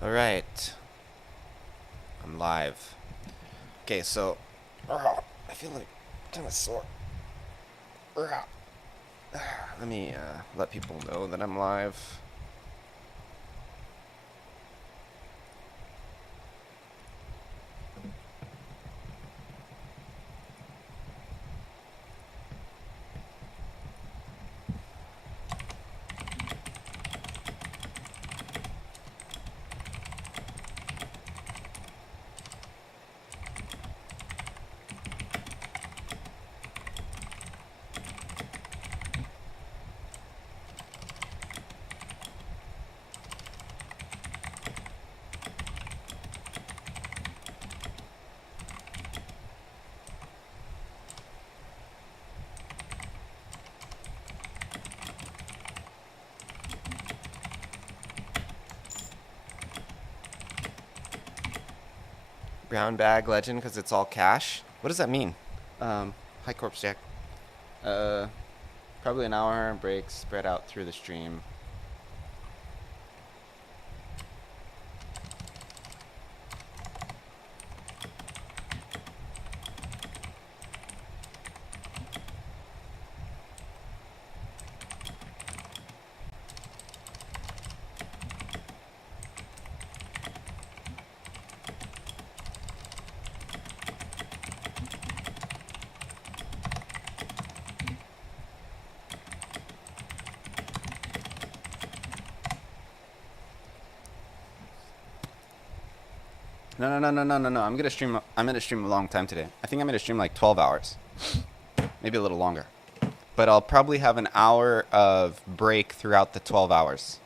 All right, I'm live. Okay, so I feel like kind of sore. Let me let people know that I'm live. Brown bag legend because it's all cash. What does that mean? Hi, Corpse Jack. Uh, Probably an hour break spread out through the stream. No. I'm gonna stream. I'm gonna stream a long time today. I think I'm gonna stream like 12 hours, maybe a little longer. But I'll probably have an hour of break throughout the 12 hours.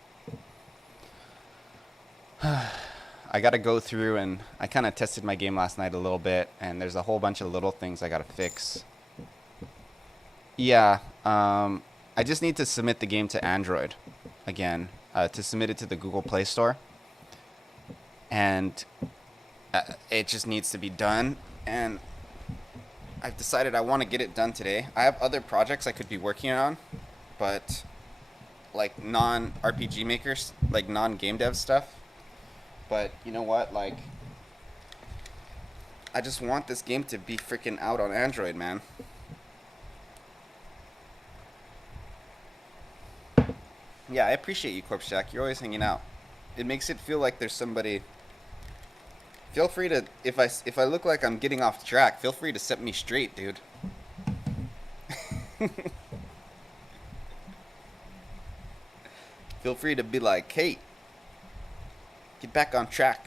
I gotta go through and I kind of tested my game last night a little bit, and there's a whole bunch of little things I gotta fix. Yeah, I just need to submit the game to Android again, to submit it to the Google Play Store, and it just needs to be done. And I've decided I want to get it done today. I have other projects I could be working on, but like non RPG makers, like non game dev stuff. But you know what? Like, I just want this game to be freaking out on Android, man. Yeah, I appreciate you, Corpse Jack. You're always hanging out. It makes it feel like there's somebody. Feel free to, if I look like I'm getting off track, feel free to set me straight, dude. Feel free to be like, hey, get back on track.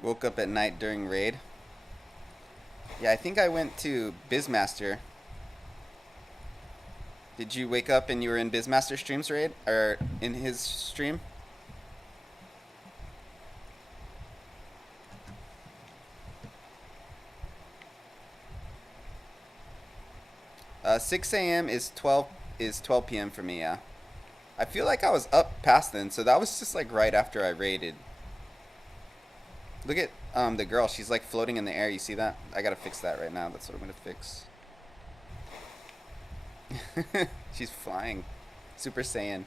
Woke up at night during raid. Yeah, I think I went to Bizmaster. Did you wake up and you were in Bizmaster streams raid? Or in his stream? 6 a.m. is 12 p.m. for me, yeah. I feel like I was up past then, so that was just like right after I raided. Look at the girl, she's like floating in the air, you see that? I gotta fix that right now, that's what I'm gonna fix. She's flying. Super Saiyan.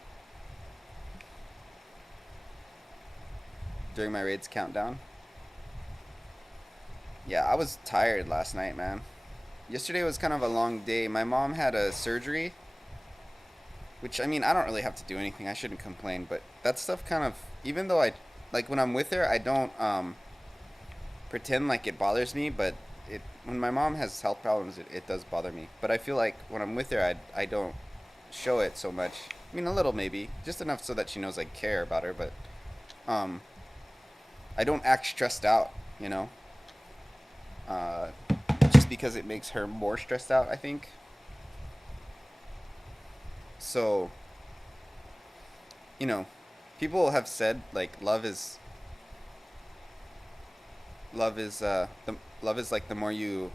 During my raids countdown. Yeah, I was tired last night, man. Yesterday was kind of a long day. My mom had a surgery, which, I mean, I don't really have to do anything. I shouldn't complain, but that stuff kind of, even though I, like, when I'm with her, I don't pretend like it bothers me, but when my mom has health problems, it does bother me. But I feel like when I'm with her, I don't show it so much. I mean, a little maybe, just enough so that she knows I care about her, but um, I don't act stressed out, you know? Uh, just because it makes her more stressed out, I think. So, you know, people have said like love is the love is like the more you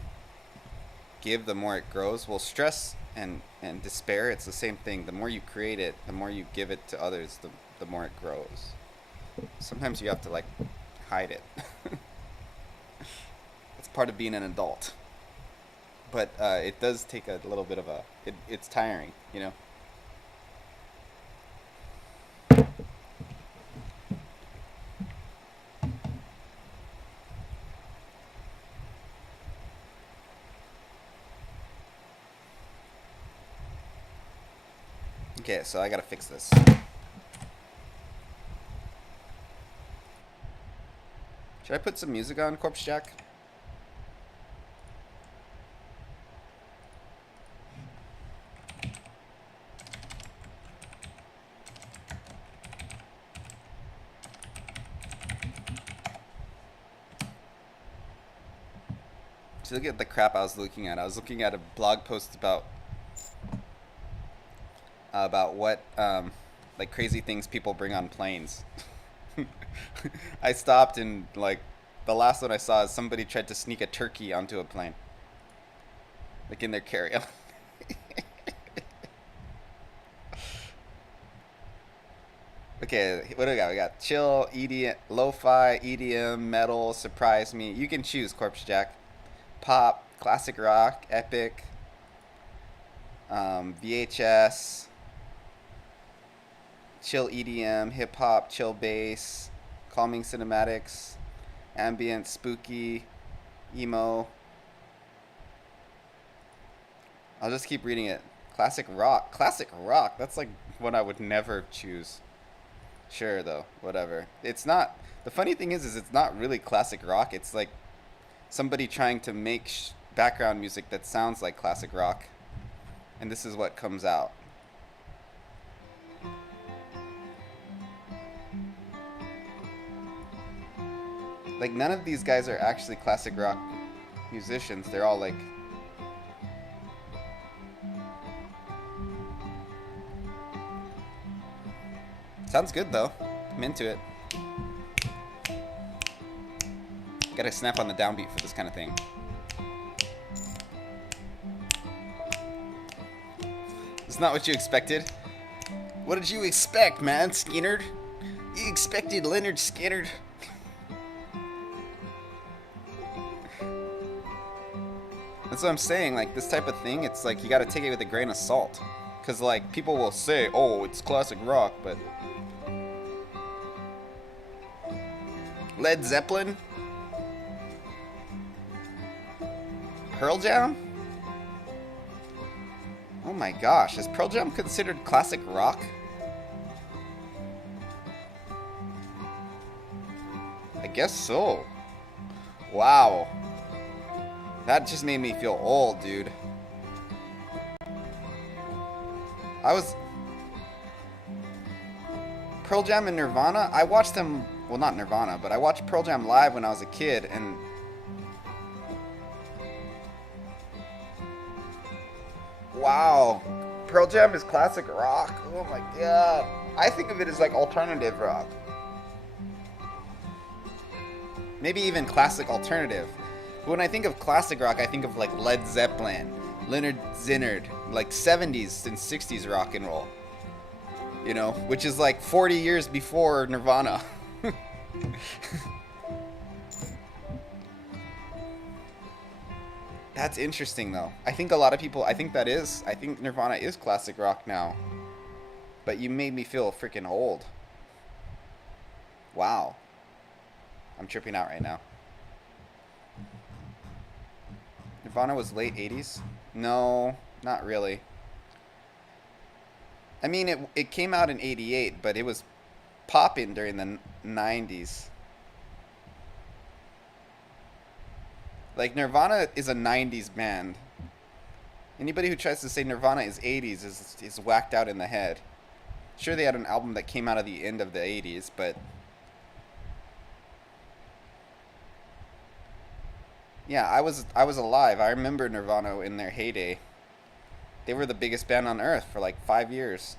give, the more it grows. Well, stress and despair, it's the same thing. The more you create it, the more you give it to others, the more it grows. Sometimes you have to like hide it. It's part of being an adult. But it does take a little bit of it's tiring, you know. Okay, so I gotta fix this. Should I put some music on, Corpse Jack? So look at the crap I was looking at. I was looking at a blog post about what like crazy things people bring on planes. I stopped and like the last one I saw is somebody tried to sneak a turkey onto a plane, like in their carry-on. Okay, what do we got? We got chill, EDM, lo-fi, EDM, metal, surprise me. You can choose, Corpse Jack. Pop, classic rock, epic, VHS, chill EDM, hip hop, chill bass, calming cinematics, ambient, spooky, emo. I'll just keep reading it. Classic rock. Classic rock. That's like what I would never choose. Sure though, whatever. It's not. The funny thing is it's not really classic rock. It's like somebody trying to make background music that sounds like classic rock, and this is what comes out. Like none of these guys are actually classic rock musicians. They're all like sounds good though. I'm into it. Gotta snap on the downbeat for this kind of thing. It's not what you expected. What did you expect, man, Skinner? You expected Leonard Skinner. That's what I'm saying. Like this type of thing, it's like you gotta take it with a grain of salt. Cause like people will say, "Oh, it's classic rock," but Led Zeppelin. Pearl Jam? Oh my gosh, is Pearl Jam considered classic rock? I guess so. Wow. That just made me feel old, dude. Pearl Jam and Nirvana, I watched them, well not Nirvana, but I watched Pearl Jam live when I was a kid, and wow. Pearl Jam is classic rock. Oh my god. I think of it as like alternative rock. Maybe even classic alternative. But when I think of classic rock, I think of like Led Zeppelin, Leonard Zinard, like 70s and 60s rock and roll. You know, which is like 40 years before Nirvana. That's interesting though. I think a lot of people, I think Nirvana is classic rock now. But you made me feel freaking old. Wow. I'm tripping out right now. Nirvana was late 80s? No, not really. I mean, it came out in 88, but it was popping during the 90s. Like, Nirvana is a 90s band. Anybody who tries to say Nirvana is 80s is whacked out in the head. Sure, they had an album that came out at the end of the 80s, but yeah, I was alive. I remember Nirvana in their heyday. They were the biggest band on earth for like 5 years.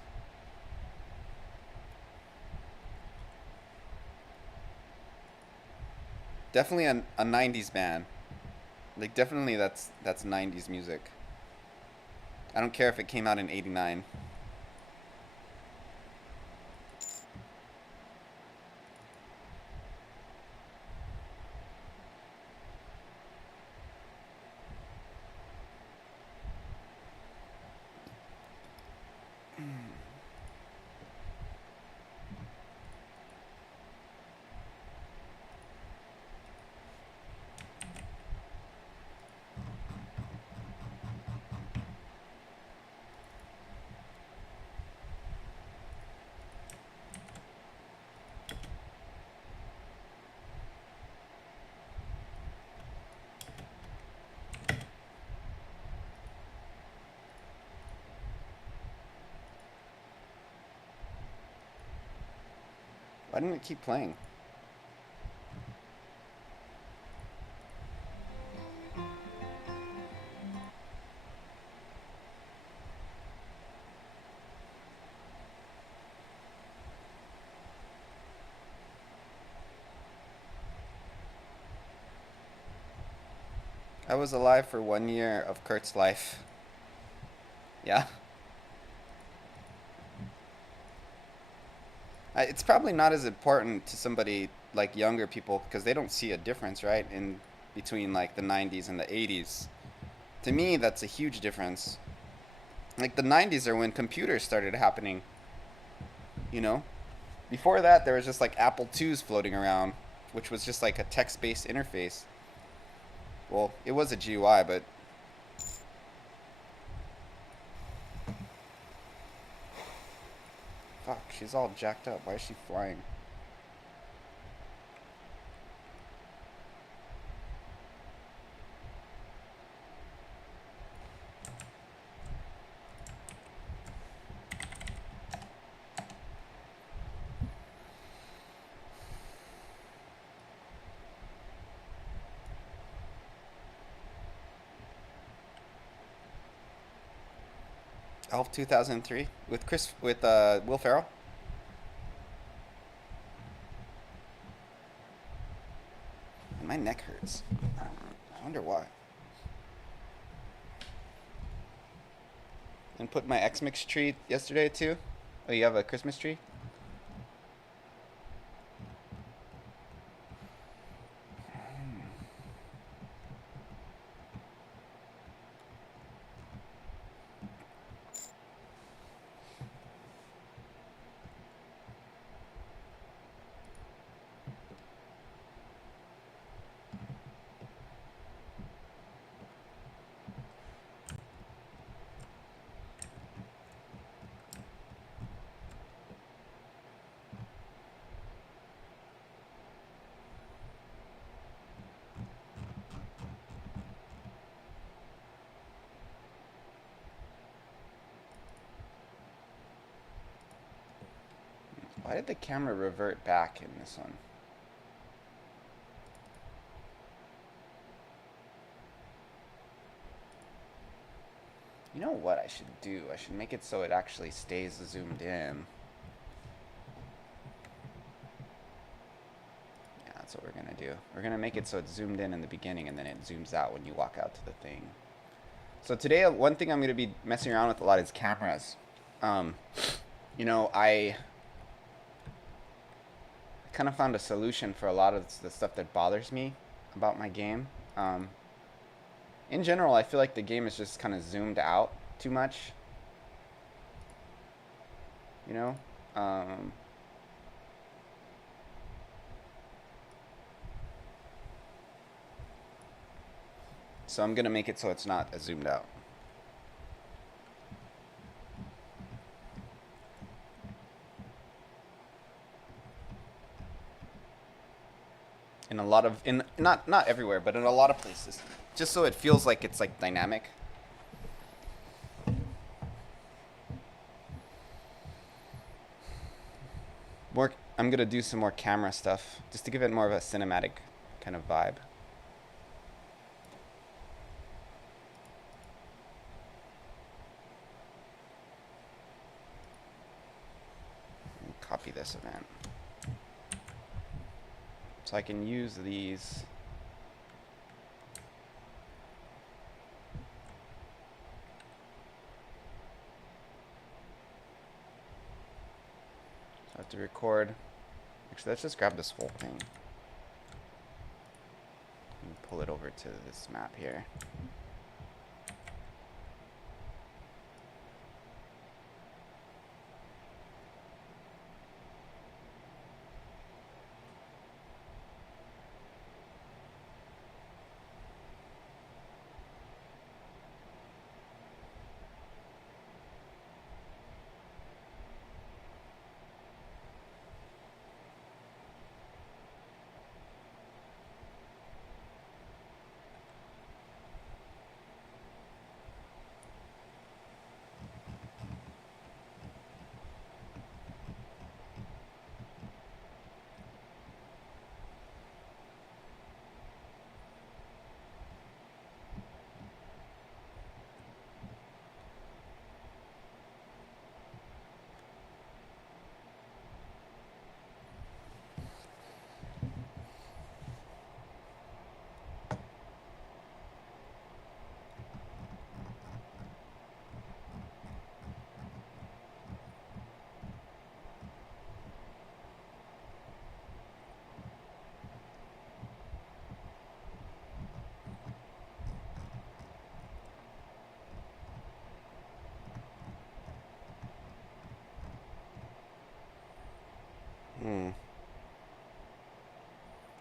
Definitely a 90s band. Like definitely that's 90s music. I don't care if it came out in '89. Why didn't it keep playing? I was alive for 1 year of Kurt's life. Yeah. It's probably not as important to somebody like younger people because they don't see a difference, right, in between like the 90s and the 80s. To me, that's a huge difference. Like the 90s are when computers started happening, you know? Before that, there was just like Apple IIs floating around, which was just like a text-based interface. Well, it was a GUI, but fuck, she's all jacked up. Why is she flying? Elf 2003 with Will Ferrell. And my neck hurts. I wonder why. And put my X-Mix tree yesterday too. Oh, you have a Christmas tree? Why did the camera revert back in this one? You know what I should do? I should make it so it actually stays zoomed in. Yeah, that's what we're gonna do. We're gonna make it so it's zoomed in the beginning and then it zooms out when you walk out to the thing. So today, one thing I'm gonna be messing around with a lot is cameras. Um, I kind of found a solution for a lot of the stuff that bothers me about my game. In general, I feel like the game is just kind of zoomed out too much. You know? So I'm going to make it so it's not as zoomed out. In a lot of, not everywhere, but in a lot of places. Just so it feels like it's like dynamic. I'm gonna do some more camera stuff just to give it more of a cinematic kind of vibe. Copy this event so I can use these. I have to record. Actually, let's just grab this whole thing and pull it over to this map here.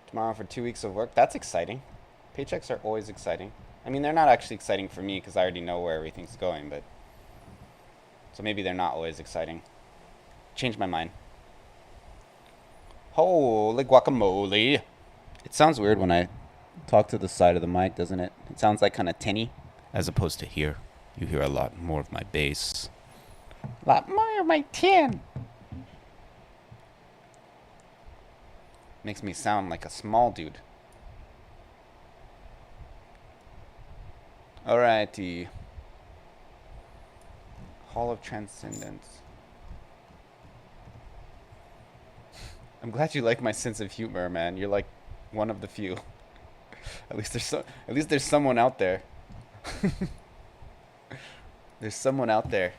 Tomorrow for 2 weeks of work. That's exciting. Paychecks are always exciting. I mean, they're not actually exciting for me because I already know where everything's going, but so maybe they're not always exciting. Change my mind. Holy guacamole. It sounds weird when I talk to the side of the mic, doesn't it? It sounds like kind of tinny. As opposed to here. You hear a lot more of my bass. A lot more of my tin. Makes me sound like a small dude. Alrighty. Hall of Transcendence. I'm glad you like my sense of humor, man. You're like one of the few. At least there's someone out there. There's someone out there.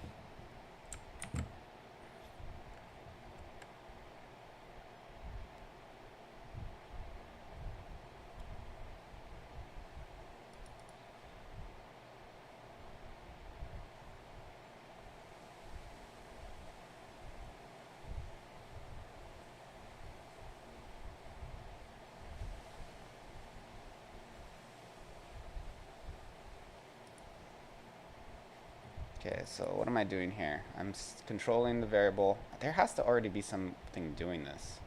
Okay, so what am I doing here? I'm controlling the variable. There has to already be something doing this.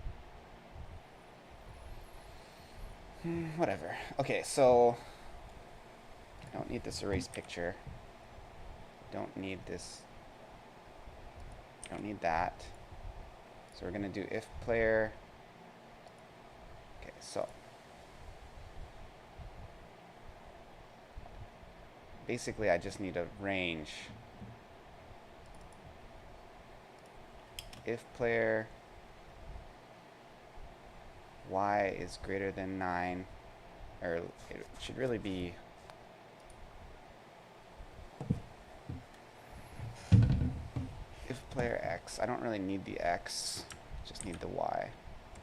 Whatever. Okay, so I don't need this erase picture. Don't need this. Don't need that. So we're gonna do if player. Okay, so basically I just need a range. If player y is greater than 9, or it should really be if player x. I don't really need the x, just need the y.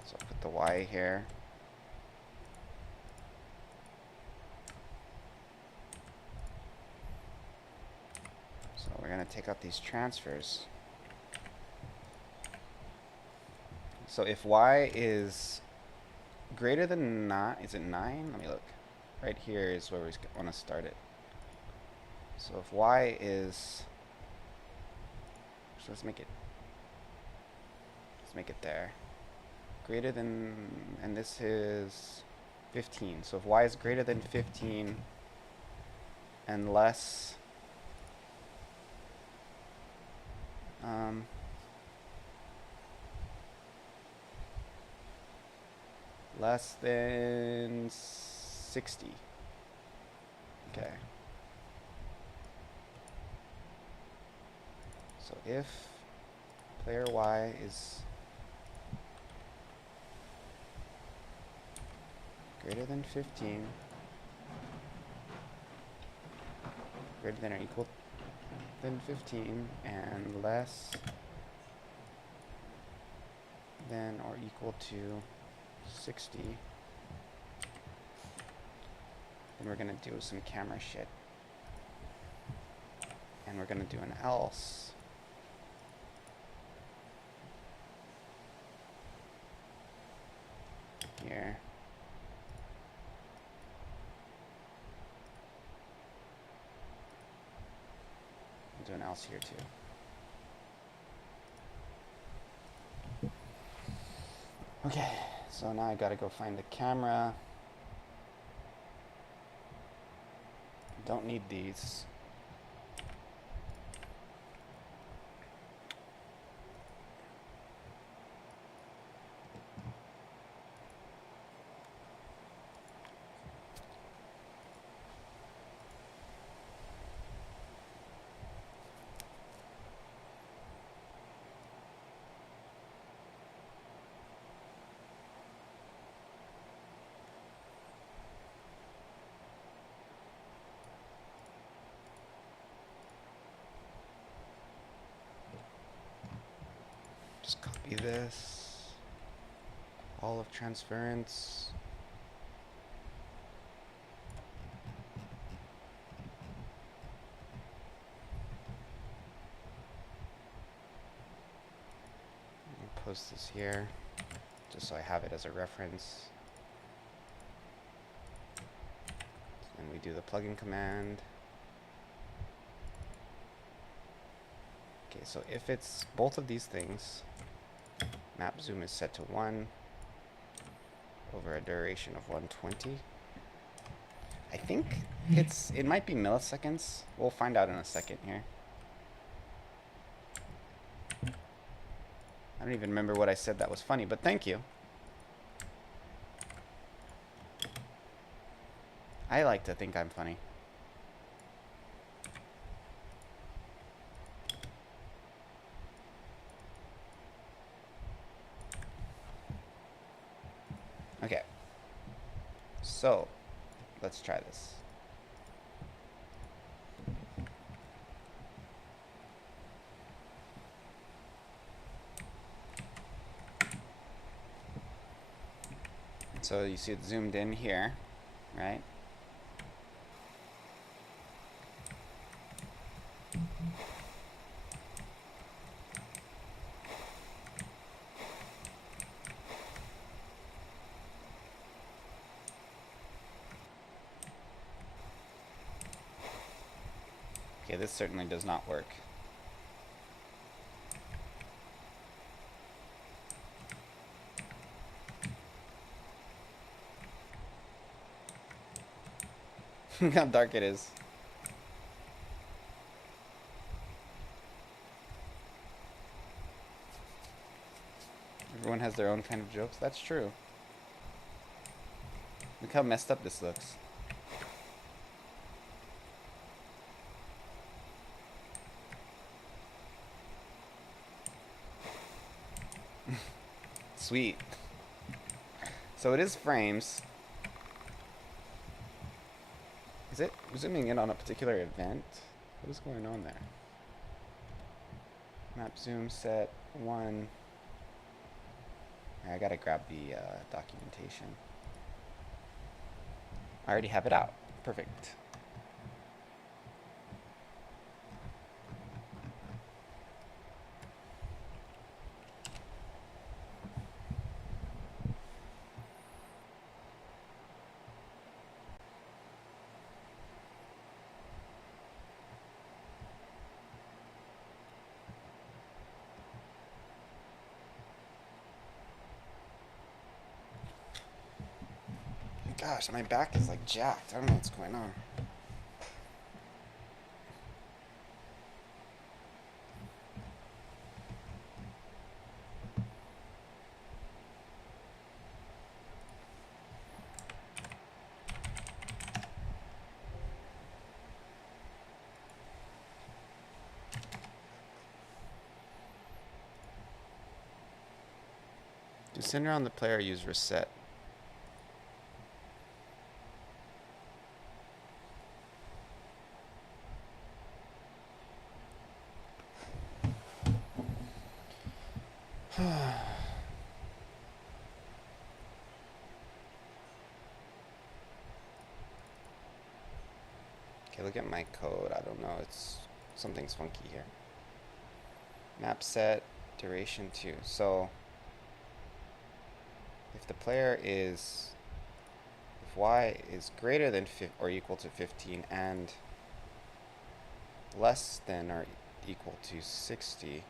So I'll put the y here. So we're going to take out these transfers. So if y is greater than 9, is it 9? Let me look. Right here is where we want to start it. So if y is, so let's make it there. Greater than, and this is 15. So if y is greater than 15 and less, less than 60. Okay. So if player y is greater than 15, greater than or equal than 15, and less than or equal to 60. Then we're going to do some camera shit. And we're going to do an else. Here. We'll do an else here too. Okay, so now I gotta go find the camera. Don't need these. Just copy this. All of transference. I'll post this here, just so I have it as a reference. And we do the plugin command. Okay, so if it's both of these things, map zoom is set to 1 over a duration of 120. I think it might be milliseconds. We'll find out in a second here. I don't even remember what I said that was funny, but thank you. I like to think I'm funny. Okay, so let's try this. So you see it zoomed in here, right? Okay, this certainly does not work. Look how dark it is. Everyone has their own kind of jokes. That's true. Look how messed up this looks. Sweet. So it is frames. Is it zooming in on a particular event? What is going on there? Map zoom set 1. I gotta grab the documentation. I already have it out. Perfect. Gosh, my back is like jacked. I don't know what's going on. Do center on the player use reset? look at my code. I don't know. It's something's funky here. Map set duration 2. So if the player is if y is greater than or equal to 15 and less than or equal to 60,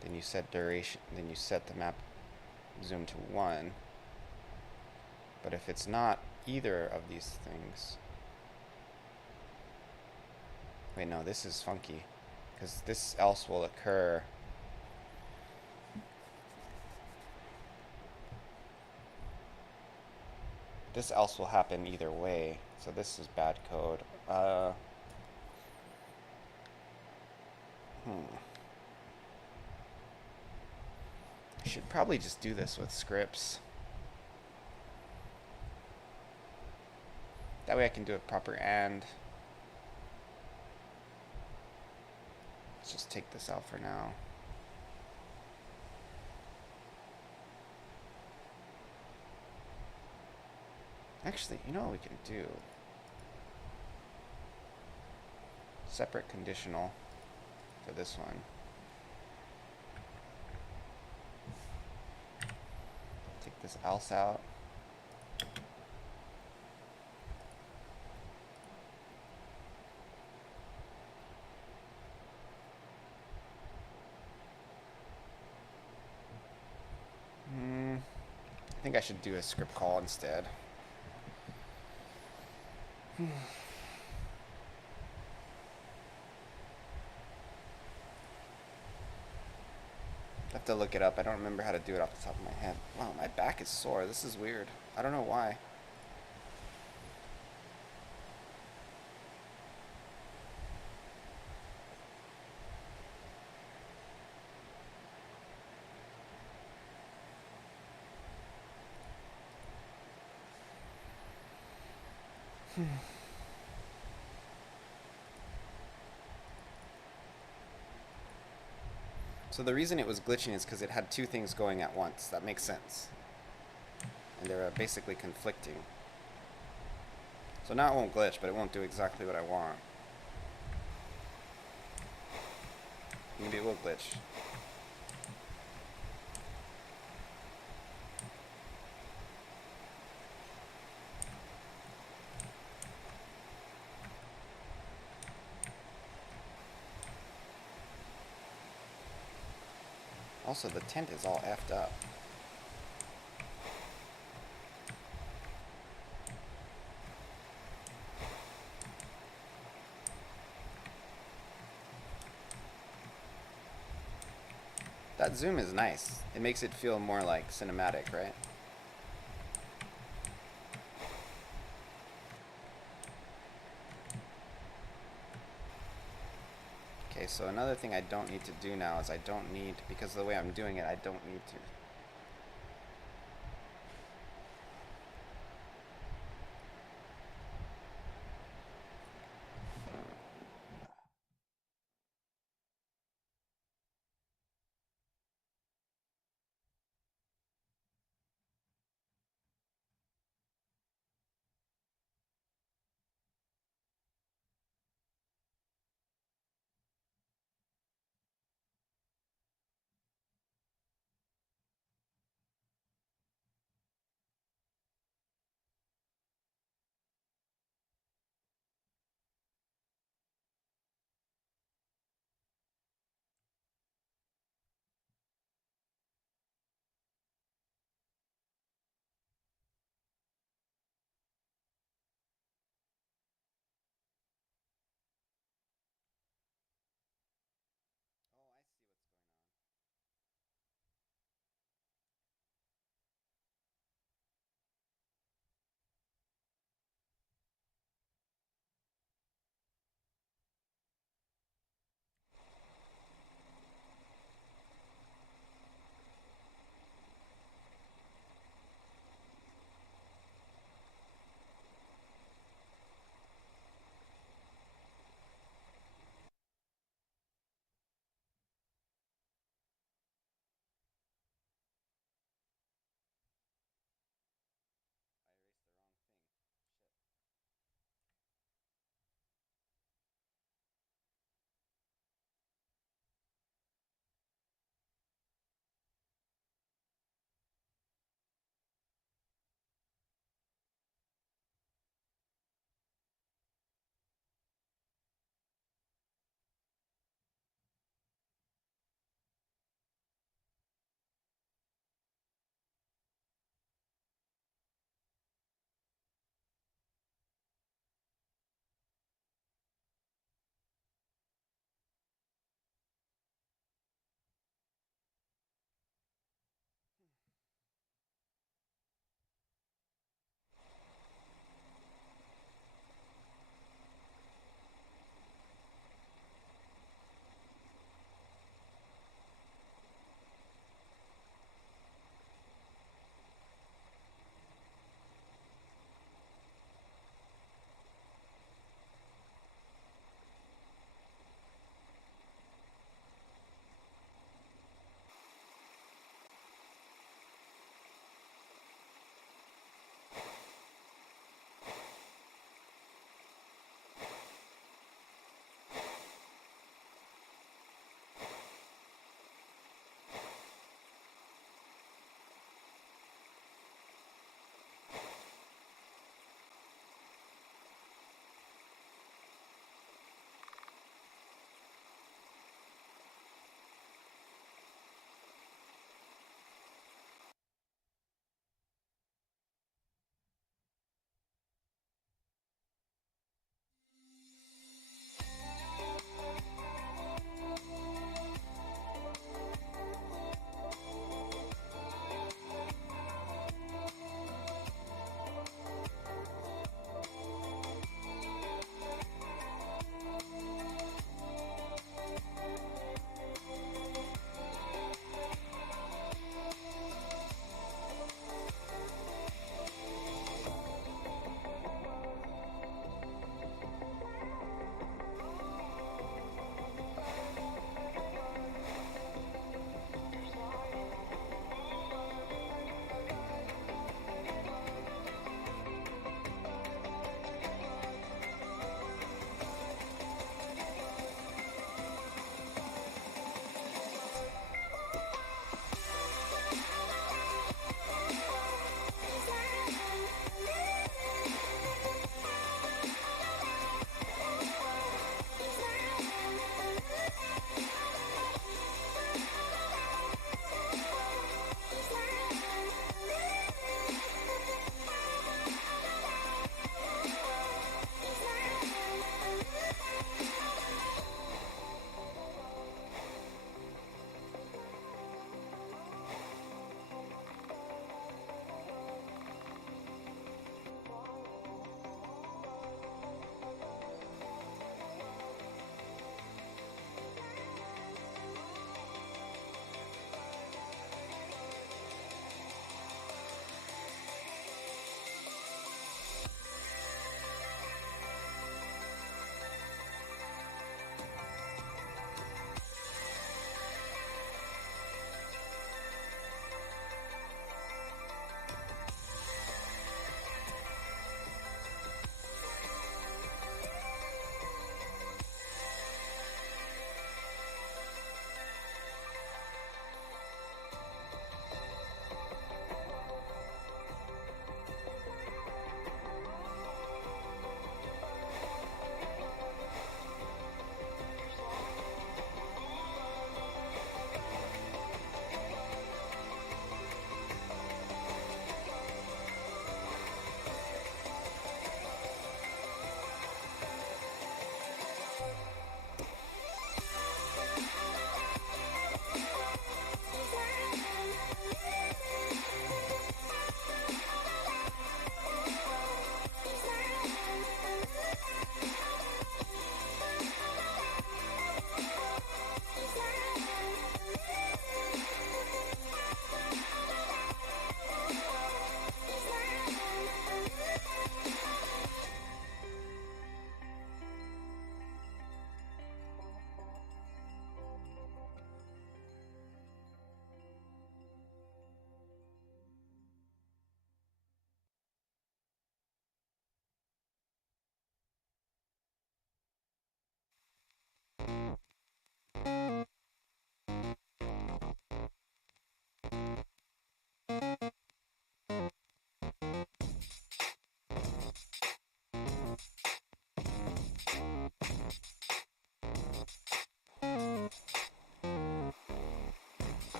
then you set duration. Then you set the map zoom to 1. But if it's not either of these things, wait, no, this is funky, because this else will occur. This else will happen either way, so this is bad code. I should probably just do this with scripts. That way I can do it proper and. Let's just take this out for now. Actually, you know what we can do? Separate conditional for this one. Take this else out. I think I should do a script call instead. I have to look it up. I don't remember how to do it off the top of my head. Wow, my back is sore. This is weird. I don't know why. So the reason it was glitching is because it had two things going at once. That makes sense. And they were basically conflicting. So now it won't glitch, but it won't do exactly what I want. Maybe it will glitch. Also, the tent is all effed up. That zoom is nice. It makes it feel more like cinematic, right? Okay, so another thing I don't need to do now is because of the way I'm doing it, I don't need to.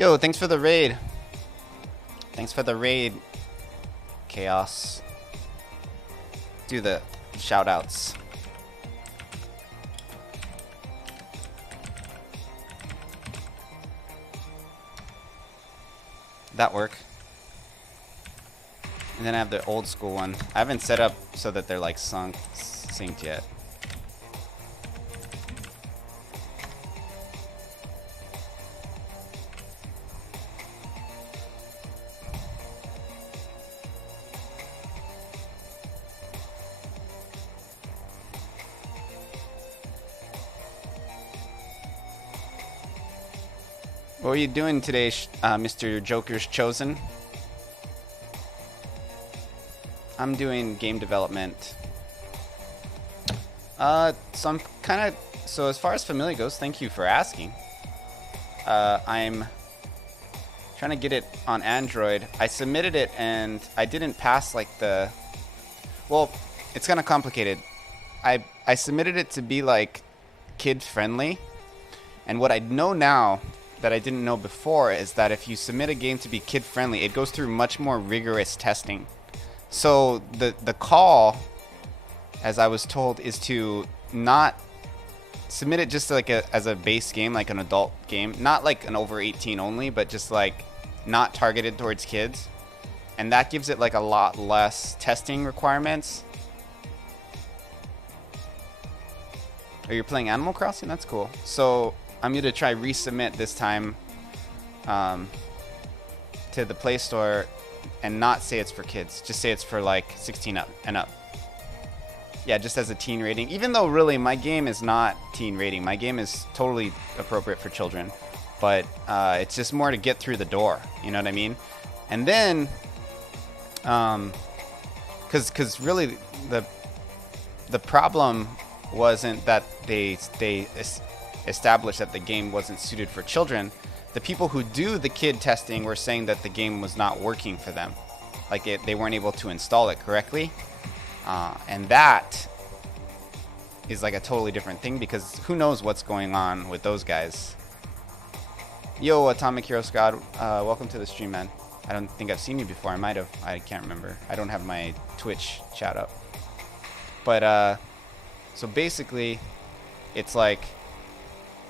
Yo, thanks for the raid. Thanks for the raid, Chaos. Do the shout outs. That work. And then I have the old school one. I haven't set up so that they're like synced yet. What are you doing today, Mr. Joker's Chosen? I'm doing game development. So I'm kind of... So as far as Familia goes, thank you for asking. I'm trying to get it on Android. I submitted it and I didn't pass like the... Well, it's kind of complicated. I submitted it to be like kid-friendly. And what I know now that I didn't know before is that if you submit a game to be kid-friendly, it goes through much more rigorous testing. So the call, as I was told, is to not submit it just like as a base game, like an adult game, not like an over 18 only, but just like not targeted towards kids. And that gives it like a lot less testing requirements. Are you playing Animal Crossing? That's cool. So I'm going to try resubmit this time to the Play Store and not say it's for kids. Just say it's for like 16 up and up. Yeah, just as a teen rating. Even though really my game is not teen rating. My game is totally appropriate for children. But it's just more to get through the door. You know what I mean? And then, because really the problem wasn't that they established that the game wasn't suited for children. The people who do the kid testing were saying that the game was not working for them. Like they weren't able to install it correctly. And that is like a totally different thing because who knows what's going on with those guys. Yo, Atomic Hero Scott, welcome to the stream, man. I don't think I've seen you before. I might have. I can't remember. I don't have my Twitch chat up. But, so basically, it's like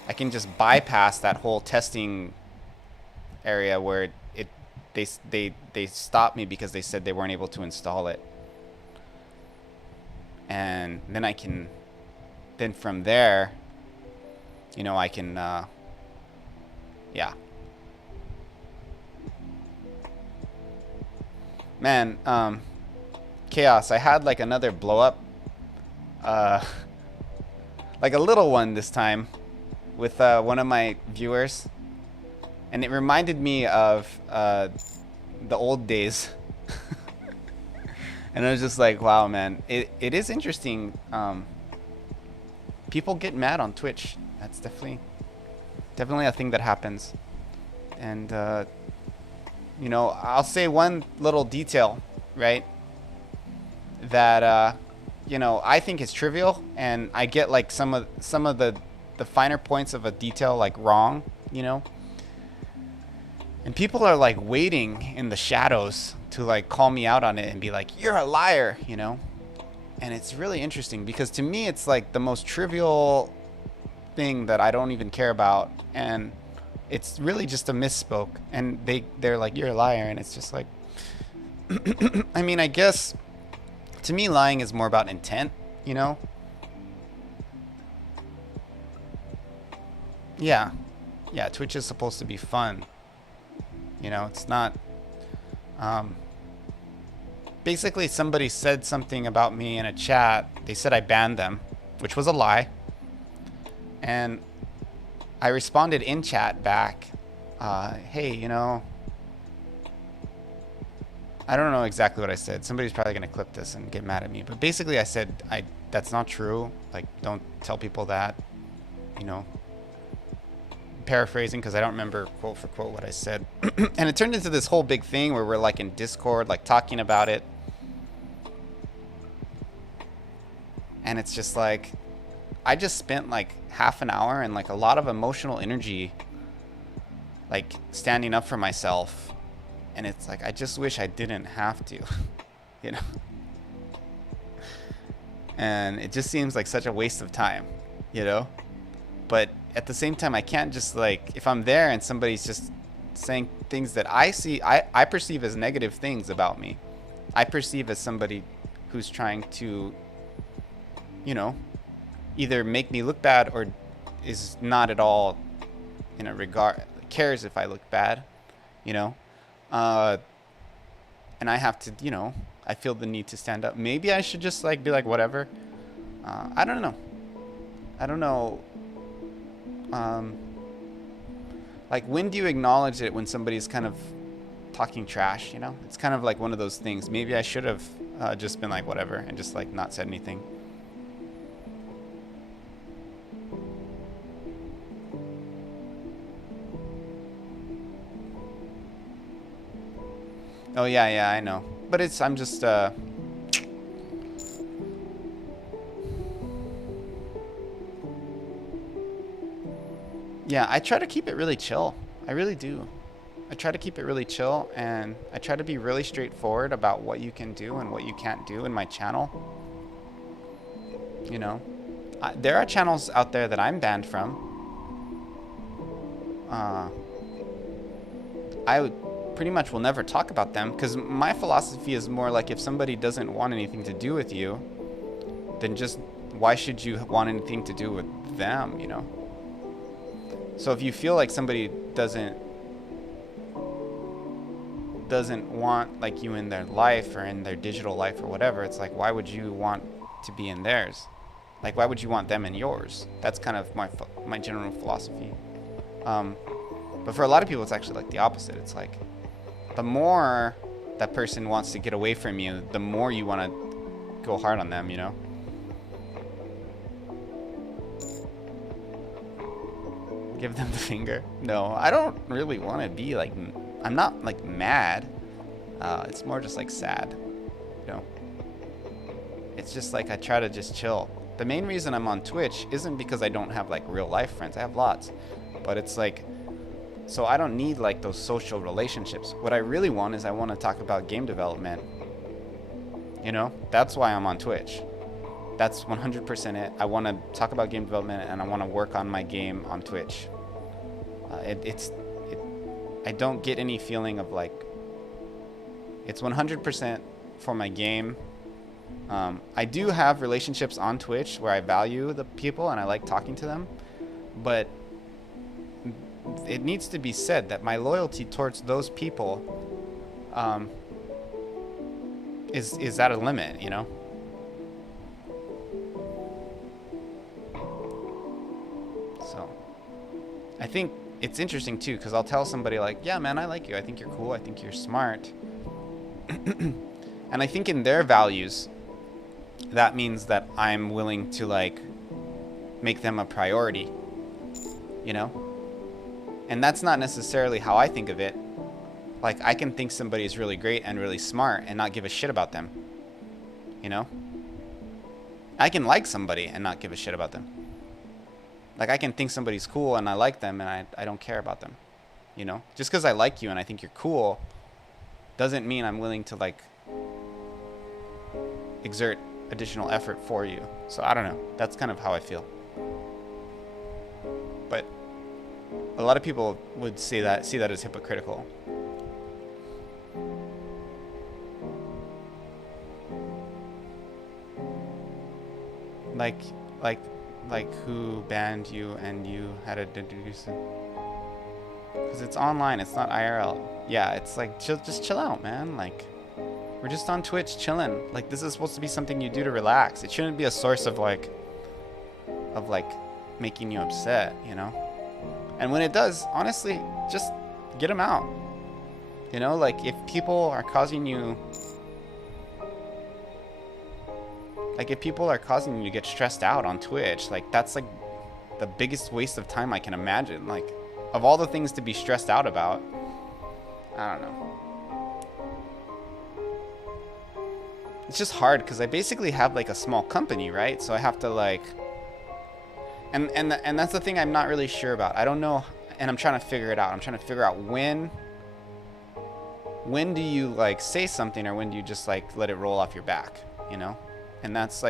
I can just bypass that whole testing area where they stopped me because they said they weren't able to install it. And then I can, then from there, you know, I can, yeah. Man, Chaos, I had like another blow up, like a little one this time with one of my viewers. And it reminded me of the old days. And I was just like, wow, man, it is interesting. People get mad on Twitch. That's definitely a thing that happens. And, you know, I'll say one little detail, right? That, you know, I think is trivial. And I get like some of the finer points of a detail like wrong, you know? And people are like waiting in the shadows to like call me out on it and be like, you're a liar, you know? And it's really interesting because to me, it's like the most trivial thing that I don't even care about. And it's really just a misspoke. And they're like, you're a liar. And it's just like, I mean, I guess to me, lying is more about intent, you know? Yeah. Yeah, Twitch is supposed to be fun. You know, it's not... basically, somebody said something about me in a chat. They said I banned them, which was a lie. And I responded in chat back, hey, you know... I don't know exactly what I said. Somebody's probably going to clip this and get mad at me. But basically, I said, that's not true. Like, don't tell people that, you know... Paraphrasing because I don't remember quote for quote what I said. And it turned into this whole big thing where we're like in Discord like talking about it, and it's just like I just spent like half an hour and like a lot of emotional energy like standing up for myself, and it's like I just wish I didn't have to, you know. And it just seems like such a waste of time, you know. But at the same time, I can't just like, if I'm there and somebody's just saying things that I perceive as negative things about me, I perceive as somebody who's trying to, you know, either make me look bad or is not at all in a regard, cares if I look bad, you know. And I have to, you know, I feel the need to stand up. Maybe I should just like be like, whatever. I don't know. I don't know. Like, when do you acknowledge it when somebody's kind of talking trash, you know? It's kind of like one of those things. Maybe I should have just been like, whatever, and just like not said anything. Oh, yeah, I know. But I'm just, yeah, I try to keep it really chill. I really do. I try to keep it really chill, and I try to be really straightforward about what you can do and what you can't do in my channel. You know, there are channels out there that I'm banned from. I would pretty much will never talk about them, because my philosophy is more like, if somebody doesn't want anything to do with you, then just why should you want anything to do with them, you know? So if you feel like somebody doesn't want like you in their life or in their digital life or whatever, it's like, why would you want to be in theirs? Like, why would you want them in yours? That's kind of my general philosophy. But for a lot of people, it's actually like the opposite. It's like, the more that person wants to get away from you, the more you want to go hard on them, you know? Give them the finger. No, I don't really want to be like, I'm not like mad. It's more just like sad, you know? It's just like, I try to just chill. The main reason I'm on Twitch isn't because I don't have like real life friends. I have lots, but it's like, so I don't need like those social relationships. What I really want is, I want to talk about game development. You know, that's why I'm on Twitch. That's 100% it. I want to talk about game development, and I want to work on my game on Twitch. I don't get any feeling of like, it's 100% for my game. I do have relationships on Twitch where I value the people and I like talking to them, but it needs to be said that my loyalty towards those people is at a limit, you know? So I think it's interesting too, because I'll tell somebody like, yeah, man, I like you. I think you're cool. I think you're smart. And I think in their values, that means that I'm willing to like make them a priority, you know? And that's not necessarily how I think of it. Like, I can think somebody is really great and really smart and not give a shit about them, you know? I can like somebody and not give a shit about them. Like, I can think somebody's cool and I like them, and I don't care about them, you know? Just because I like you and I think you're cool doesn't mean I'm willing to like exert additional effort for you. So I don't know. That's kind of how I feel. But a lot of people would see that as hypocritical. Like who banned you and you had to deduce it? Because it's online, it's not IRL. Yeah, it's like, just chill out, man. Like, we're just on Twitch chilling. Like, this is supposed to be something you do to relax. It shouldn't be a source of like making you upset, you know? And when it does, honestly, just get them out. You know, like, if people are causing you to get stressed out on Twitch, like, that's like the biggest waste of time I can imagine. Like, of all the things to be stressed out about, I don't know. It's just hard because I basically have like a small company, right? So I have to like, and that's the thing I'm not really sure about. I don't know and I'm trying to figure it out. I'm trying to figure out when do you like say something, or when do you just like let it roll off your back, you know? And that's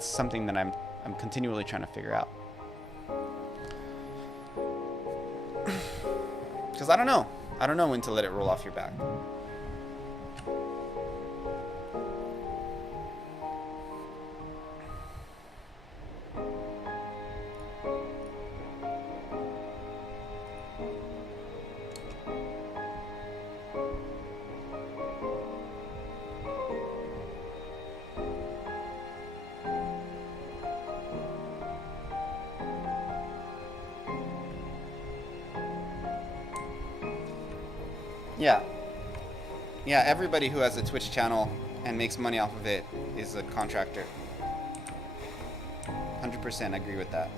something that I'm continually trying to figure out. Because I don't know when to let it roll off your back. Yeah, everybody who has a Twitch channel and makes money off of it is a contractor. 100% agree with that.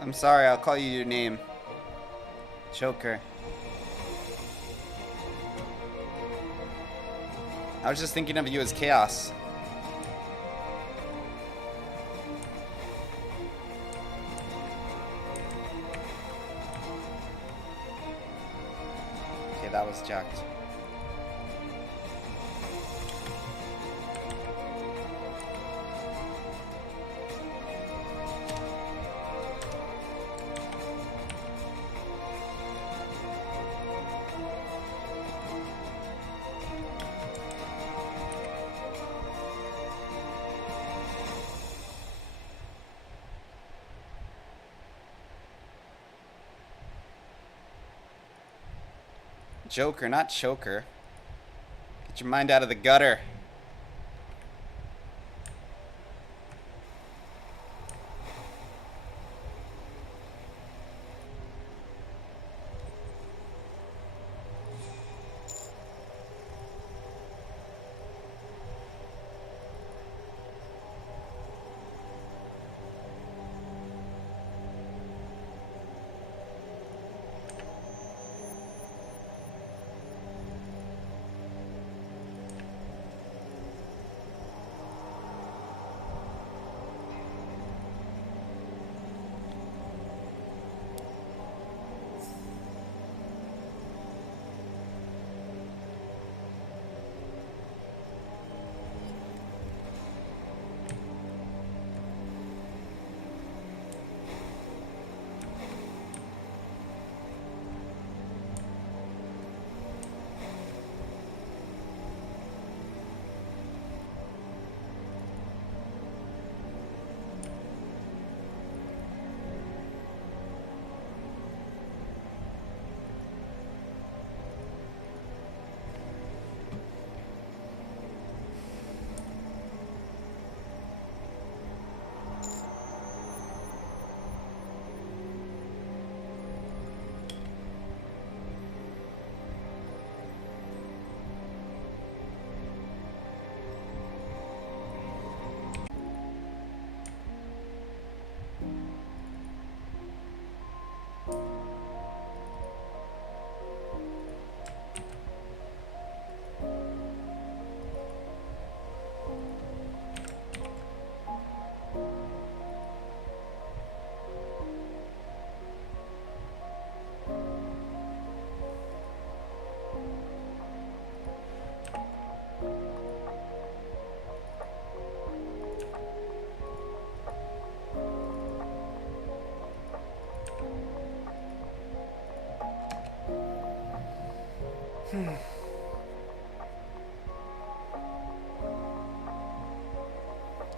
I'm sorry, I'll call you your name. Joker. I was just thinking of you as Chaos. Okay, that was jacked. Joker, not choker. Get your mind out of the gutter.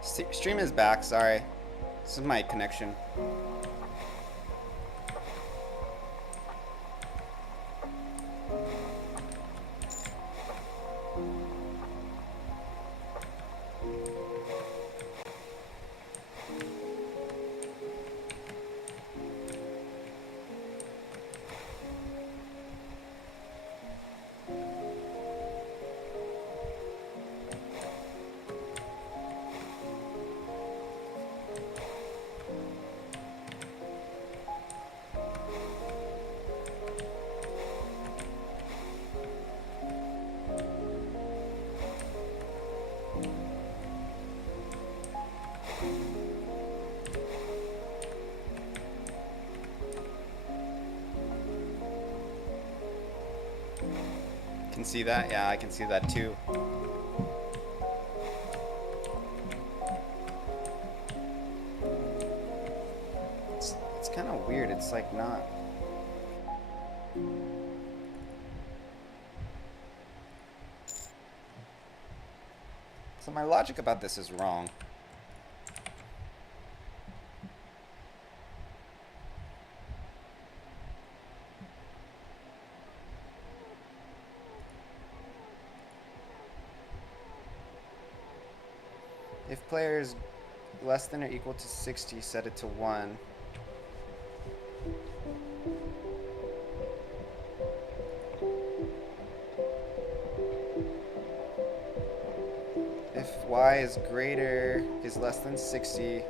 Stream is back, sorry. This is my connection. Can see that? Yeah, I can see that too. It's kind of weird. It's like not. So my logic about this is wrong. If player is less than or equal to 60, set it to 1. If y is less than 60,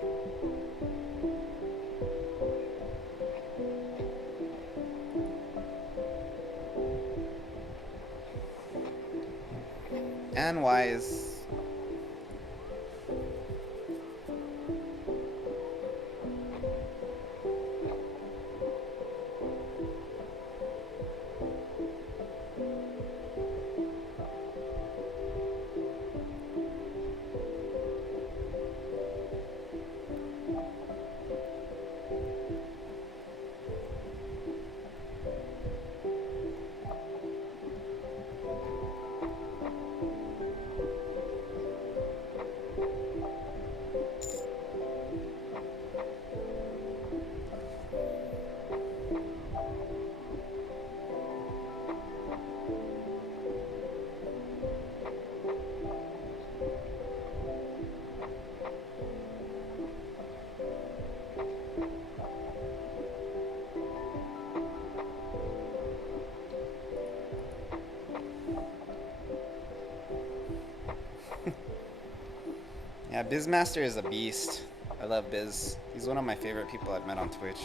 and y is yeah, Bizmaster is a beast. I love Biz. He's one of my favorite people I've met on Twitch.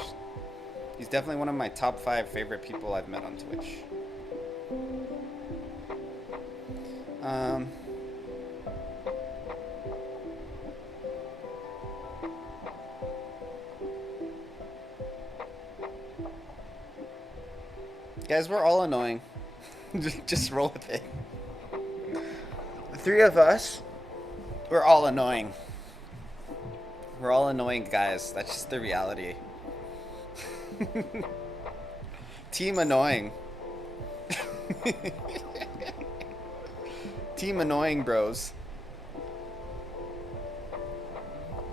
He's definitely one of my top 5 favorite people I've met on Twitch. Guys, we're all annoying. Just roll with it. The 3 of us, we're all annoying. We're all annoying guys. That's just the reality. Team annoying. Team annoying bros.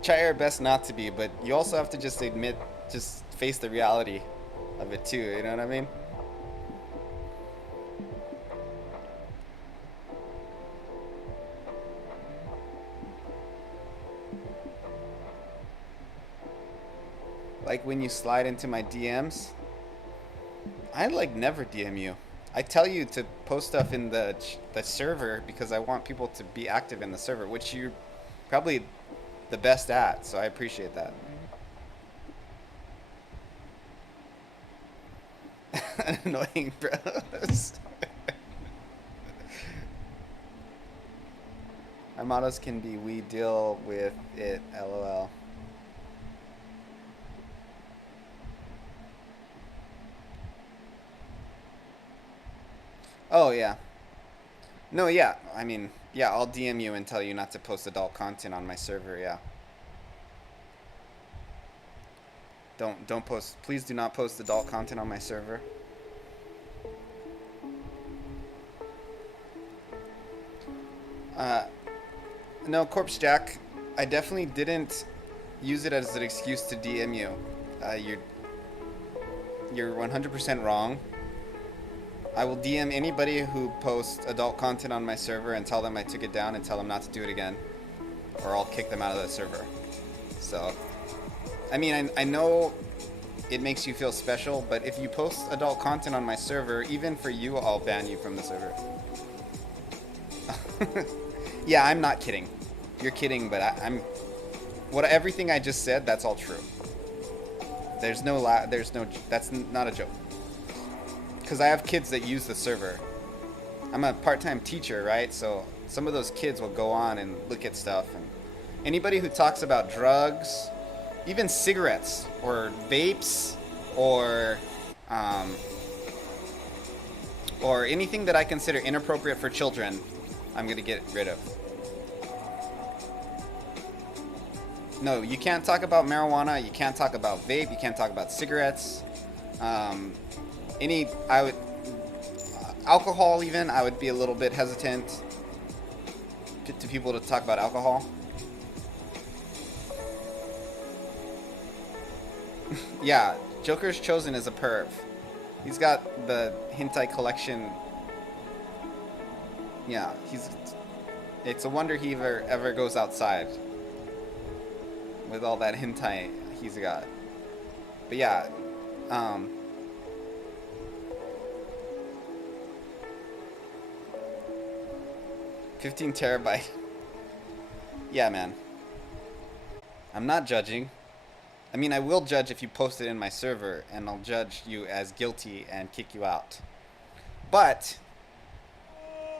Try our best not to be, but you also have to just face the reality of it too, you know what I mean? Like when you slide into my DMs, I like never DM you. I tell you to post stuff in the server because I want people to be active in the server, which you're probably the best at, so I appreciate that. Annoying bros. Our mottos can be we deal with it, LOL. Oh, yeah. No, yeah. I mean, yeah, I'll DM you and tell you not to post adult content on my server, yeah. Don't post. Please do not post adult content on my server. No, Corpse Jack. I definitely didn't use it as an excuse to DM you. You're 100% wrong. I will DM anybody who posts adult content on my server and tell them I took it down and tell them not to do it again, or I'll kick them out of the server. So, I mean, I know it makes you feel special, but if you post adult content on my server, even for you, I'll ban you from the server. Yeah, I'm not kidding. You're kidding, but I'm. Everything I just said, that's all true. There's no. That's not a joke. Because I have kids that use the server. I'm a part-time teacher, right? So some of those kids will go on and look at stuff. And anybody who talks about drugs, even cigarettes or vapes, or anything that I consider inappropriate for children, I'm gonna get rid of. No, you can't talk about marijuana. You can't talk about vape. You can't talk about cigarettes. Alcohol even, I would be a little bit hesitant to people to talk about alcohol. Yeah, Joker's Chosen is a perv. He's got the hentai collection. Yeah, it's a wonder he ever goes outside with all that hentai he's got. But yeah, 15 terabyte. Yeah, man. I'm not judging. I mean, I will judge if you post it in my server, and I'll judge you as guilty and kick you out. But,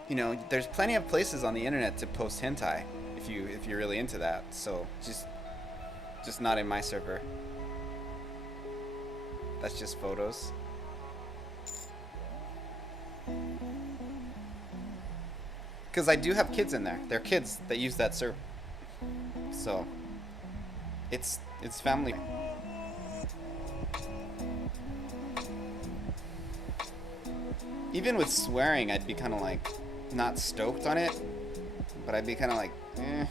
you know, there's plenty of places on the internet to post hentai if you're really into that. So just not in my server. That's just photos. Because I do have kids in there. They're kids that use that server. So, it's family. Even with swearing, I'd be kind of like, not stoked on it. But I'd be kind of like, eh.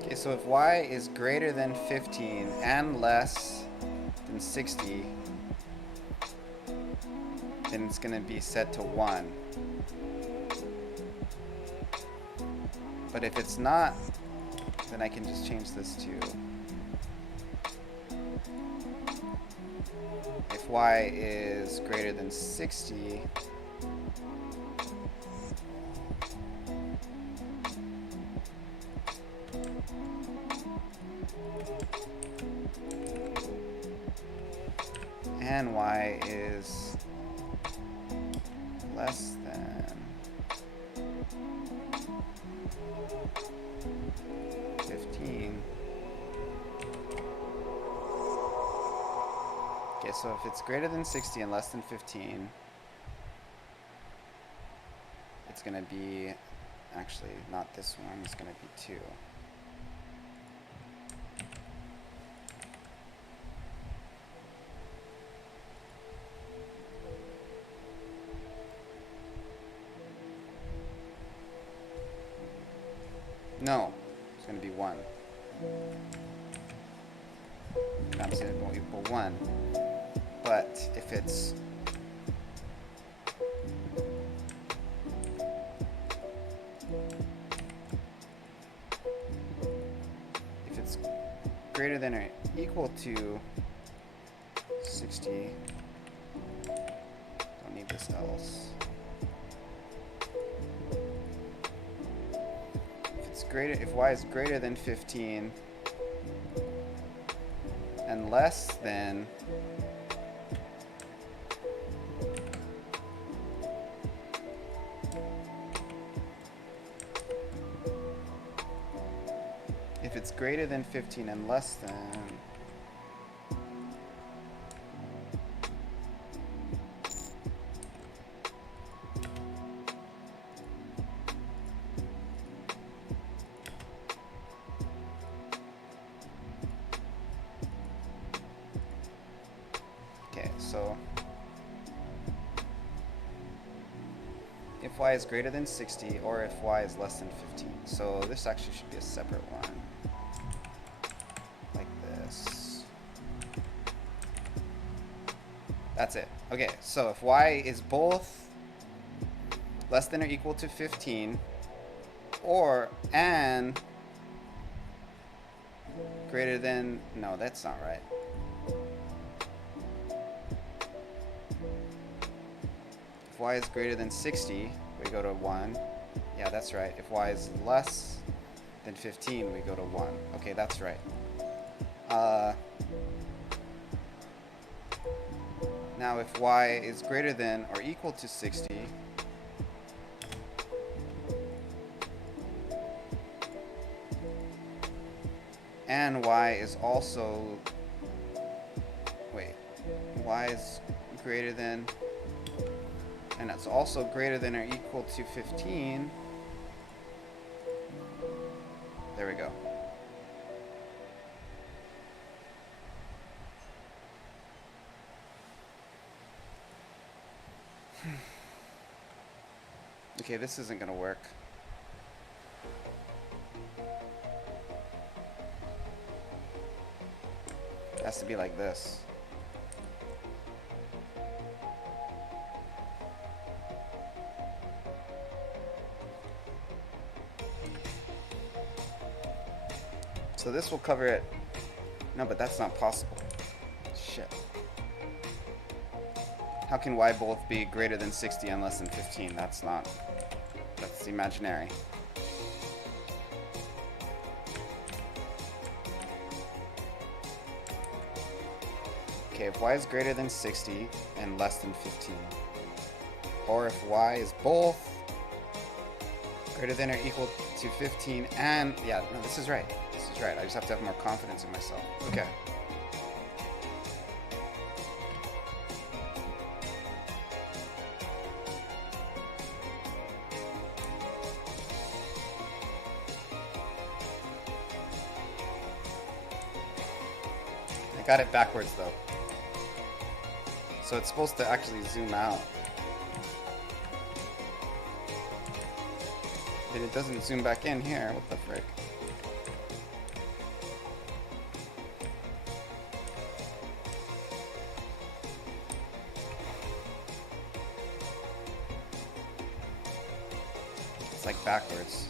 Okay, so if y is greater than 15 and less than 60, then it's going to be set to 1. But if it's not, then I can just change this to, if y is greater than 60, and y is less than 15. Okay, so if it's greater than 60 and less than 15, it's going to be, actually, not this one, it's going to be 2. No, it's going to be 1. I'm saying it won't equal 1. But if it's greater than or equal to 60. Don't need this else. If y is greater than 15 and less than if it's greater than 15 and less than so if y is greater than 60 or if y is less than 15. So this actually should be a separate one. Like this. That's it. Okay, so if y is both less than or equal to 15 and greater than, no, that's not right. If y is greater than 60, we go to 1. Yeah, that's right. If y is less than 15, we go to 1. Okay, that's right. Now, if y is greater than or equal to 60, and y is also, wait, y is greater than, and it's also greater than or equal to 15. There we go. Okay, this isn't gonna work. It has to be like this. So this will cover it. No, but that's not possible. Shit. How can y both be greater than 60 and less than 15? That's imaginary. Okay, if y is greater than 60 and less than 15, or if y is both greater than or equal to 15 and, yeah, no, this is right. This is right. I just have to have more confidence in myself. Okay. I got it backwards though. So it's supposed to actually zoom out. But it doesn't zoom back in here. What the frick? It's like backwards.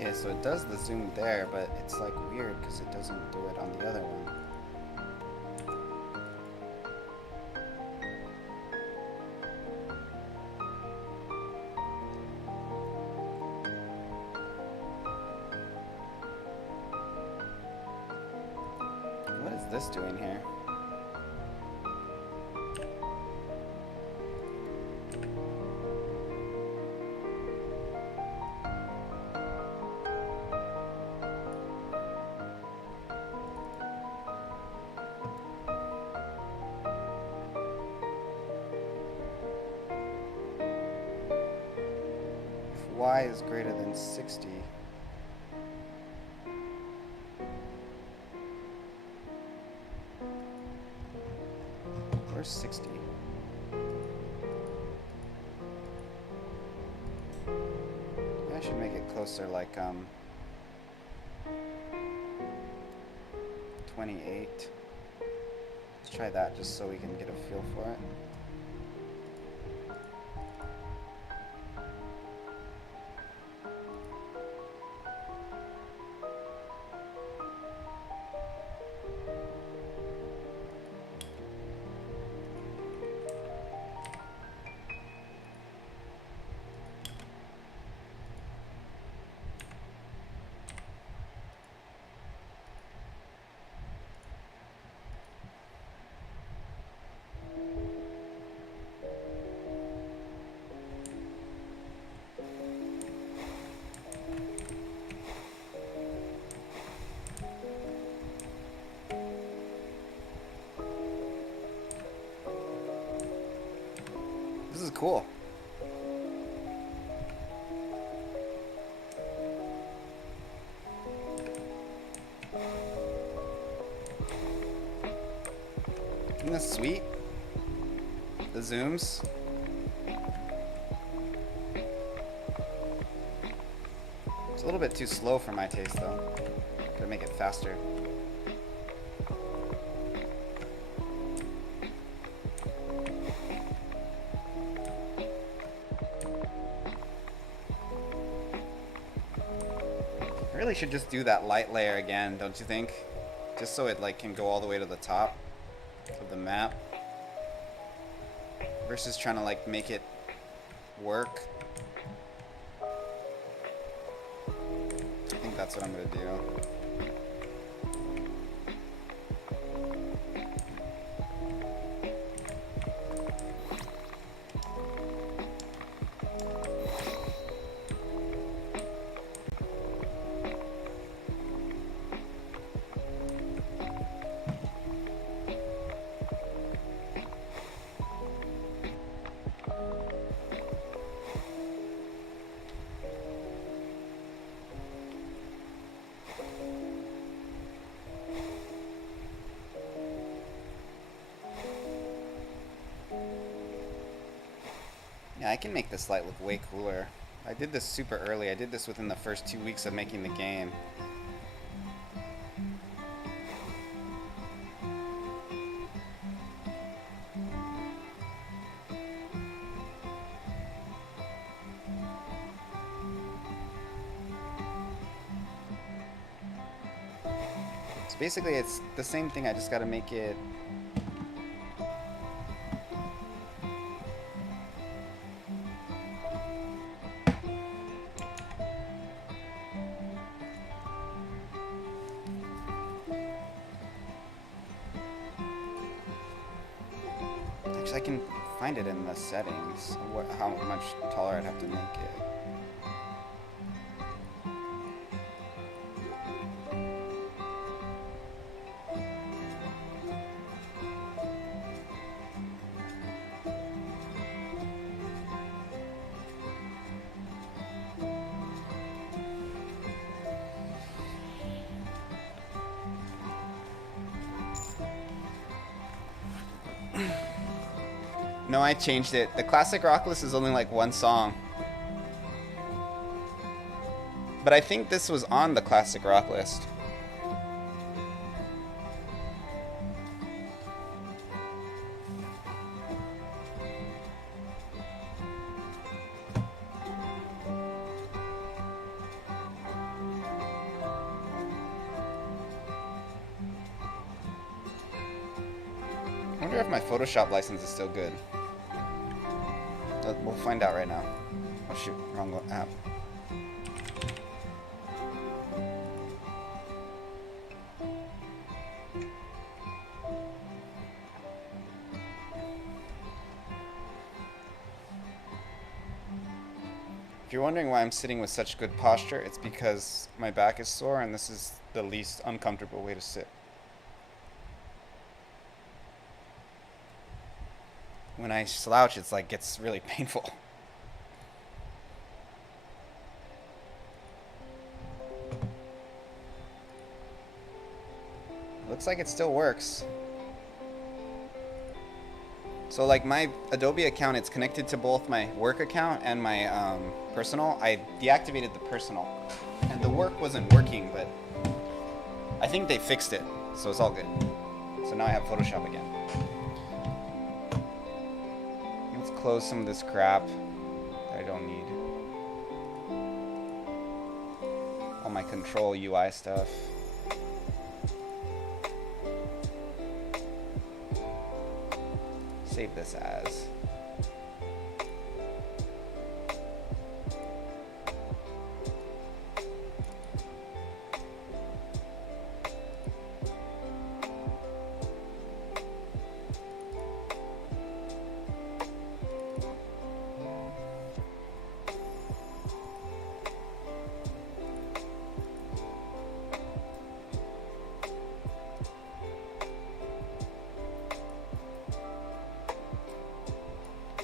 Okay, so it does the zoom there, but it's like weird because it doesn't do it on the other one. What is this doing here? If y is greater than 60, where's 60? Maybe I should make it closer, like 28. Let's try that just so we can get a feel for it. This is cool. Isn't this sweet? The zooms. It's a little bit too slow for my taste though. Gotta make it faster. I really should just do that light layer again, don't you think? Just so it like can go all the way to the top of the map. Versus trying to like make it work. I think that's what I'm gonna do. Yeah, I can make this light look way cooler. I did this super early. I did this within the first 2 weeks of making the game. So basically it's the same thing, I just gotta make it I can find it in the settings, how much taller I'd have to make it. No, I changed it. The classic rock list is only like one song. But I think this was on the classic rock list. wonder if my Photoshop license is still good. We'll find out right now. Oh shoot, wrong app. If you're wondering why I'm sitting with such good posture, it's because my back is sore and this is the least uncomfortable way to sit. When I slouch, it's like gets really painful. Looks like it still works. So like my Adobe account, it's connected to both my work account and my personal. I deactivated the personal and the work wasn't working, but I think they fixed it, so it's all good. So now I have Photoshop again. Let's close some of this crap that I don't need. All my control UI stuff. Save this as.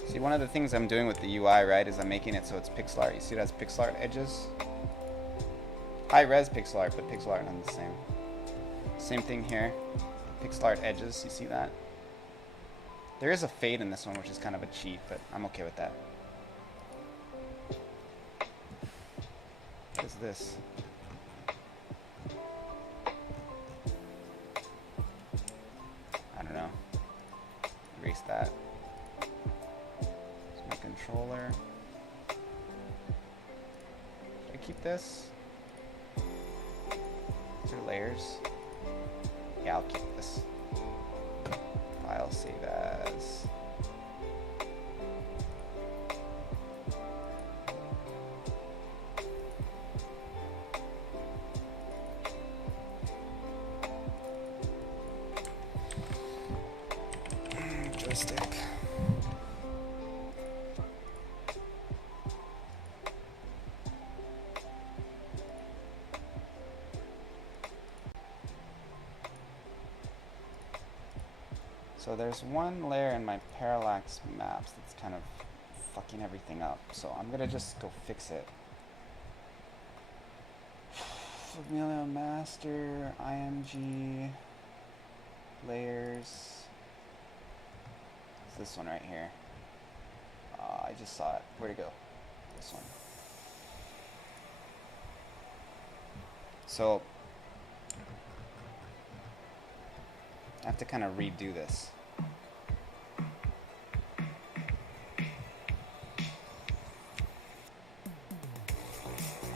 See, one of the things I'm doing with the UI, right, is I'm making it so it's pixel art. You see it has pixel art edges? High res pixel art, but pixel art not the same. Same thing here. Pixel art edges, you see that? There is a fade in this one, which is kind of a cheat, but I'm okay with that. What is this? I don't know. Erase that. Controller. Should I keep this? Is there layers? Yeah, I'll keep this. File save as. Joystick. So there's one layer in my parallax maps that's kind of fucking everything up. So I'm gonna just go fix it. Familia master, IMG, layers. It's this one right here. I just saw it. Where'd it go? This one. So I have to kind of redo this.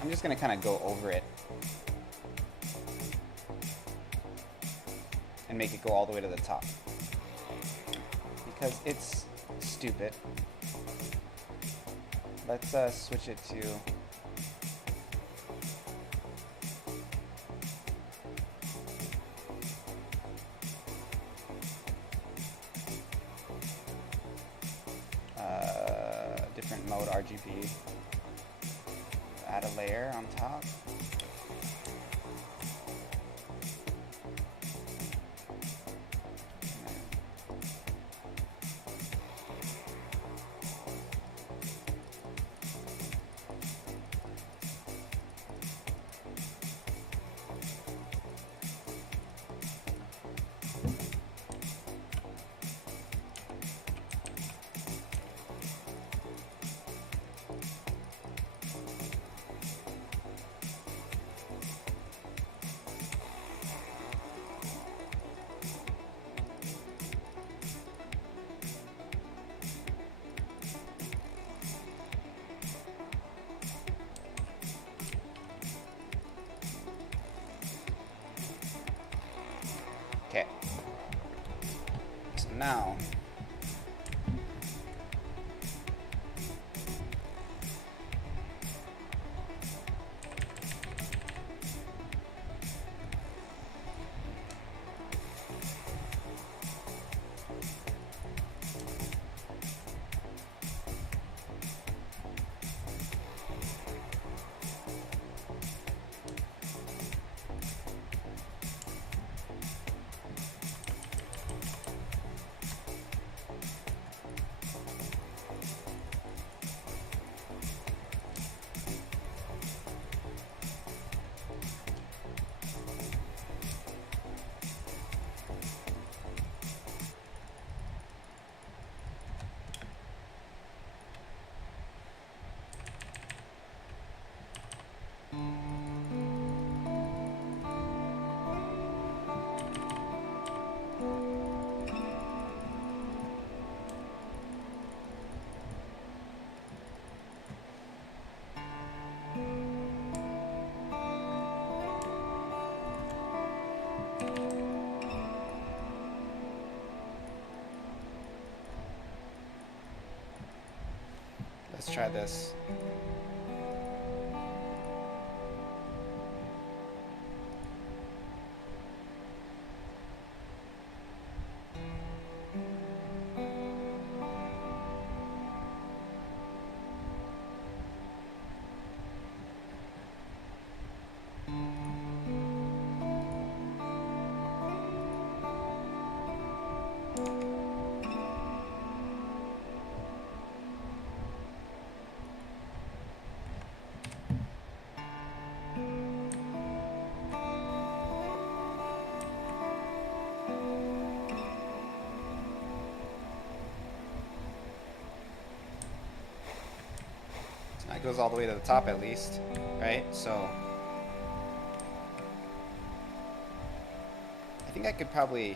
I'm just going to kind of go over it and make it go all the way to the top because it's stupid. Let's switch it to different mode RGB. Add a layer on top. now. Let's try this. It goes all the way to the top at least, right? So I think I could probably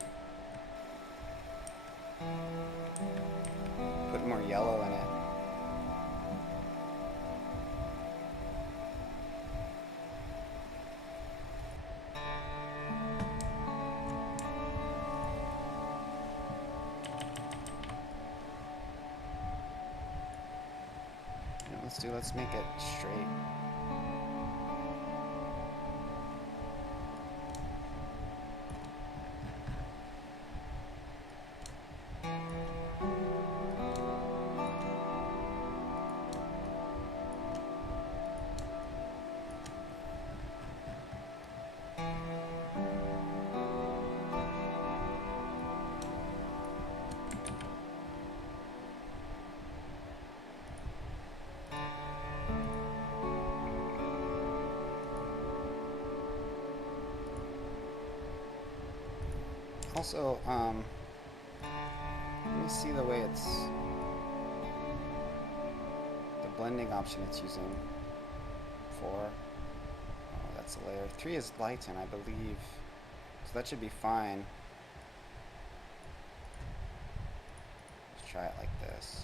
put more yellow in it. Let's make it straight. Also, let me see the way it's the blending option it's using. 4. Oh, that's a layer. 3 is lighten, I believe. So that should be fine. Let's try it like this.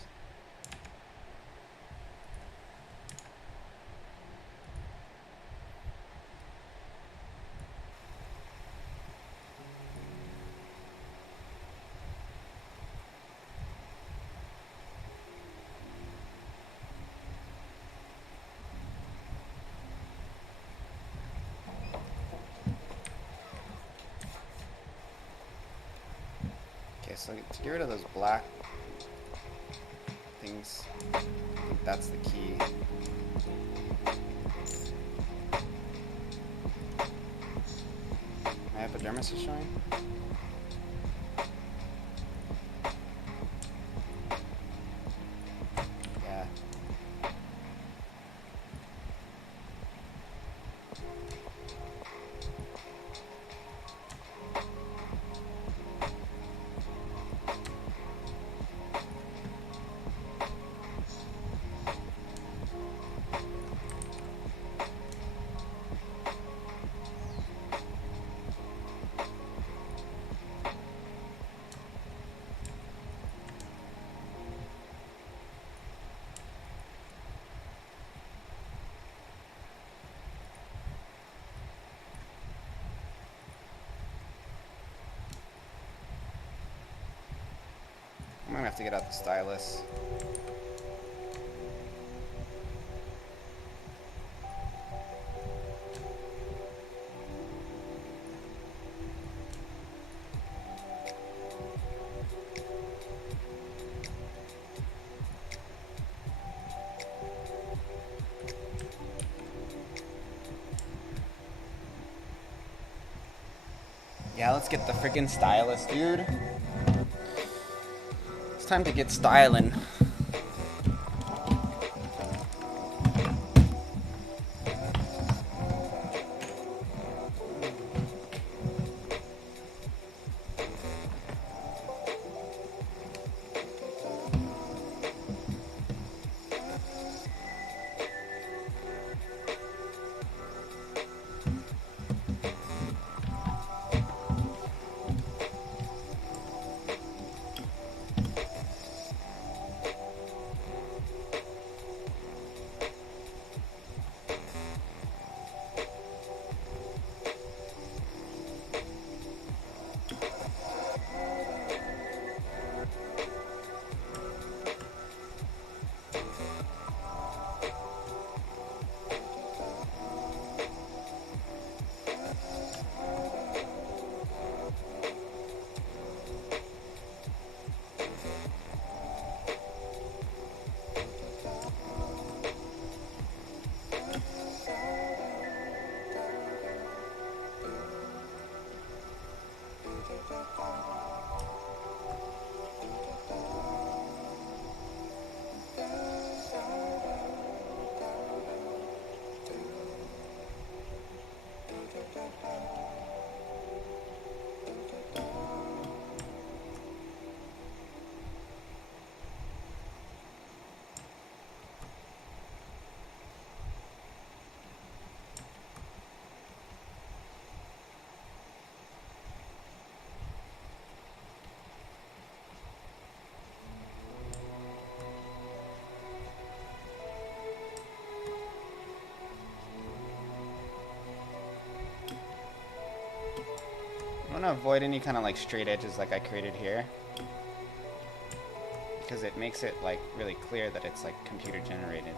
So to get rid of those black things, I think that's the key. My epidermis is showing. Yeah. gonna have to get out the stylus. Yeah, let's get the freaking stylus, dude. It's time to get styling. I want to avoid any kind of like straight edges like I created here, because it makes it like really clear that it's like computer generated.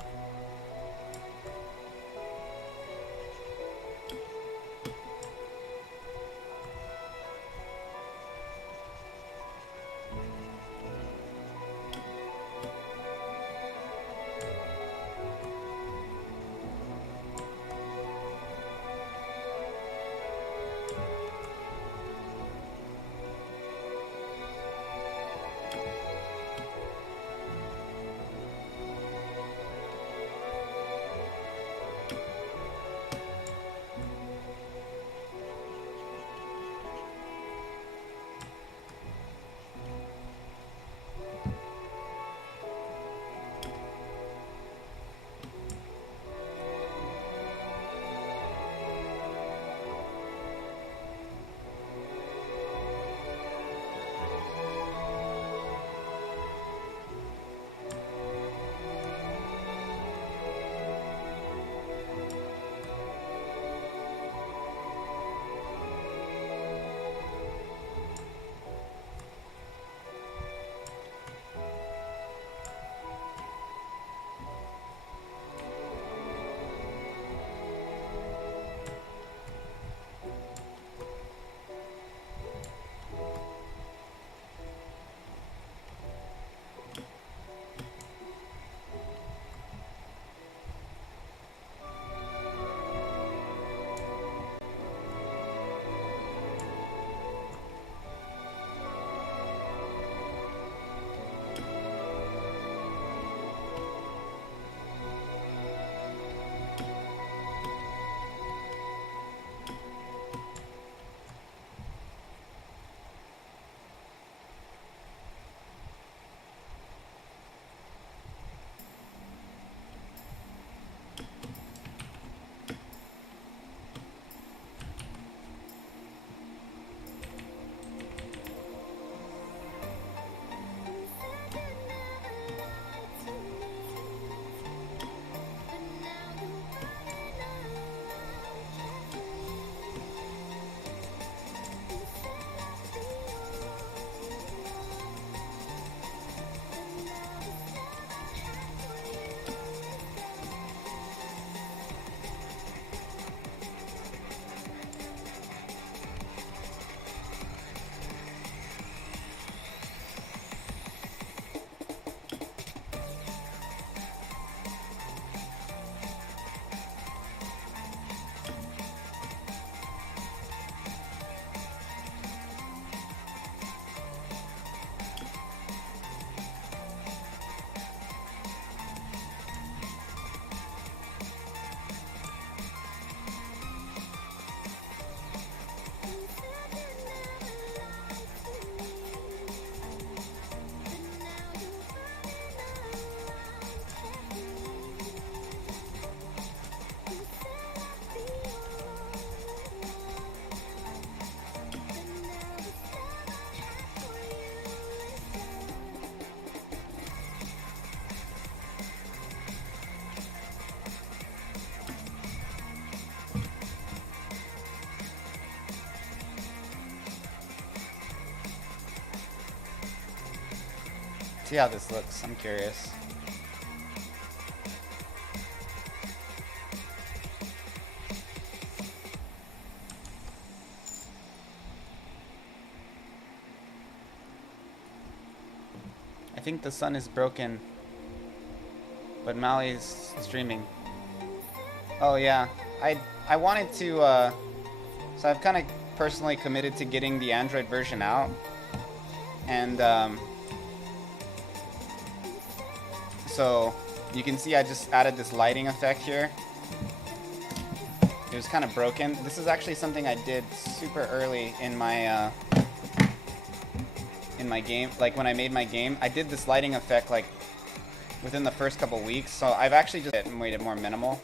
see how this looks. I'm curious. I think the sun is broken, but Maui's streaming. Oh yeah, I wanted to. So I've kind of personally committed to getting the Android version out, and so you can see I just added this lighting effect here. It was kind of broken. This is actually something I did super early in my game. Like when I made my game, I did this lighting effect like within the first couple weeks. So I've actually just made it more minimal.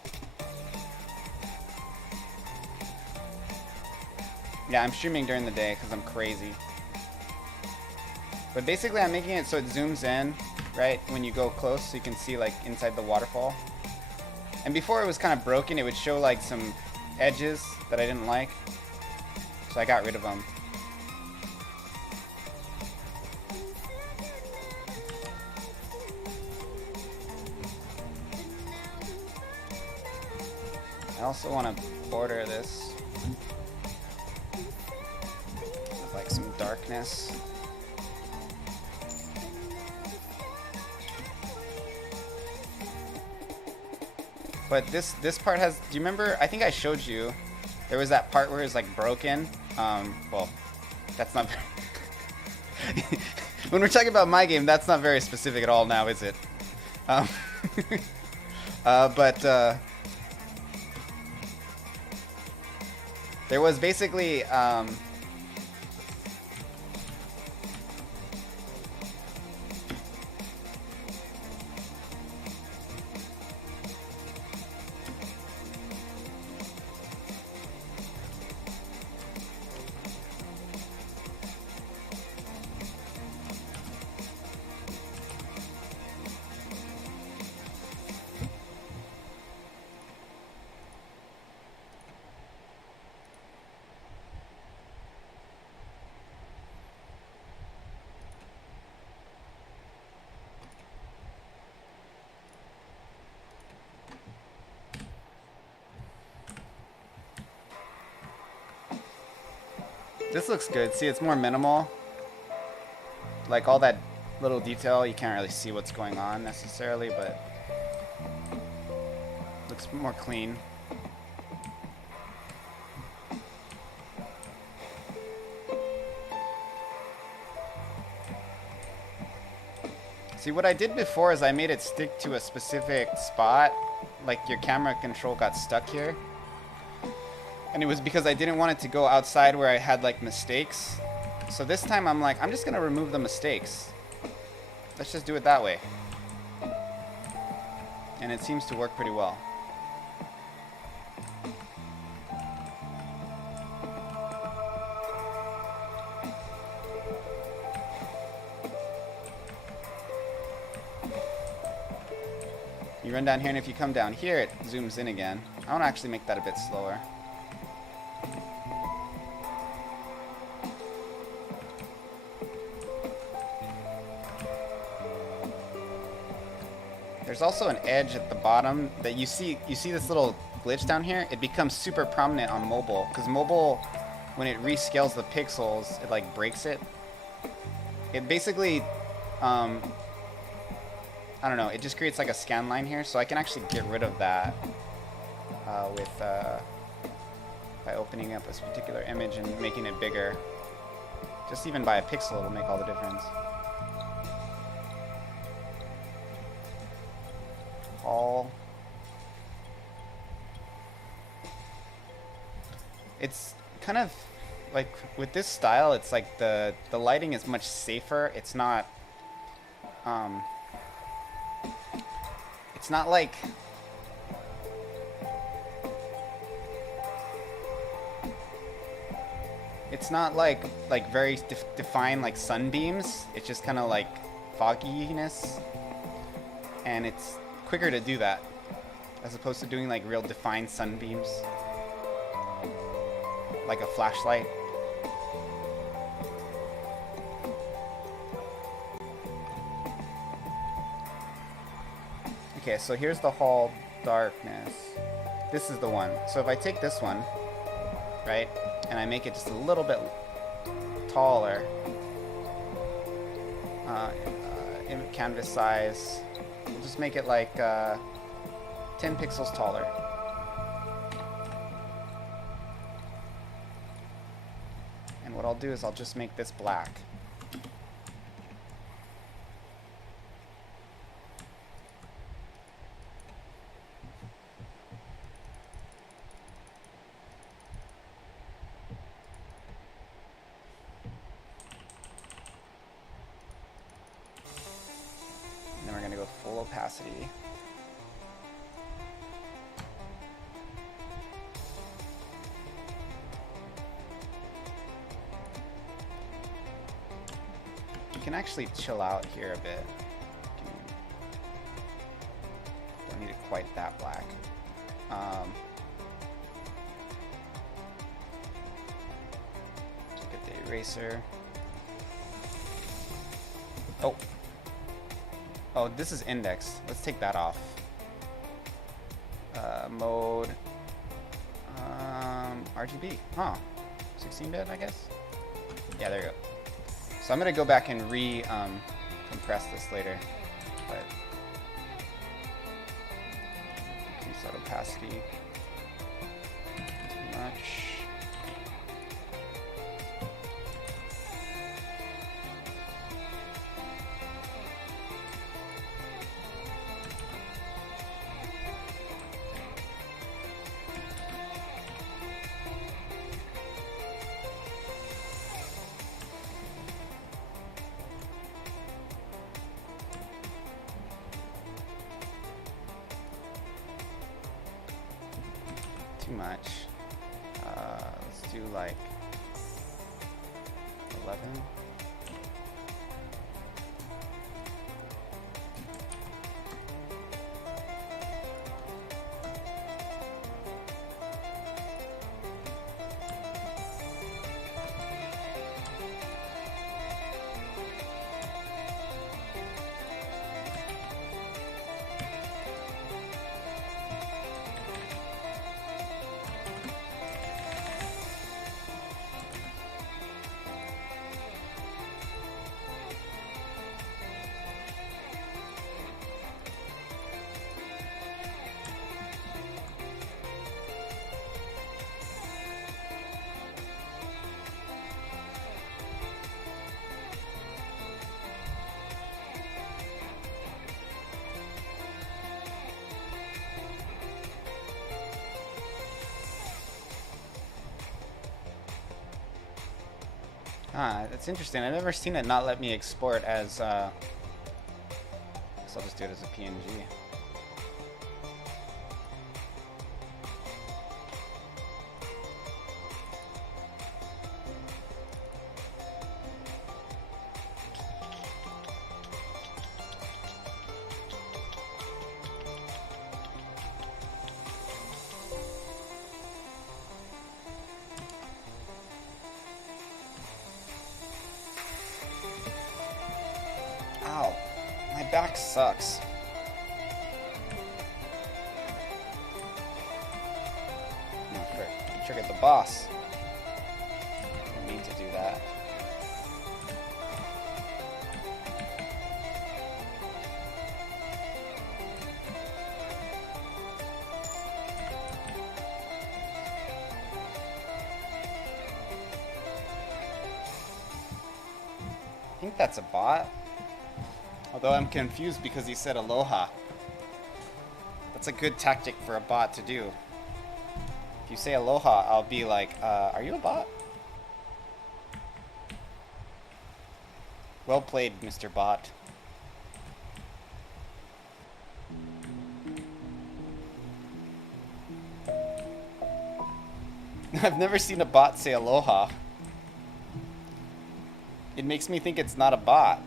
Yeah, I'm streaming during the day because I'm crazy. But basically I'm making it so it zooms in, right, when you go close so you can see like inside the waterfall. And before it was kind of broken, it would show like some edges that I didn't like. So I got rid of them. I also want to border this with like some darkness. But this part has, do you remember, I think I showed you, there was that part where it's like broken. Well, that's not when we're talking about my game, that's not very specific at all now, is it? There was basically this looks good. See, it's more minimal. Like all that little detail, you can't really see what's going on necessarily, but looks more clean. See, what I did before is I made it stick to a specific spot. Like your camera control got stuck here. And it was because I didn't want it to go outside where I had like mistakes. So this time I'm like, I'm just gonna remove the mistakes. Let's just do it that way. And it seems to work pretty well. You run down here, and if you come down here, it zooms in again. I want to actually make that a bit slower. There's also an edge at the bottom that you see this little glitch down here. It becomes super prominent on mobile, because mobile, when it rescales the pixels, it like breaks it. It basically, I don't know, it just creates like a scan line here, so I can actually get rid of that by opening up this particular image and making it bigger. Just even by a pixel, it'll make all the difference. All. It's kind of like with this style, it's like the lighting is much safer. It's not like very defined like sunbeams. It's just kind of like fogginess, and it's quicker to do that as opposed to doing like real defined sunbeams like a flashlight. Okay, so here's the hall darkness. This is the one. So if I take this one, right, and I make it just a little bit taller, in canvas size, we'll just make it like 10 pixels taller. And what I'll do is I'll just make this black. And then we're going to go full opacity. You can actually chill out here a bit. Don't need it quite that black. Just get the eraser. Oh. Oh, this is index. Let's take that off. Mode. RGB. Huh. 16-bit, I guess? Yeah, there you go. So I'm going to go back and compress this later. But increase that opacity. Too much. Too much. Let's do like 11. Ah, that's interesting. I've never seen it not let me export as, so I'll just do it as a PNG. Ow, my back sucks. Oh, frick. You triggered the boss. I didn't mean to do that. I think that's a bot. Although I'm confused because he said aloha. That's a good tactic for a bot to do. If you say aloha, I'll be like, are you a bot? Well played, Mr. Bot. I've never seen a bot say aloha. It makes me think it's not a bot.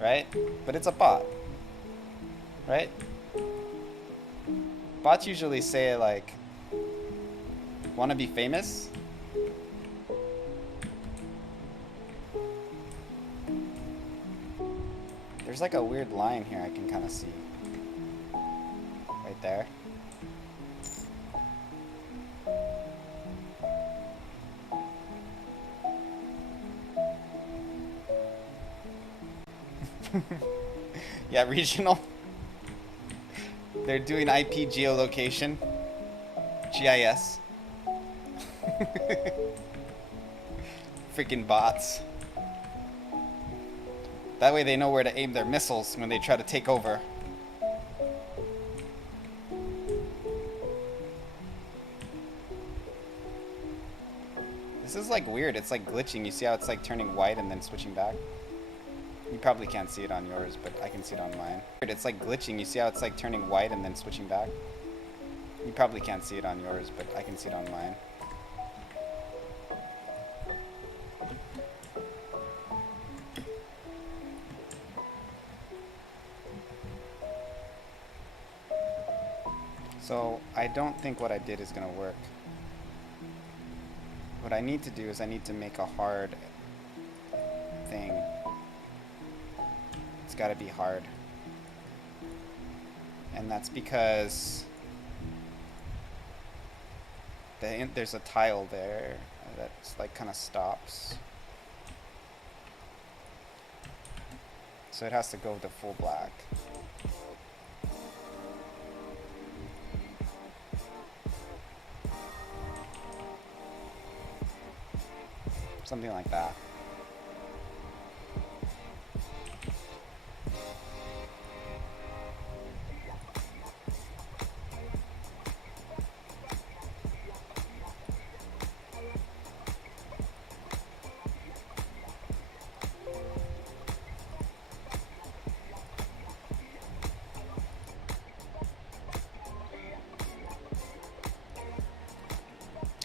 Right? But it's a bot. Right? Bots usually say like, wanna be famous? There's like a weird line here I can kind of see. right there. Yeah, regional. They're doing IP geolocation. GIS. Freaking bots. That way they know where to aim their missiles when they try to take over. This is like weird. It's like glitching. You see how it's like turning white and then switching back? You probably can't see it on yours, but I can see it on mine. It's like glitching. You see how it's like turning white and then switching back? You probably can't see it on yours, but I can see it on mine. So I don't think what I did is gonna work. What I need to do is I need to make a hard thing. It's gotta be hard. And that's because there's a tile there that's like kind of stops. So it has to go to full black. Something like that.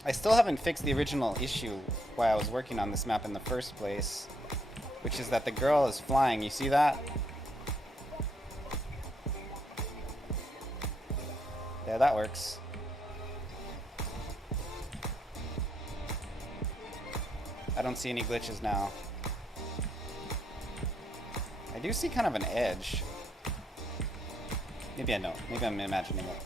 I still haven't fixed the original issue why I was working on this map in the first place, which is that the girl is flying. You see that? Yeah, that works. I don't see any glitches now. I do see kind of an edge. Maybe I don't. Maybe I'm imagining it.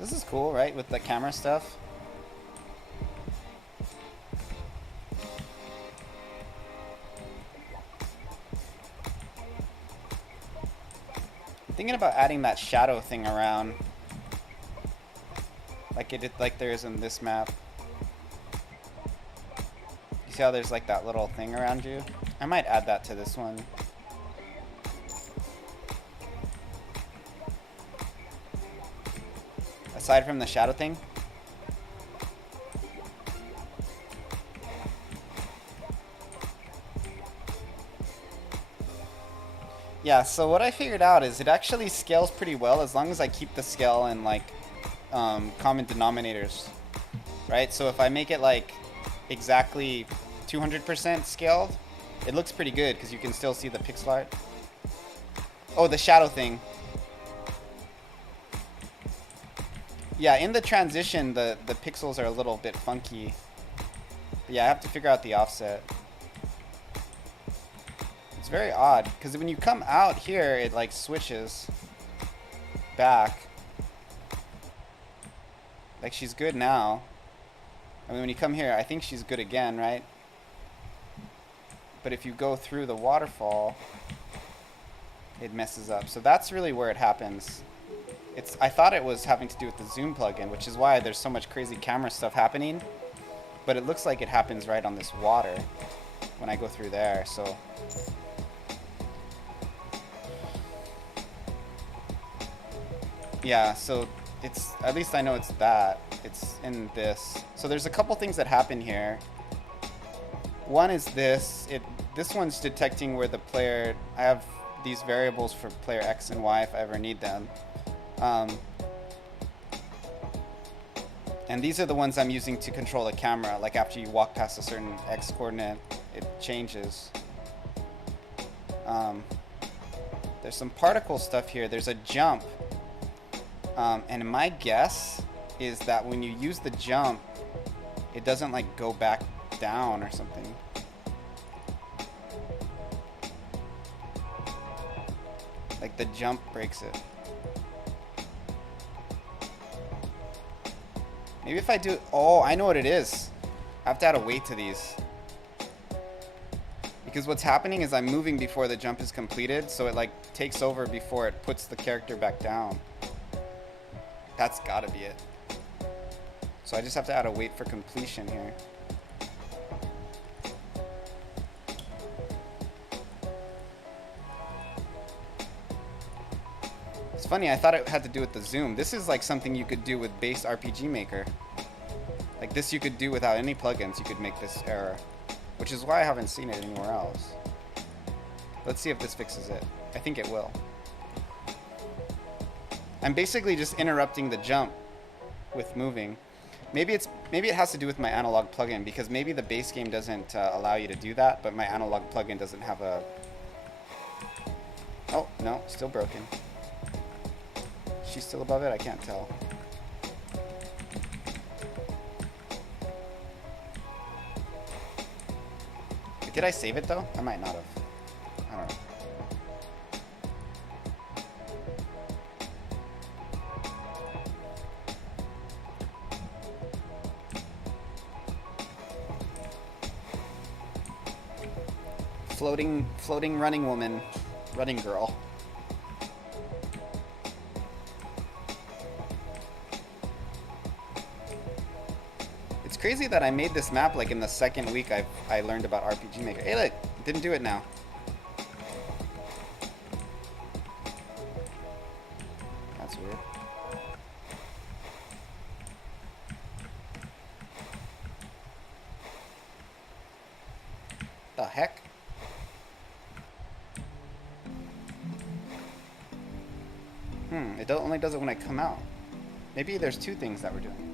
This is cool, right? With the camera stuff. I'm thinking about adding that shadow thing around. Like there is in this map. You see how there's like that little thing around you? I might add that to this one. Aside from the shadow thing. Yeah, so what I figured out is it actually scales pretty well as long as I keep the scale in like common denominators, right? So if I make it like exactly 200% scaled, it looks pretty good because you can still see the pixel art. Oh, the shadow thing. Yeah, in the transition, the pixels are a little bit funky. But yeah, I have to figure out the offset. It's very odd, because when you come out here, it like switches back. Like she's good now. I mean, when you come here, I think she's good again, right? But if you go through the waterfall, it messes up. So that's really where it happens. I thought it was having to do with the zoom plugin, which is why there's so much crazy camera stuff happening. But it looks like it happens right on this water when I go through there, so. Yeah, so it's, at least I know it's that. It's in this. So there's a couple things that happen here. One is this. This one's detecting where the player, I have these variables for player X and Y if I ever need them. And these are the ones I'm using to control the camera. Like after you walk past a certain X coordinate, it changes. There's some particle stuff here. There's a jump. And my guess is that when you use the jump, it doesn't like go back down or something. Like the jump breaks it. Maybe if I do, oh, I know what it is. I have to add a weight to these. Because what's happening is I'm moving before the jump is completed, so it like takes over before it puts the character back down. That's gotta be it. So I just have to add a wait for completion here. It's funny, I thought it had to do with the zoom. This is like something you could do with base RPG Maker. Like this you could do without any plugins, you could make this error. Which is why I haven't seen it anywhere else. Let's see if this fixes it. I think it will. I'm basically just interrupting the jump with moving. Maybe it has to do with my analog plugin, because maybe the base game doesn't allow you to do that, but my analog plugin doesn't have a... Oh, no, still broken. She's still above it? I can't tell. Did I save it though? I might not have. I don't know. Floating running woman, running girl. It's crazy that I made this map like in the second week I learned about RPG Maker. Hey look, didn't do it now. That's weird. The heck? It only does it when I come out. Maybe there's two things that we're doing.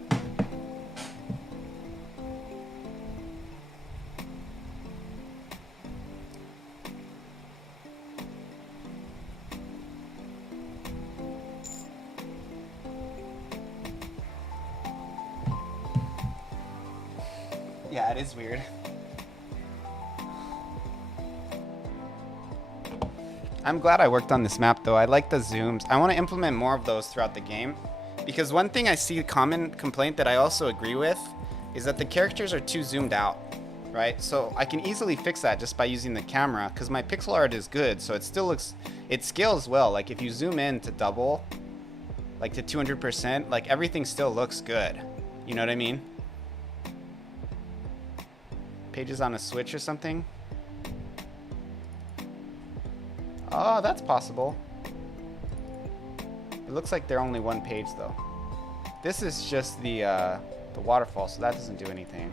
Yeah, it is weird. I'm glad I worked on this map though. I like the zooms. I want to implement more of those throughout the game, because one thing I see a common complaint that I also agree with is that the characters are too zoomed out, right? So I can easily fix that just by using the camera, because my pixel art is good, so it still looks, it scales well. Like if you zoom in to double, like to 200%, like everything still looks good. You know what I mean? Pages on a Switch or something? Oh, that's possible. It looks like they're only one page though. This is just the waterfall, so that doesn't do anything.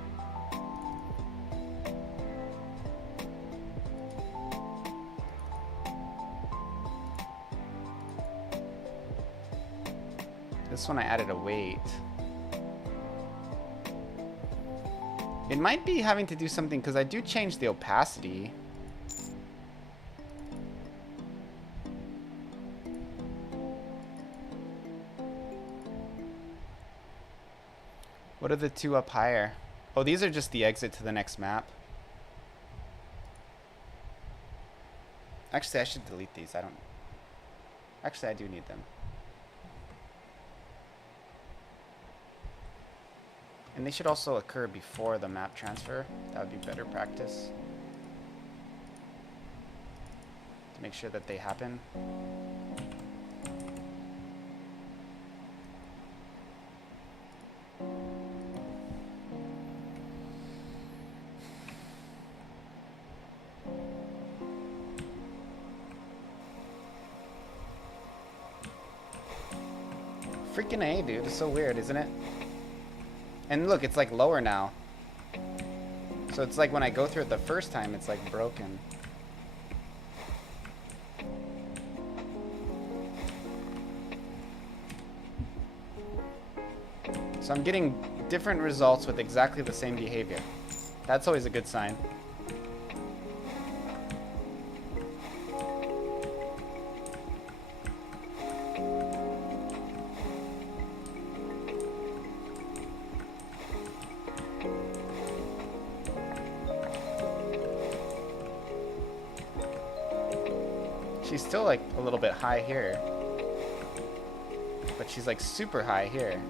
This one I added a weight. It might be having to do something because I do change the opacity. What are the two up higher? Oh, these are just the exit to the next map. Actually, I should delete these. I don't... Actually, I do need them. And they should also occur before the map transfer. That would be better practice. To make sure that they happen. Freaking A, dude. It's so weird, isn't it? And look, it's like lower now. So it's like when I go through it the first time, it's like broken. So I'm getting different results with exactly the same behavior. That's always a good sign. She's still like a little bit high here, but she's like super high here.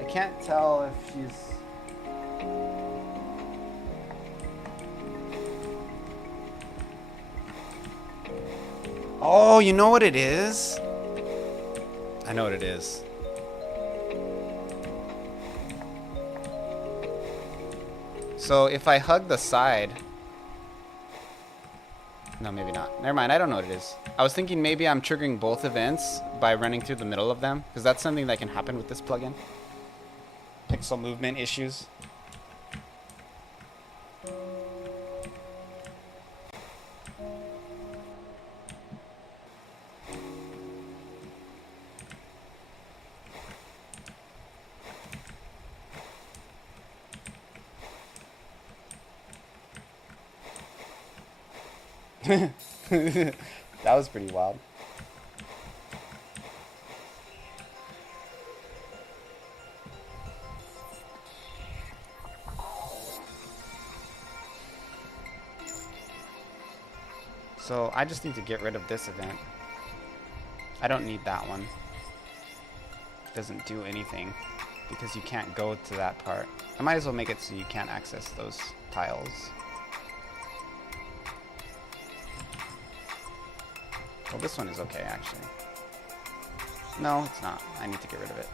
I can't tell if she's... Oh, you know what it is? I know what it is. So if I hug the side... No, maybe not. Never mind, I don't know what it is. I was thinking maybe I'm triggering both events by running through the middle of them, because that's something that can happen with this plugin. Pixel movement issues. That was pretty wild. So I just need to get rid of this event. I don't need that one. It doesn't do anything because you can't go to that part. I might as well make it so you can't access those tiles. Well, this one is okay, actually. No, it's not. I need to get rid of it.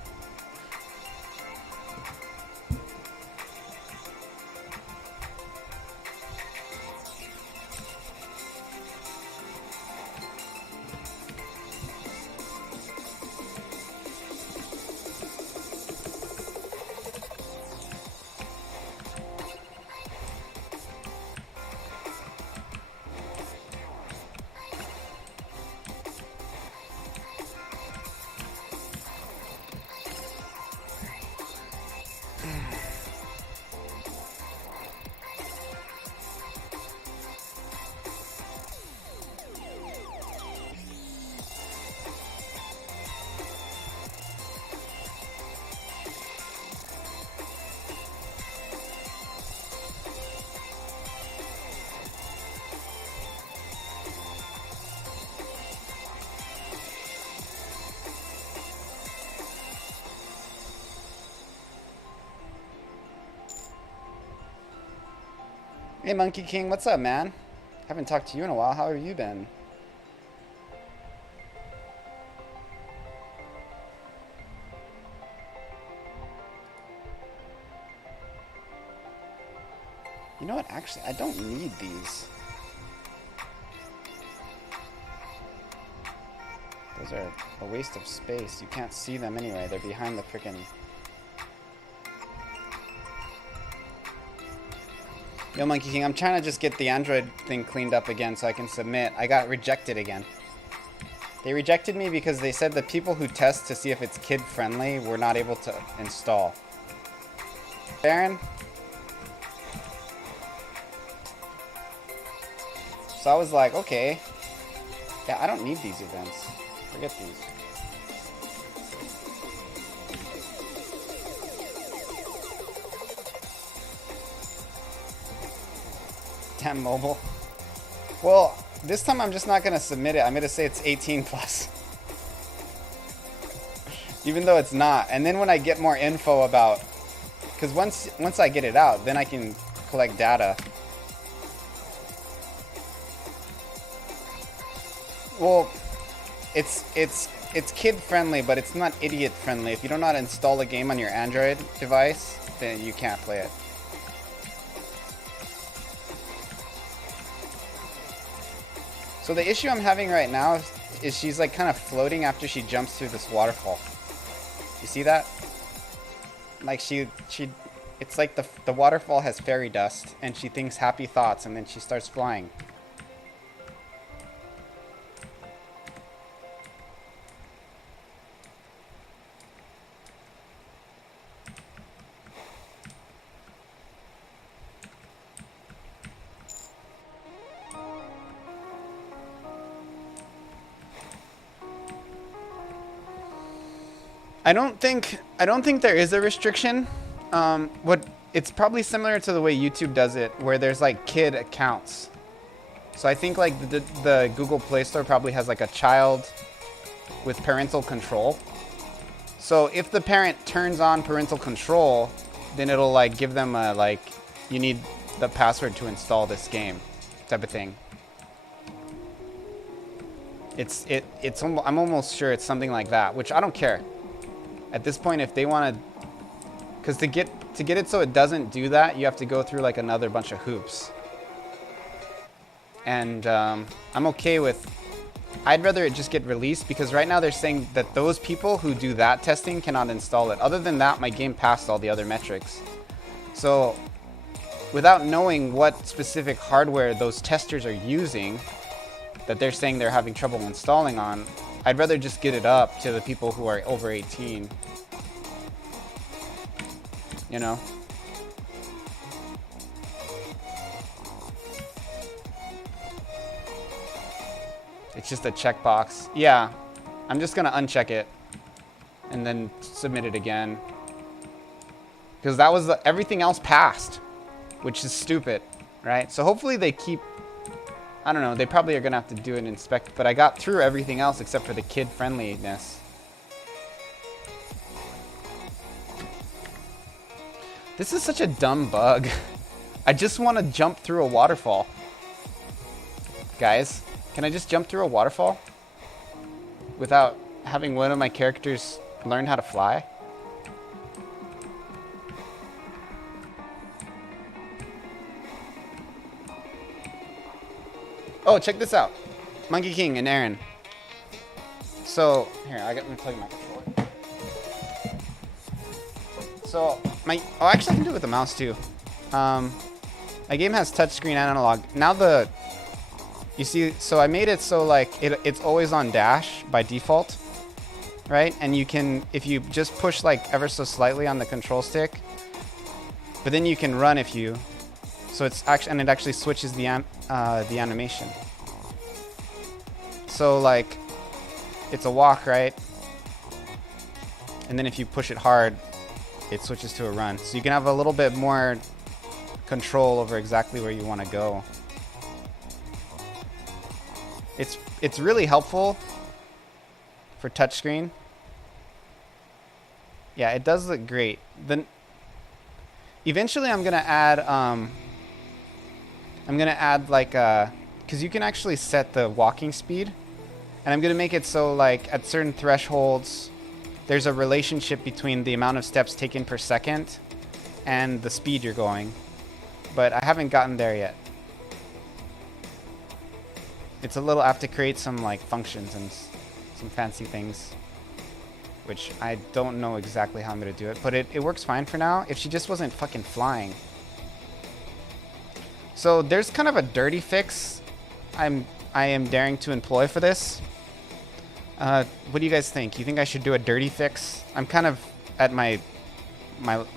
Hey Monkey King, what's up, man? Haven't talked to you in a while. How have you been? You know what? Actually, I don't need these. Those are a waste of space. You can't see them anyway. They're behind the frickin'... Yo, Monkey King, I'm trying to just get the Android thing cleaned up again so I can submit. I got rejected again. They rejected me because they said the people who test to see if it's kid-friendly were not able to install. Baron? So I was like, okay. Yeah, I don't need these events. Forget these. Damn mobile. Well, this time I'm just not going to submit it. I'm going to say it's 18 plus. Even though it's not. And then when I get more info about... Because once I get it out, then I can collect data. Well, it's kid friendly, but it's not idiot friendly. If you do not install a game on your Android device, then you can't play it. So the issue I'm having right now is she's like kind of floating after she jumps through this waterfall. You see that? Like it's like the waterfall has fairy dust and she thinks happy thoughts and then she starts flying. I don't think there is a restriction. What it's probably similar to the way YouTube does it, where there's like kid accounts. So I think like the Google Play Store probably has like a child with parental control. So if the parent turns on parental control, then it'll like give them a like, you need the password to install this game type of thing. I'm almost sure it's something like that, which I don't care. At this point, if they want to, because to get it so it doesn't do that, you have to go through like another bunch of hoops. And I'm okay with, I'd rather it just get released, because right now they're saying that those people who do that testing cannot install it. Other than that, my game passed all the other metrics. So without knowing what specific hardware those testers are using that they're saying they're having trouble installing on, I'd rather just get it up to the people who are over 18. You know? It's just a checkbox. Yeah, I'm just gonna uncheck it and then submit it again. Because that was everything else passed, which is stupid, right? So hopefully they keep, I don't know, they probably are gonna have to do an inspect, but I got through everything else except for the kid friendliness. This is such a dumb bug. I just want to jump through a waterfall. Guys, can I just jump through a waterfall without having one of my characters learn how to fly? Oh, check this out. Monkey King and Aaron. So, here, let me plug my controller. So, actually I can do it with the mouse too. My game has touchscreen analog. Now you see, so I made it so like it's always on dash by default, right? And you can, if you just push like ever so slightly on the control stick, but then you can run if you, so it's actually, and it actually switches the animation. So like, it's a walk, right? And then if you push it hard, it switches to a run. So you can have a little bit more control over exactly where you want to go. It's really helpful for touchscreen. Yeah, it does look great. Then eventually I'm gonna add like because you can actually set the walking speed, and I'm gonna make it so like at certain thresholds there's a relationship between the amount of steps taken per second and the speed you're going. But I haven't gotten there yet. It's a little, I have to create some like functions and some fancy things, which I don't know exactly how I'm gonna do it, but it works fine for now. If she just wasn't fucking flying. So there's kind of a dirty fix I am daring to employ for this. What do you guys think? You think I should do a dirty fix? I'm kind of at my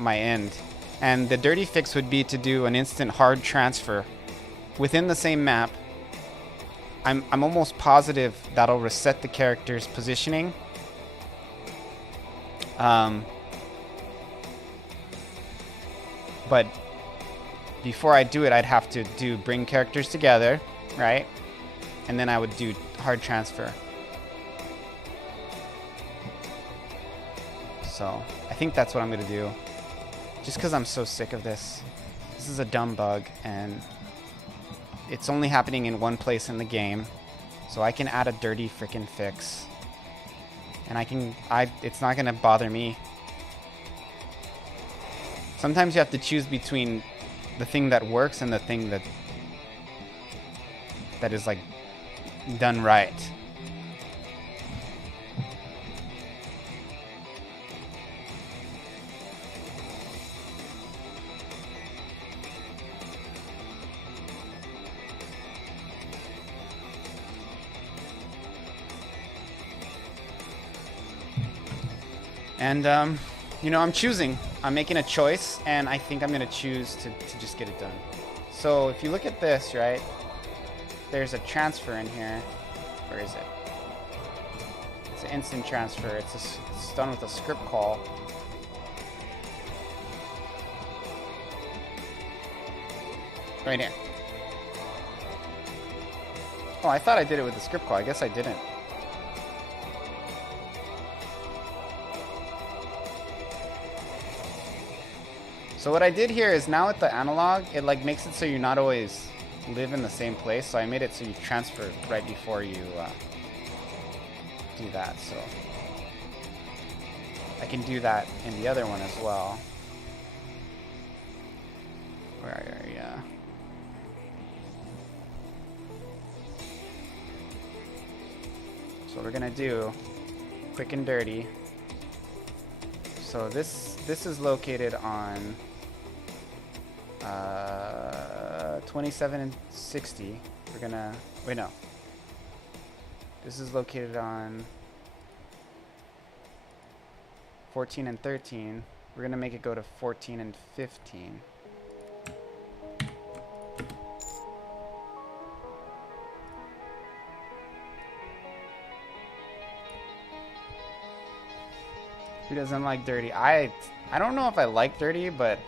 end. And the dirty fix would be to do an instant hard transfer within the same map. I'm almost positive that'll reset the character's positioning. But before I do it, I'd have to bring characters together, right? And then I would do hard transfer. So I think that's what I'm gonna do. Just because I'm so sick of this. This is a dumb bug, and it's only happening in one place in the game. So I can add a dirty frickin' fix. And it's not gonna bother me. Sometimes you have to choose between the thing that works and the thing that is like done right. And, you know, I'm choosing. I'm making a choice, and I think I'm going to choose to just get it done. So if you look at this, right, there's a transfer in here. Where is it? It's an instant transfer. It's done with a script call. Right here. Oh, I thought I did it with the script call. I guess I didn't. So what I did here is now with the analog, it like makes it so you not always live in the same place. So I made it so you transfer right before you do that. So I can do that in the other one as well. Where are you? So what we're gonna do, quick and dirty. So this is located on 27 and 60. We're gonna wait, no. This is located on 14 and 13. We're gonna make it go to 14 and 15. Who doesn't like dirty? I don't know if I like dirty, but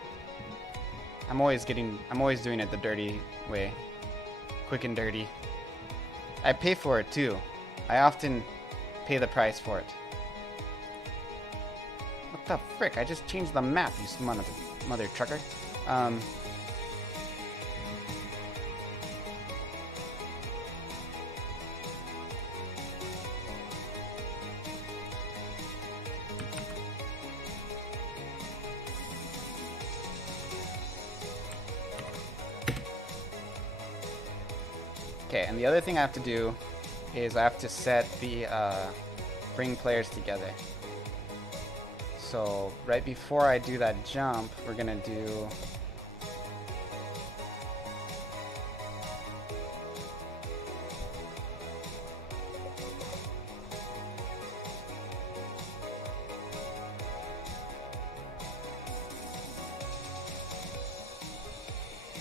I'm always doing it the dirty way. Quick and dirty. I pay for it too. I often pay the price for it. What the frick? I just changed the map, you mother trucker. Okay, and the other thing I have to do is I have to set the bring players together. So right before I do that jump, we're gonna do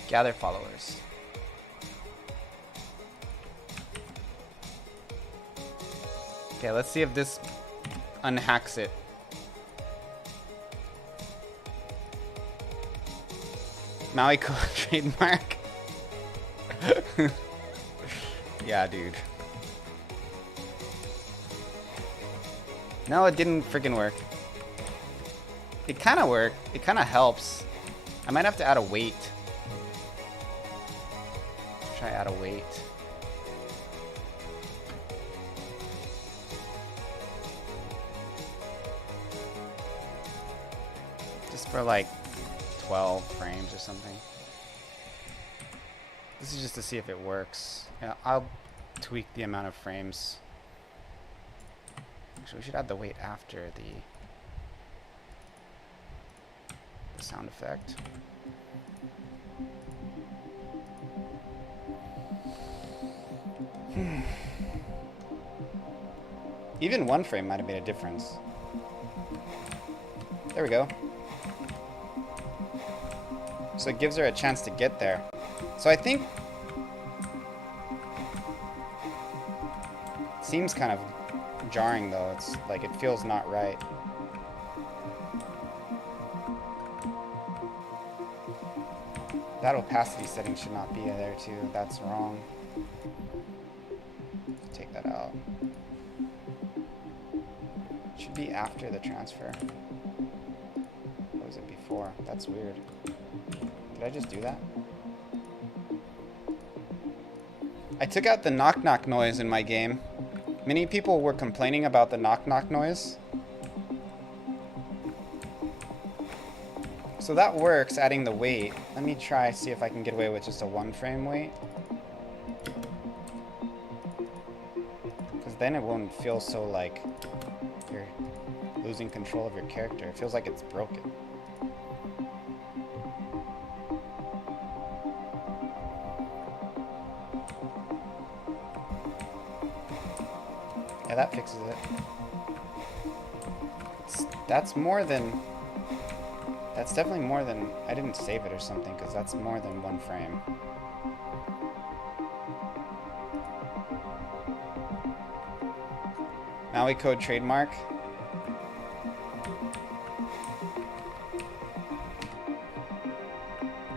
gather followers. Okay, let's see if this unhacks it. Maui trademark. Yeah, dude. No, it didn't freaking work. It kind of worked. It kind of helps. I might have to add a weight. Try add a weight. For like 12 frames or something. This is just to see if it works. Yeah, I'll tweak the amount of frames. Actually, we should add the weight after the sound effect. Even one frame might have made a difference. There we go. So it gives her a chance to get there. So I think it seems kind of jarring though. It's like it feels not right. That opacity setting should not be there too. That's wrong. Take that out. It should be after the transfer. Or was it before? That's weird. Did I just do that? I took out the knock knock noise in my game. Many people were complaining about the knock knock noise. So that works, adding the weight. Let me try, see if I can get away with just a 1 frame weight. Because then it won't feel so like you're losing control of your character. It feels like it's broken. Yeah, that fixes it. That's more than... That's definitely more than... I didn't save it or something, because that's more than 1 frame. Maui code trademark.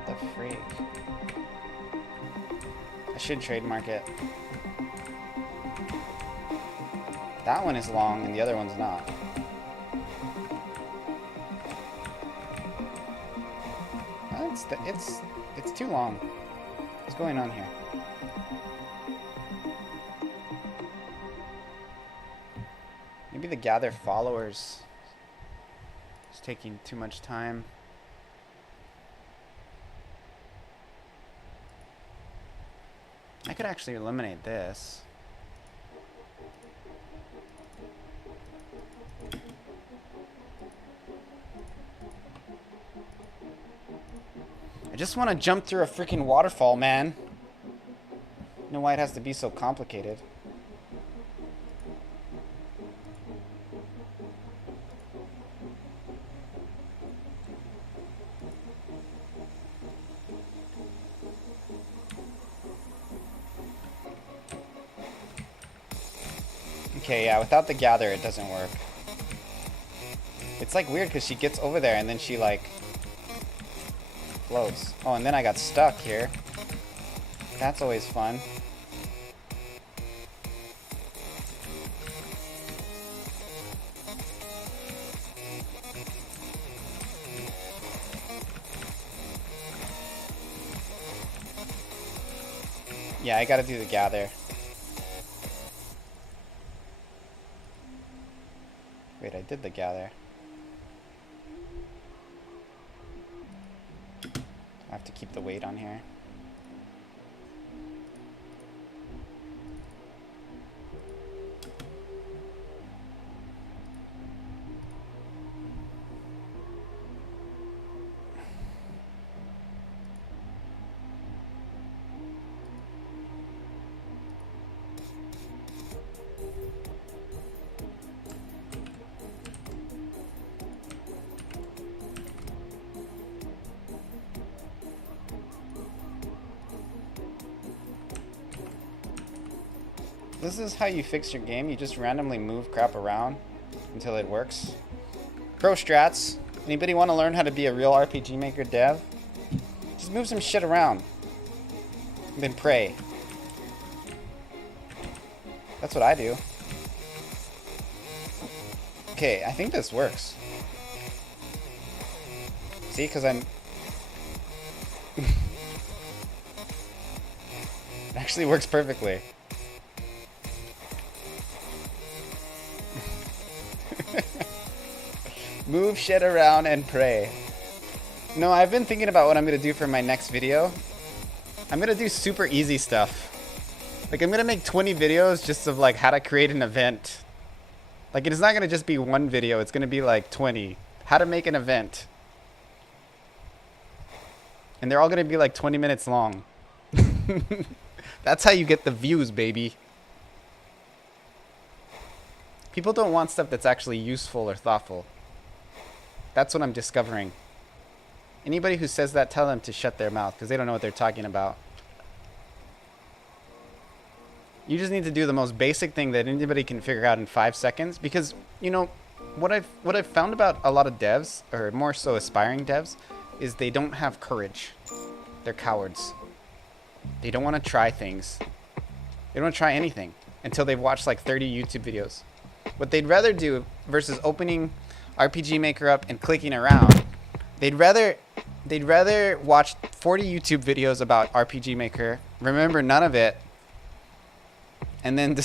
The freak. I should trademark it. That one is long and the other one's not. It's too long. What's going on here? Maybe the gather followers is taking too much time. I could actually eliminate this. I just want to jump through a freaking waterfall, man. I don't know why it has to be so complicated. Okay, yeah, without the gather, it doesn't work. It's like weird because she gets over there and then she like floats. Oh, and then I got stuck here. That's always fun. Yeah, I gotta do the gather. Wait, I did the gather. I have to keep the weight on here. This is how you fix your game. You just randomly move crap around until it works. Pro strats. Anybody want to learn how to be a real RPG Maker dev? Just move some shit around. And then pray. That's what I do. Okay, I think this works. See, because I'm... It actually works perfectly. Move shit around and pray. No, I've been thinking about what I'm going to do for my next video. I'm going to do super easy stuff. Like, I'm going to make 20 videos just of, like, how to create an event. Like, it's not going to just be one video. It's going to be, like, 20. How to make an event. And they're all going to be, like, 20 minutes long. That's how you get the views, baby. People don't want stuff that's actually useful or thoughtful. That's what I'm discovering. Anybody who says that, tell them to shut their mouth because they don't know what they're talking about. You just need to do the most basic thing that anybody can figure out in 5 seconds because, you know, what I've found about a lot of devs, or more so aspiring devs, is they don't have courage. They're cowards. They don't want to try things. They don't want to try anything until they've watched like 30 YouTube videos. What they'd rather do versus opening RPG Maker up and clicking around, they'd rather watch 40 YouTube videos about RPG Maker, remember none of it, and then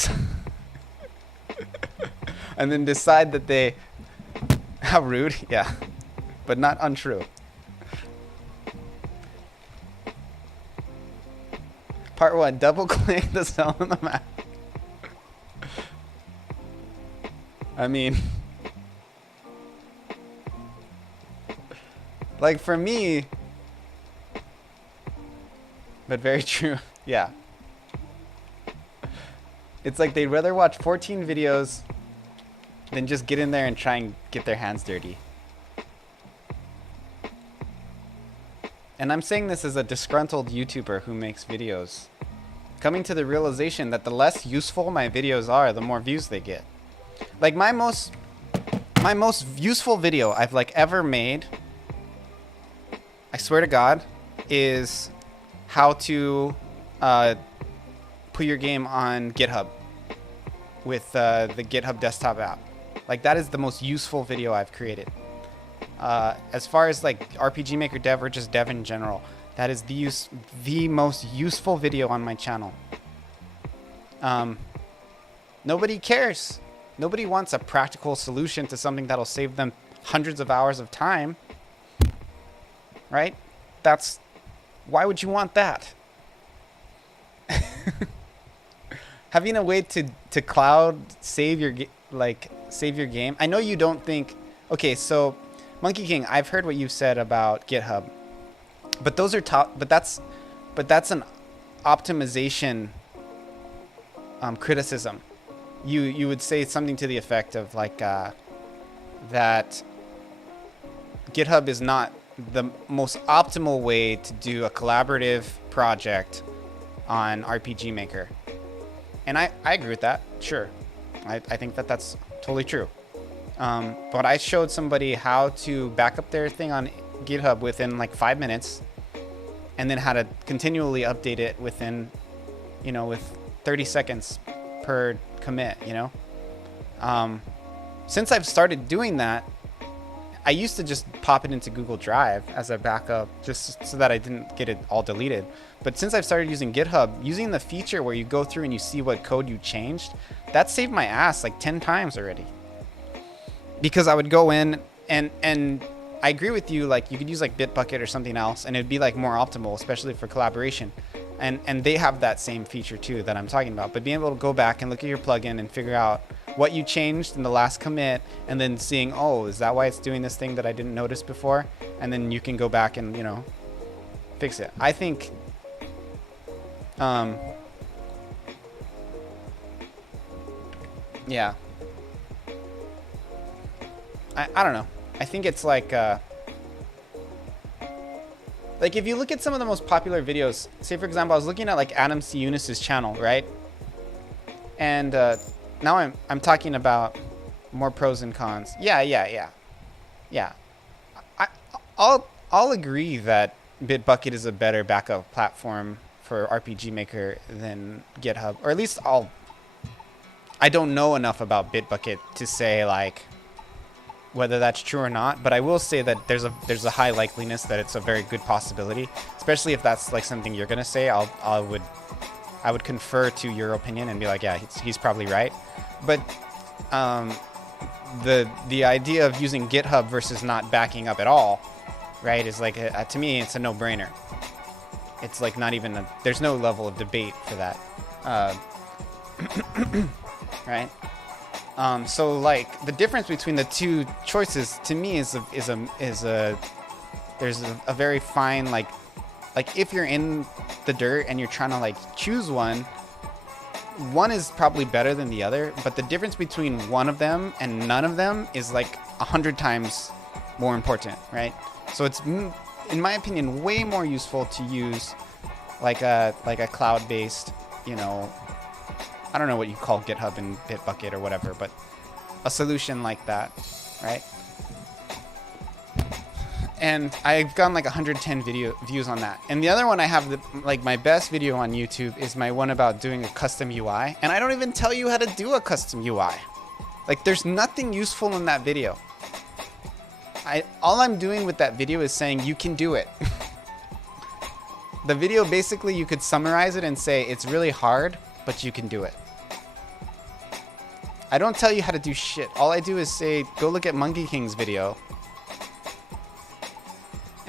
and then decide that they... How rude, yeah, but not untrue. Part 1, double click the cell on the map. I mean, like for me, but very true, yeah. It's like they'd rather watch 14 videos than just get in there and try and get their hands dirty. And I'm saying this as a disgruntled YouTuber who makes videos, coming to the realization that the less useful my videos are, the more views they get. Like my most useful video I've like ever made, I swear to God, is how to put your game on GitHub with the GitHub desktop app. Like that is the most useful video I've created. As far as like RPG Maker dev or just dev in general, that is the most useful video on my channel. Nobody cares. Nobody wants a practical solution to something that'll save them hundreds of hours of time. Right? Why would you want that? Having a way to cloud save your game. I know you don't think, okay, so Monkey King, I've heard what you've said about GitHub. But those are but that's an optimization criticism. You would say something to the effect of like that GitHub is not the most optimal way to do a collaborative project on RPG Maker. And I agree with that, sure. I think that's totally true. But I showed somebody how to back up their thing on GitHub within like 5 minutes, and then how to continually update it within, with 30 seconds per commit, Since I've started doing that, I used to just pop it into Google Drive as a backup just so that I didn't get it all deleted. But since I've started using GitHub, using the feature where you go through and you see what code you changed, that saved my ass like 10 times already. Because I would go in and I agree with you, like you could use like Bitbucket or something else and it'd be like more optimal, especially for collaboration. And they have that same feature too that I'm talking about. But being able to go back and look at your plugin and figure out what you changed in the last commit, and then seeing, oh, is that why it's doing this thing that I didn't notice before? And then you can go back and, fix it. I think, yeah. I don't know. I think it's like if you look at some of the most popular videos, say for example, I was looking at like Adam C. Eunice's channel, right? And now I'm talking about more pros and cons. Yeah. I'll agree that Bitbucket is a better backup platform for RPG Maker than GitHub, or at least I don't know enough about Bitbucket to say like whether that's true or not, but I will say that there's a high likeliness that it's a very good possibility, especially if that's like something you're gonna say. I would confer to your opinion and be like, yeah, he's probably right. But the idea of using GitHub versus not backing up at all, right, is like to me it's a no-brainer. It's like not even there's no level of debate for that, right? So like the difference between the two choices to me is there's a very fine like if you're in the dirt and you're trying to like choose one is probably better than the other, but the difference between one of them and none of them is like 100 times more important, right? So it's, in my opinion, way more useful to use like a cloud-based, I don't know what you call GitHub and Bitbucket or whatever, but a solution like that, right? And I've gotten like 110 views on that. And the other one I have, my best video on YouTube is my one about doing a custom UI. And I don't even tell you how to do a custom UI. Like there's nothing useful in that video. All I'm doing with that video is saying you can do it. The video basically you could summarize it and say it's really hard, but you can do it. I don't tell you how to do shit. All I do is say go look at Monkey King's video.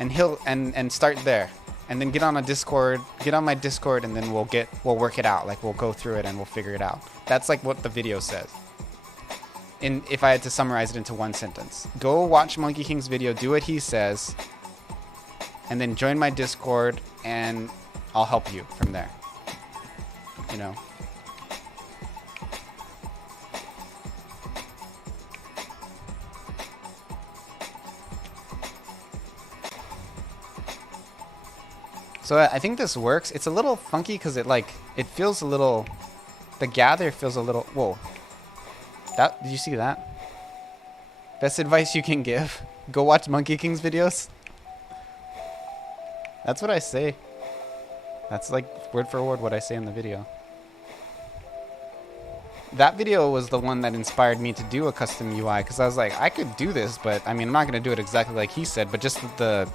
And and start there, and then get on my Discord, and then we'll work it out. Like we'll go through it and we'll figure it out. That's like what the video says. If I had to summarize it into one sentence, go watch Monkey King's video, do what he says, and then join my Discord, and I'll help you from there. So I think this works. It's a little funky because it feels a little, the gather feels a little, whoa. Did you see that? Best advice you can give? Go watch Monkey King's videos. That's what I say. That's like word for word what I say in the video. That video was the one that inspired me to do a custom UI, because I was like, I could do this, but I mean, I'm not gonna do it exactly like he said, but just the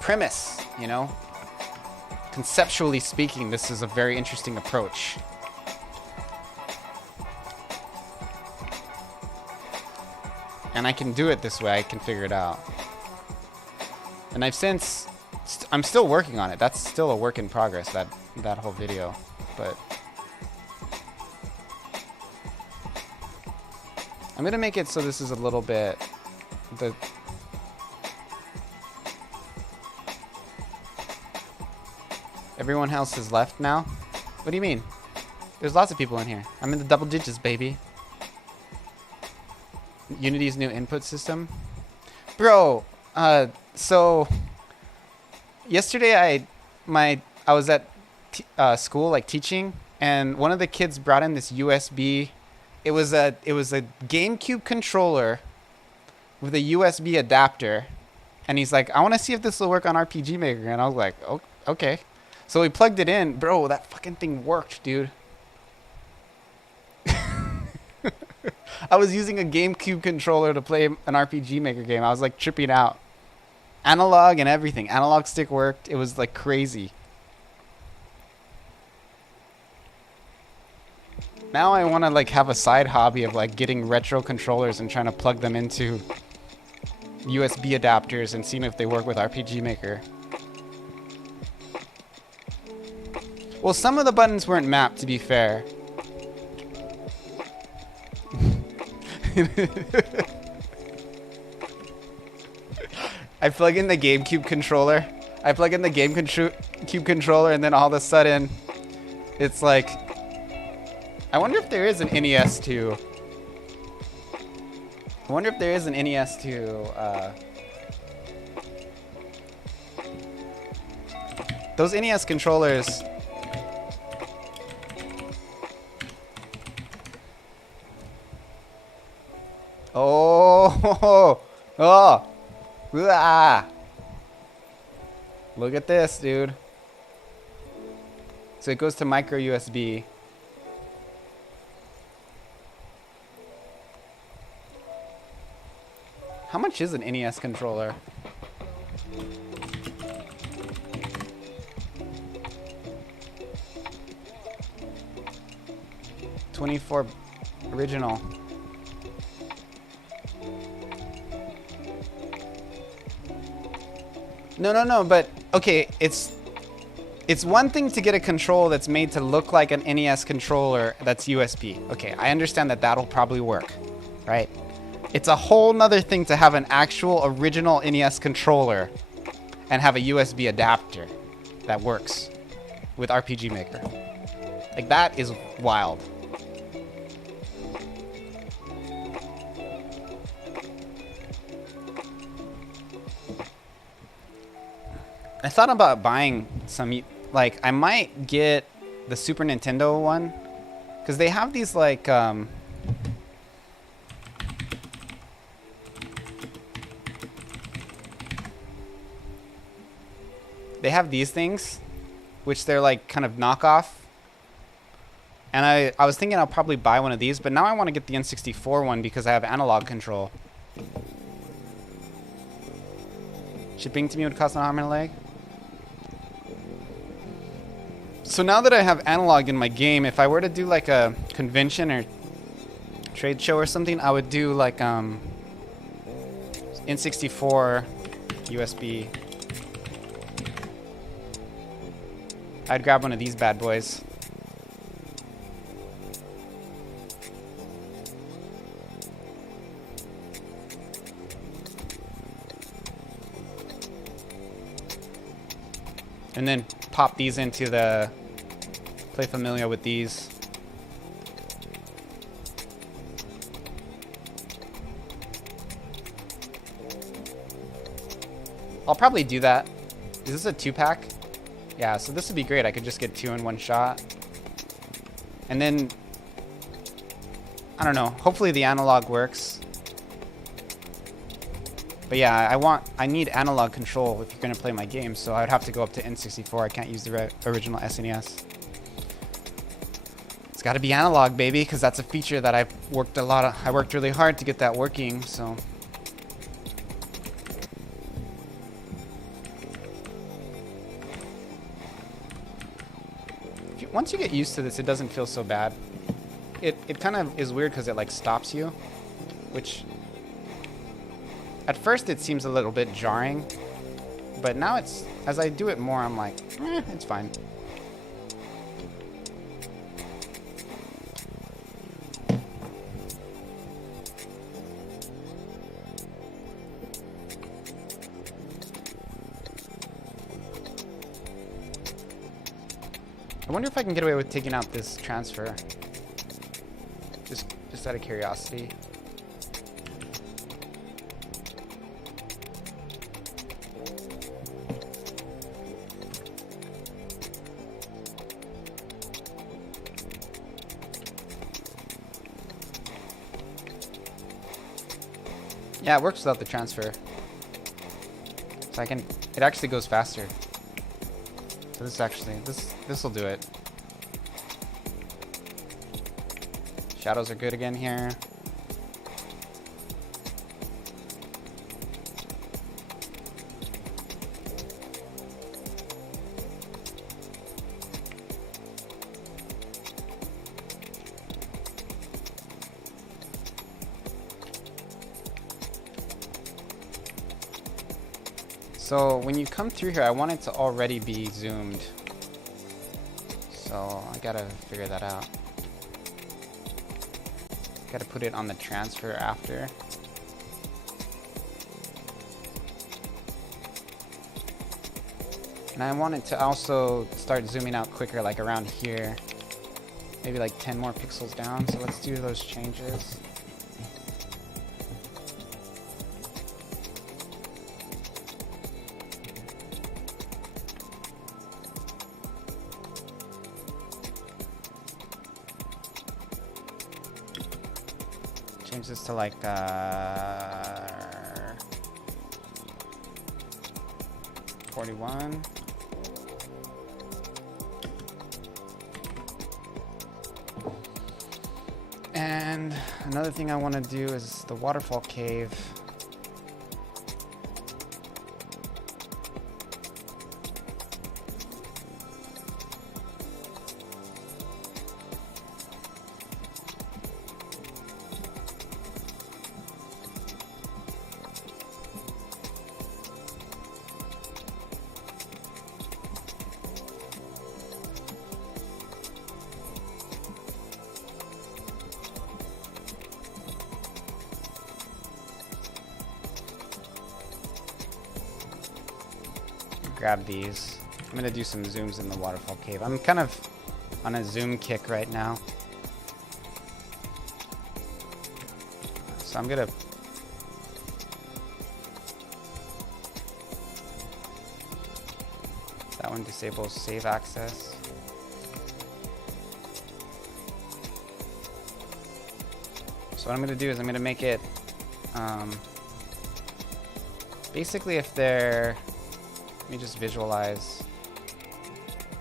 premise, you know? Conceptually speaking, this is a very interesting approach. And I can do it this way. I can figure it out. And I'm still working on it. That's still a work in progress, that whole video. But I'm gonna make it so this is a little bit everyone else is left now. What do you mean? There's lots of people in here. I'm in the double digits, baby. Unity's new input system. Bro, so yesterday I was at school, like teaching, and one of the kids brought in this USB. It was a GameCube controller with a USB adapter, and he's like, I want to see if this will work on RPG Maker, and I was like, oh, okay. So we plugged it in, bro. That fucking thing worked, dude. I was using a GameCube controller to play an RPG Maker game. I was like tripping out. Analog and everything. Analog stick worked. It was like crazy. Now I want to like have a side hobby of like getting retro controllers and trying to plug them into USB adapters and seeing if they work with RPG Maker. Well, some of the buttons weren't mapped, to be fair. I plug in the GameCube controller. And then all of a sudden, it's like, I wonder if there is an NES to. Those NES controllers. Oh, oh, ah. Look at this, dude. So it goes to micro USB. How much is an NES controller? $24 original. No, but okay, it's one thing to get a controller that's made to look like an NES controller that's USB. Okay, I understand that that'll probably work, right? It's a whole nother thing to have an actual original NES controller and have a USB adapter that works with RPG Maker. Like, that is wild. I thought about buying some, like, I might get the Super Nintendo one, because they have these, like, they have these things, which they're, like, kind of knockoff. And I was thinking I'll probably buy one of these, but now I want to get the N64 one because I have analog control. Shipping to me would cost an arm and a leg. So now that I have analog in my game, if I were to do like a convention or trade show or something, I would do like N64 USB. I'd grab one of these bad boys. And then pop these into the play Familia with these. I'll probably do that. Is this a 2-pack? Yeah, so this would be great. I could just get 2 in one shot. And then I don't know. Hopefully the analog works. But yeah, I need analog control if you're gonna play my game, so I'd have to go up to N64. I can't use the original SNES. It's gotta be analog, baby, because that's a feature that I worked really hard to get that working, so. Once you get used to this, it doesn't feel so bad. It kind of is weird because it like stops you, which at first it seems a little bit jarring, but now it's, as I do it more, I'm like, it's fine. I wonder if I can get away with taking out this transfer. Just out of curiosity. Yeah, it works without the transfer. So it actually goes faster. So this will do it. Shadows are good again here. So when you come through here, I want it to already be zoomed. So I gotta figure that out. Gotta put it on the transfer after. And I want it to also start zooming out quicker, like around here. Maybe like 10 more pixels down. So let's do those changes. Change this to like 41. And another thing I want to do is the waterfall cave. Grab these. I'm gonna do some zooms in the waterfall cave. I'm kind of on a zoom kick right now. So I'm gonna that one disables save access. So what I'm gonna do is I'm gonna make it basically if they're, let me just visualize.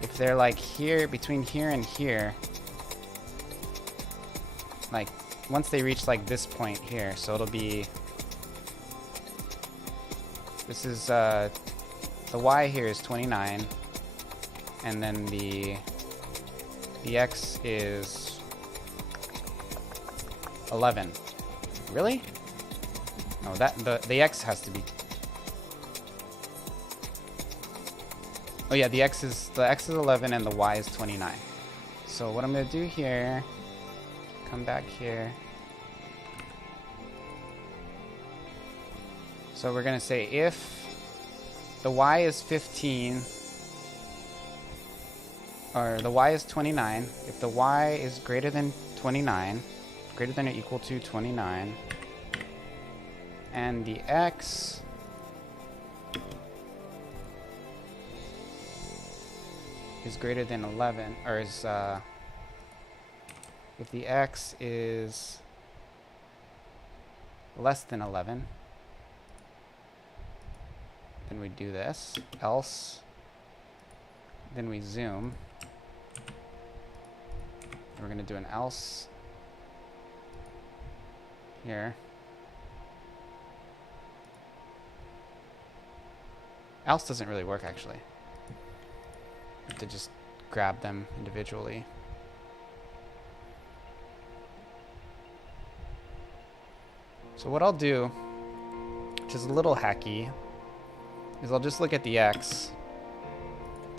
If they're like here, between here and here, like once they reach like this point here, so it'll be, this is, the Y here is 29, and then the X is 11. Really? No, that, the X has to be, oh yeah, the X is 11 and the Y is 29. So what I'm gonna do here, come back here. So we're gonna say if the Y is 15, or the Y is 29, if the Y is greater than 29, greater than or equal to 29, and the X is greater than 11, or is, if the X is less than 11. Then we do this, else, then we zoom. We're gonna do an else here. Else doesn't really work actually. You have to just grab them individually. So what I'll do, which is a little hacky, is I'll just look at the x.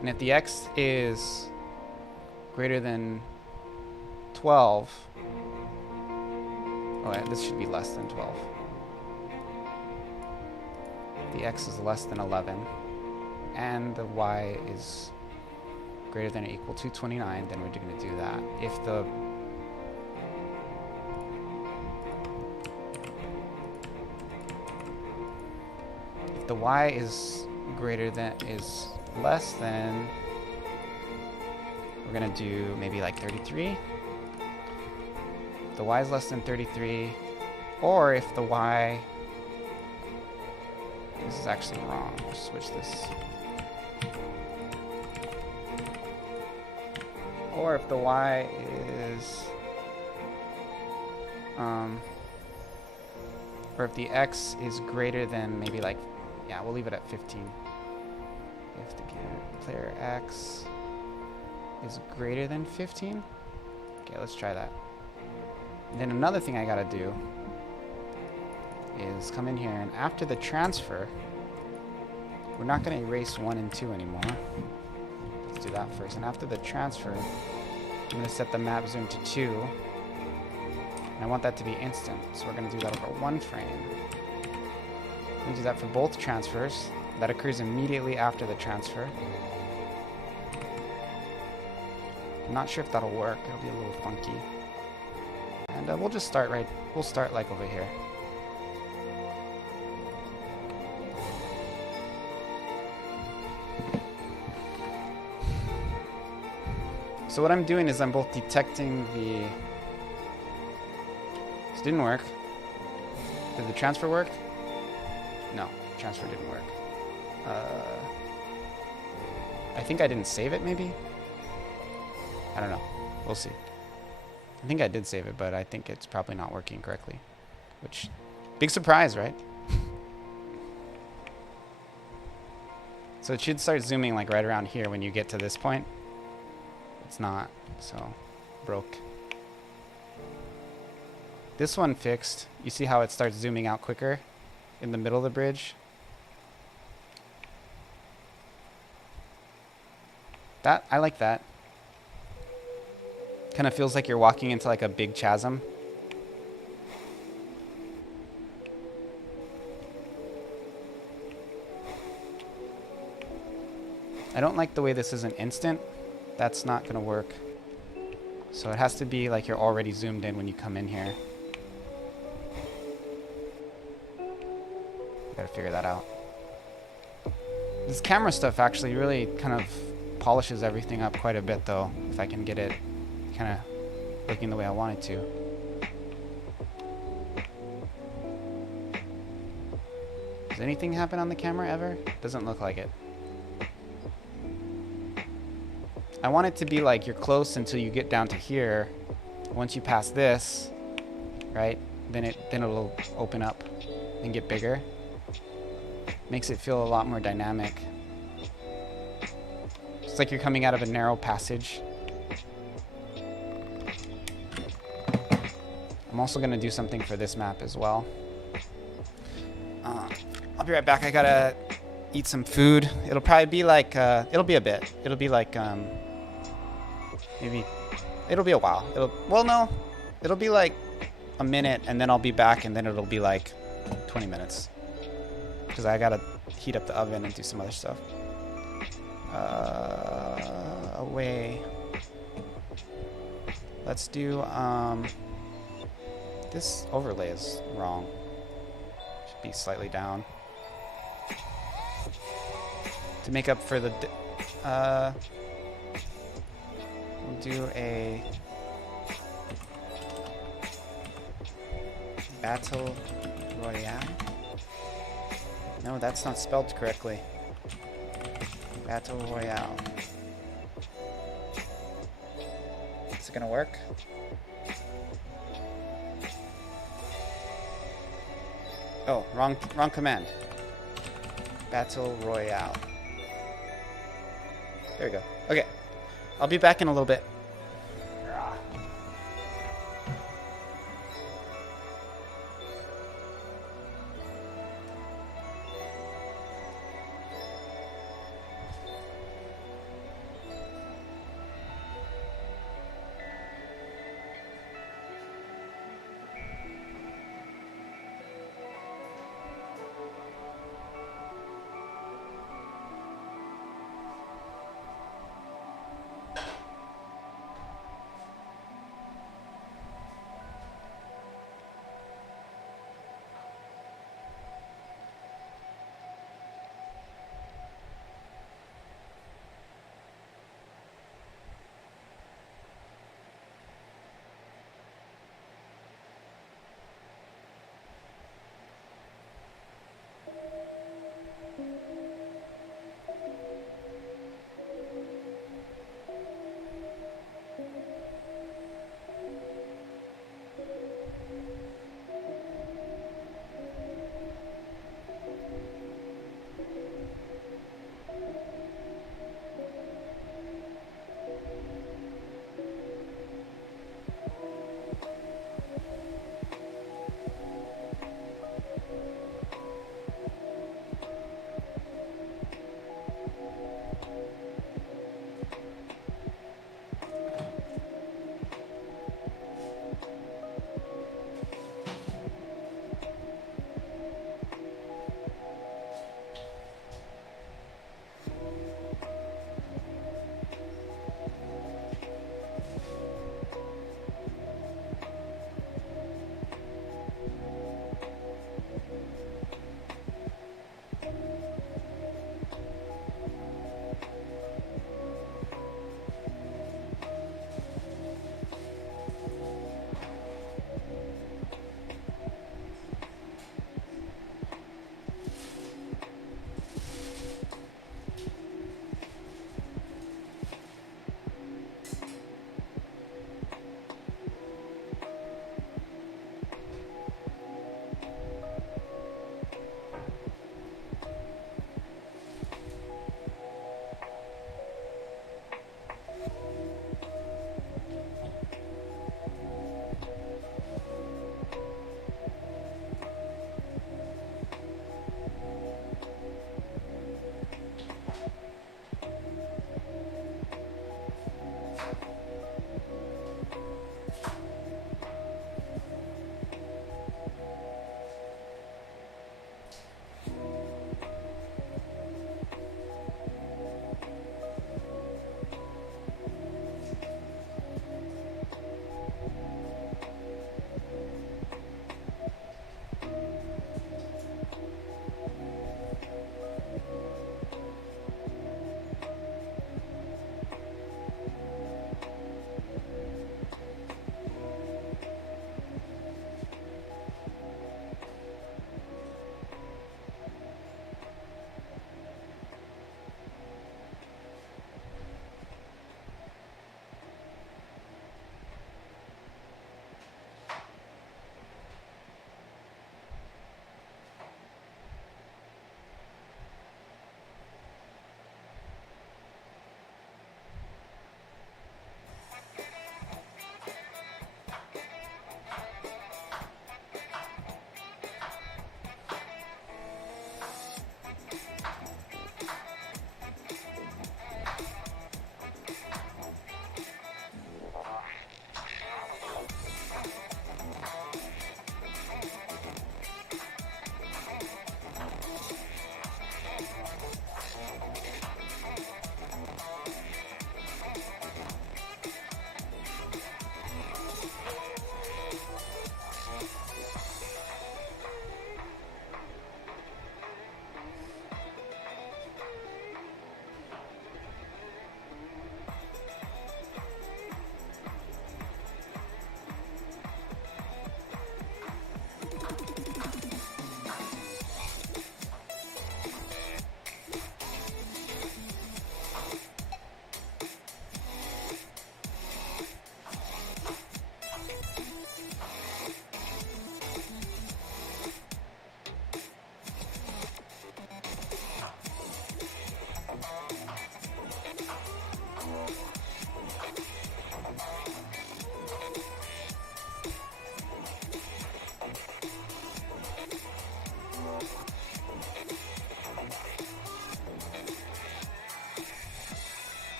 And if the x is greater than 12, oh, this should be less than 12. The x is less than 11, and the y is greater than or equal to 29, then we're going to do that. If the y is greater than, is less than, we're going to do maybe like 33. If the y is less than 33, or if the y, this is actually wrong, let's switch this. Or if the y is, or if the x is greater than maybe like, yeah, we'll leave it at 15. If the player x is greater than 15, okay, let's try that. And then another thing I gotta do is come in here, and after the transfer, we're not gonna erase 1 and 2 anymore. Let's do that first. And after the transfer, I'm gonna set the map zoom to 2. And I want that to be instant, so we're gonna do that over 1 frame. I'm gonna do that for both transfers. That occurs immediately after the transfer. I'm not sure if that'll work. It'll be a little funky. And we'll just start we'll start like over here. So what I'm doing is I'm both detecting the... This didn't work. Did the transfer work? No, transfer didn't work. I think I didn't save it, maybe? I don't know. We'll see. I think I did save it, but I think it's probably not working correctly. Which, big surprise, right? So it should start zooming like right around here when you get to this point. It's not, so broke. This one fixed. You see how it starts zooming out quicker in the middle of the bridge? That, I like that. Kind of feels like you're walking into like a big chasm. I don't like the way this isn't instant. That's not gonna work. So it has to be like you're already zoomed in when you come in here. Gotta figure that out. This camera stuff actually really kind of polishes everything up quite a bit though, if I can get it kind of looking the way I want it to. Does anything happen on the camera ever? Doesn't look like it. I want it to be like you're close until you get down to here. Once you pass this, right, then it'll open up and get bigger. Makes it feel a lot more dynamic. It's like you're coming out of a narrow passage. I'm also gonna do something for this map as well. I'll be right back. I gotta eat some food. It'll probably be like, it'll be a bit. It'll be like, maybe, it'll be a while. Well, no, it'll be like a minute, and then I'll be back, and then it'll be like 20 minutes. Because I gotta heat up the oven and do some other stuff. Away. Let's do, this overlay is wrong. Should be slightly down. To make up for the, we'll do a battle Royale? No, that's not spelled correctly. Battle Royale. Is it gonna work? Oh, wrong command. Battle Royale. There we go. Okay. I'll be back in a little bit.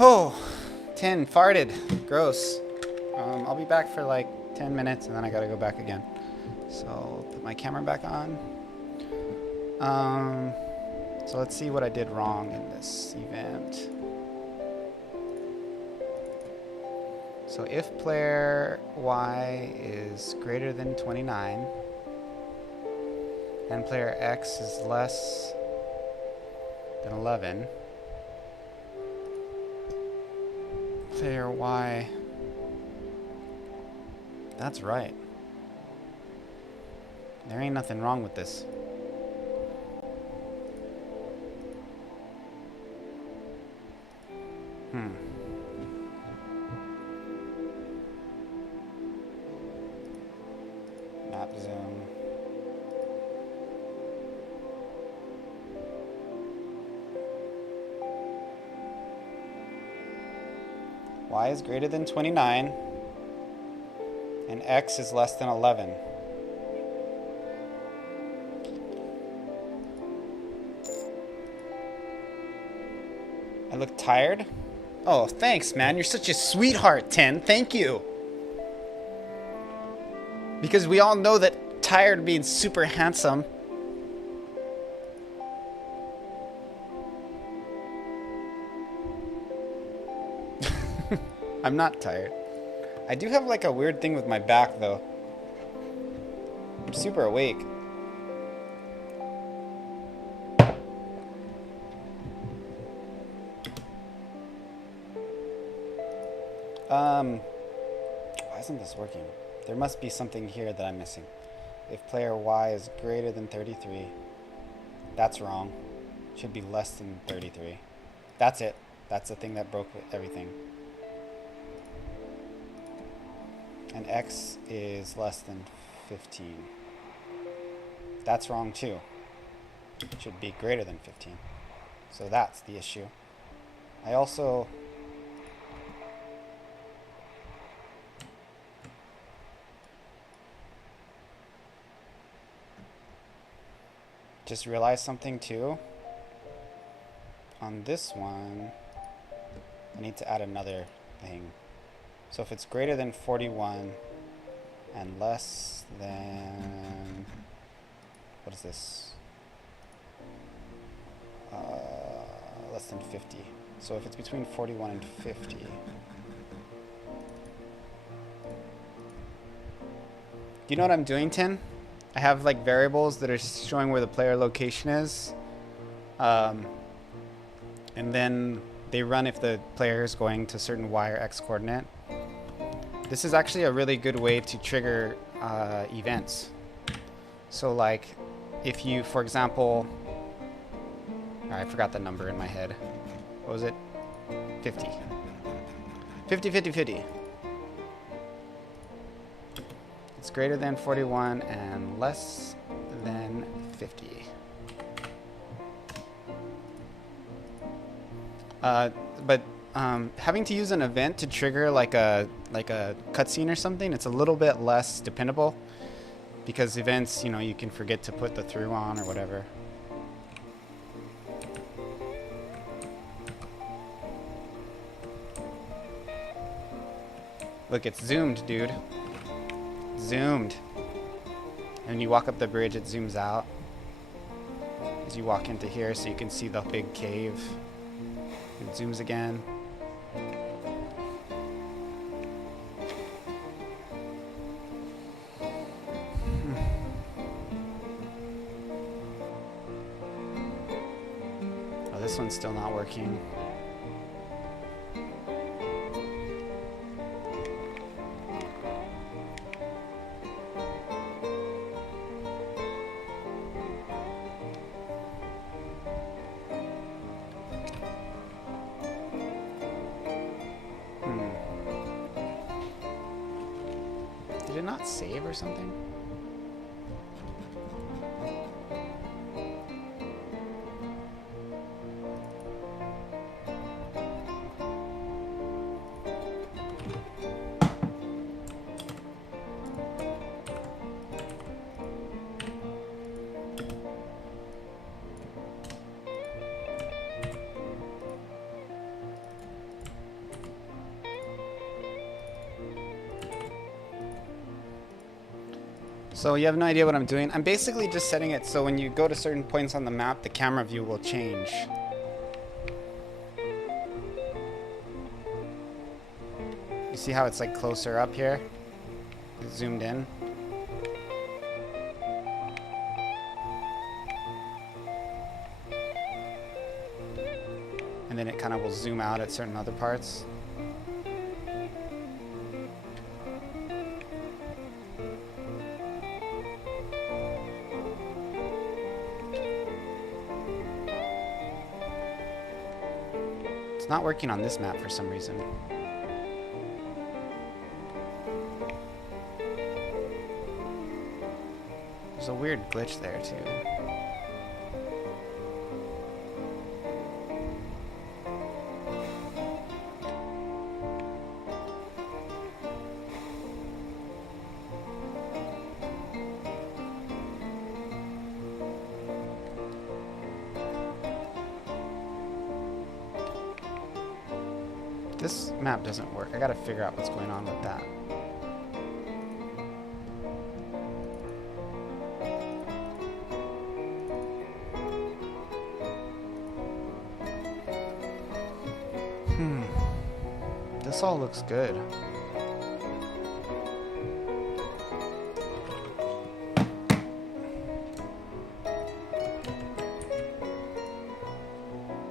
Oh, 10 farted. Gross. I'll be back for like 10 minutes and then I gotta go back again. So I'll put my camera back on. So let's see what I did wrong in this event. So if player Y is greater than 29 and player X is less than 11, player Y, that's right. There ain't nothing wrong with this. Map zoom. Y is greater than 29 and X is less than 11. I look tired? Oh, thanks, man. You're such a sweetheart, 10. Thank you. Because we all know that tired means super handsome. I'm not tired. I do have like a weird thing with my back, though. I'm super awake. Why isn't this working? There must be something here that I'm missing. If player Y is greater than 33, that's wrong. Should be less than 33. That's it. That's the thing that broke everything. And X is less than 15. That's wrong too. It should be greater than 15. So that's the issue. I also just realized something too. On this one, I need to add another thing. So if it's greater than 41 and less than, what is this? Less than 50. So if it's between 41 and 50, you know what I'm doing, Tin? I have like variables that are showing where the player location is. And then they run if the player is going to certain Y or X coordinate. This is actually a really good way to trigger events. So like if you, for example, I forgot the number in my head. What was it? 50. 50, 50, 50. It's greater than 41 and less than 50. But having to use an event to trigger like a cutscene or something, it's a little bit less dependable because events, you know, you can forget to put the through on or whatever. Look, it's zoomed, dude. Zoomed. And when you walk up the bridge, it zooms out as you walk into here, so you can see the big cave. It zooms again. Oh, this one's still not working. Did it not save or something? So you have no idea what I'm doing. I'm basically just setting it so when you go to certain points on the map, the camera view will change. You see how it's like closer up here? It's zoomed in. And then it kind of will zoom out at certain other parts. It's not working on this map for some reason. There's a weird glitch there too. This map doesn't work. I gotta figure out what's going on with that. This all looks good.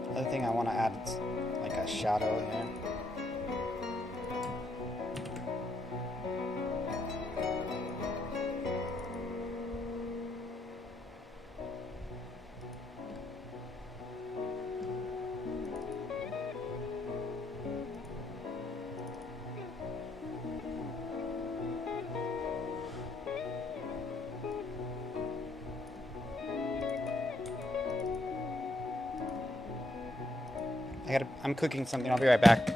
Another thing I want to add is like a shadow here. I'm cooking something. I'll be right back.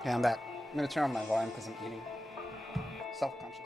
Okay, I'm back. I'm gonna turn on my volume because I'm eating. Self-conscious.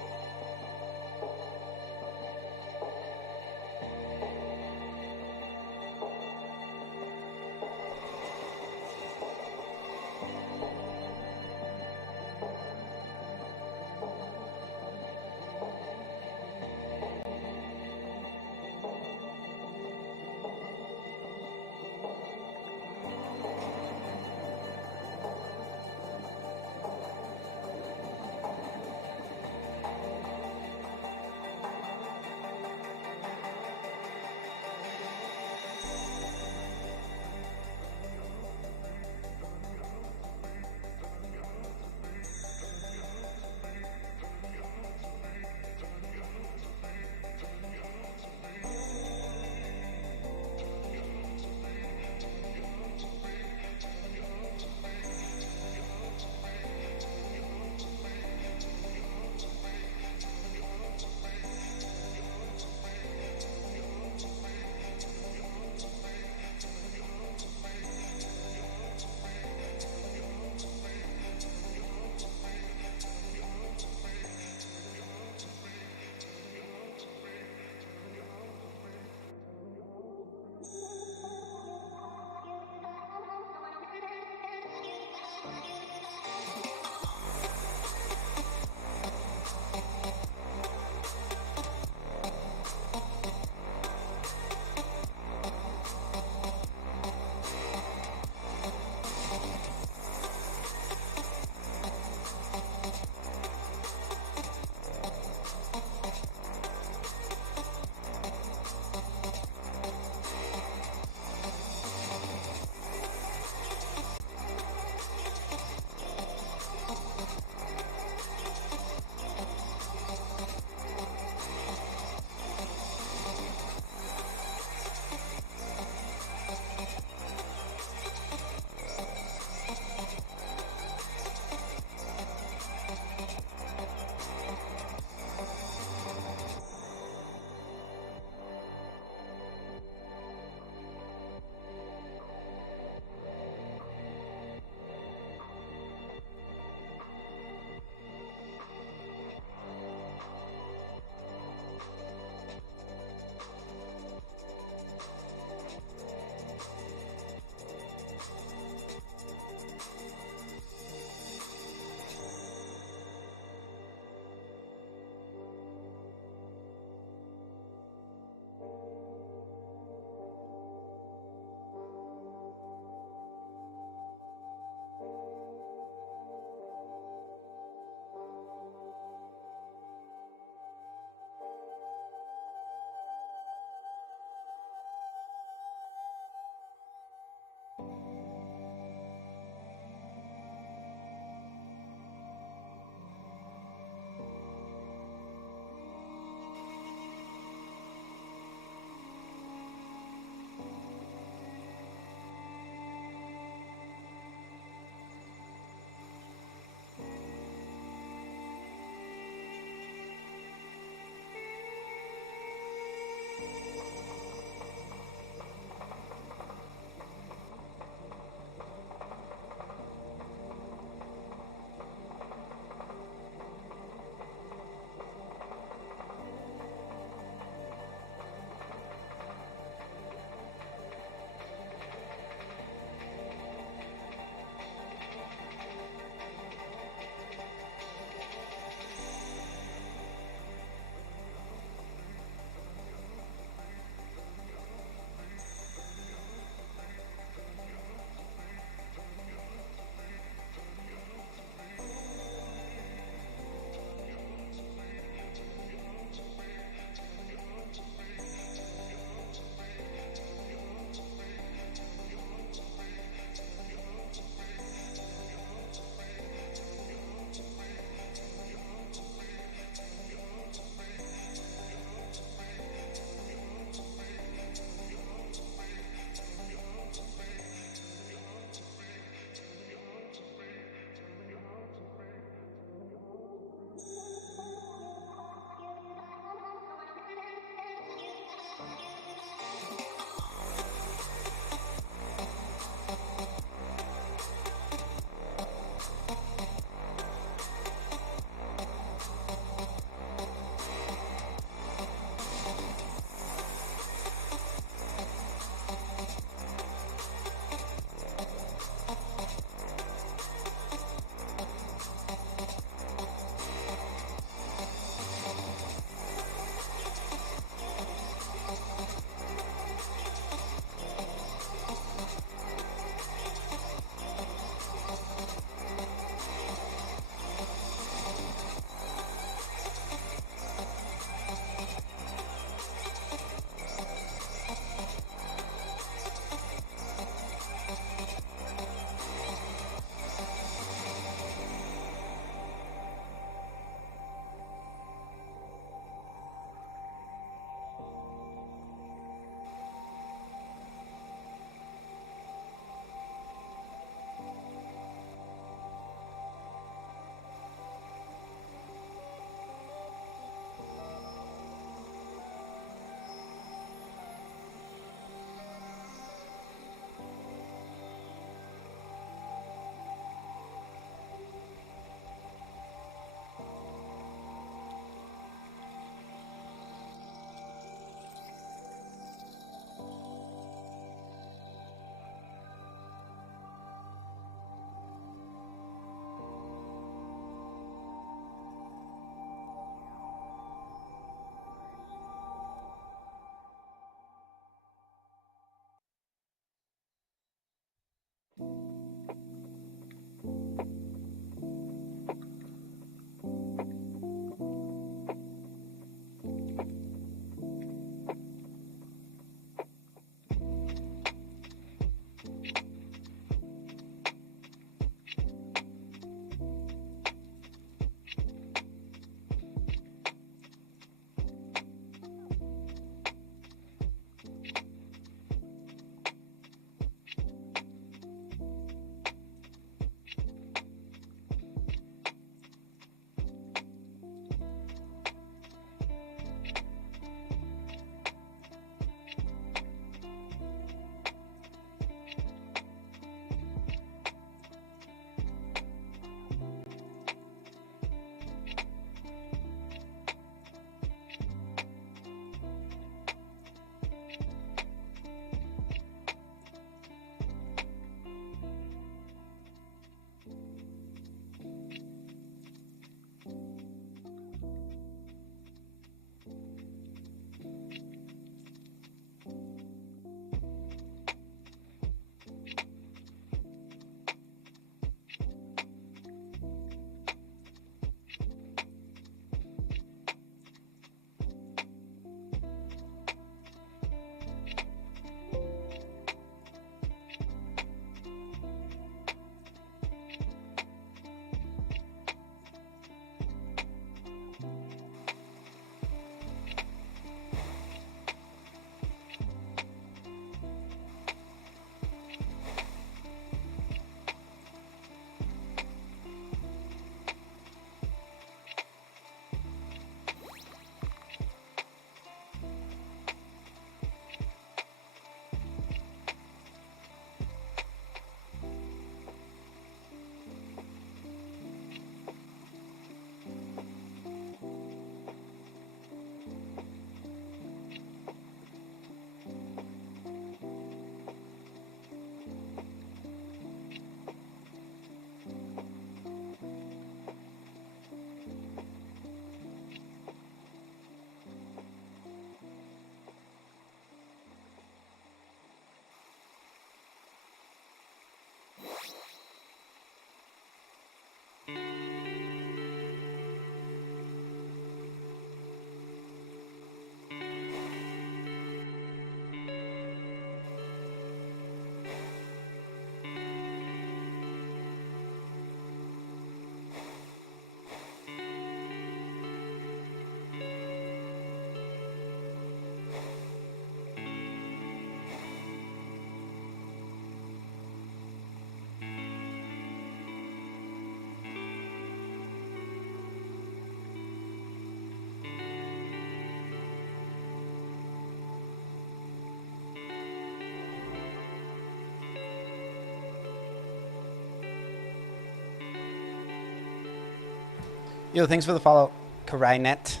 Yo, thanks for the follow, Karainet.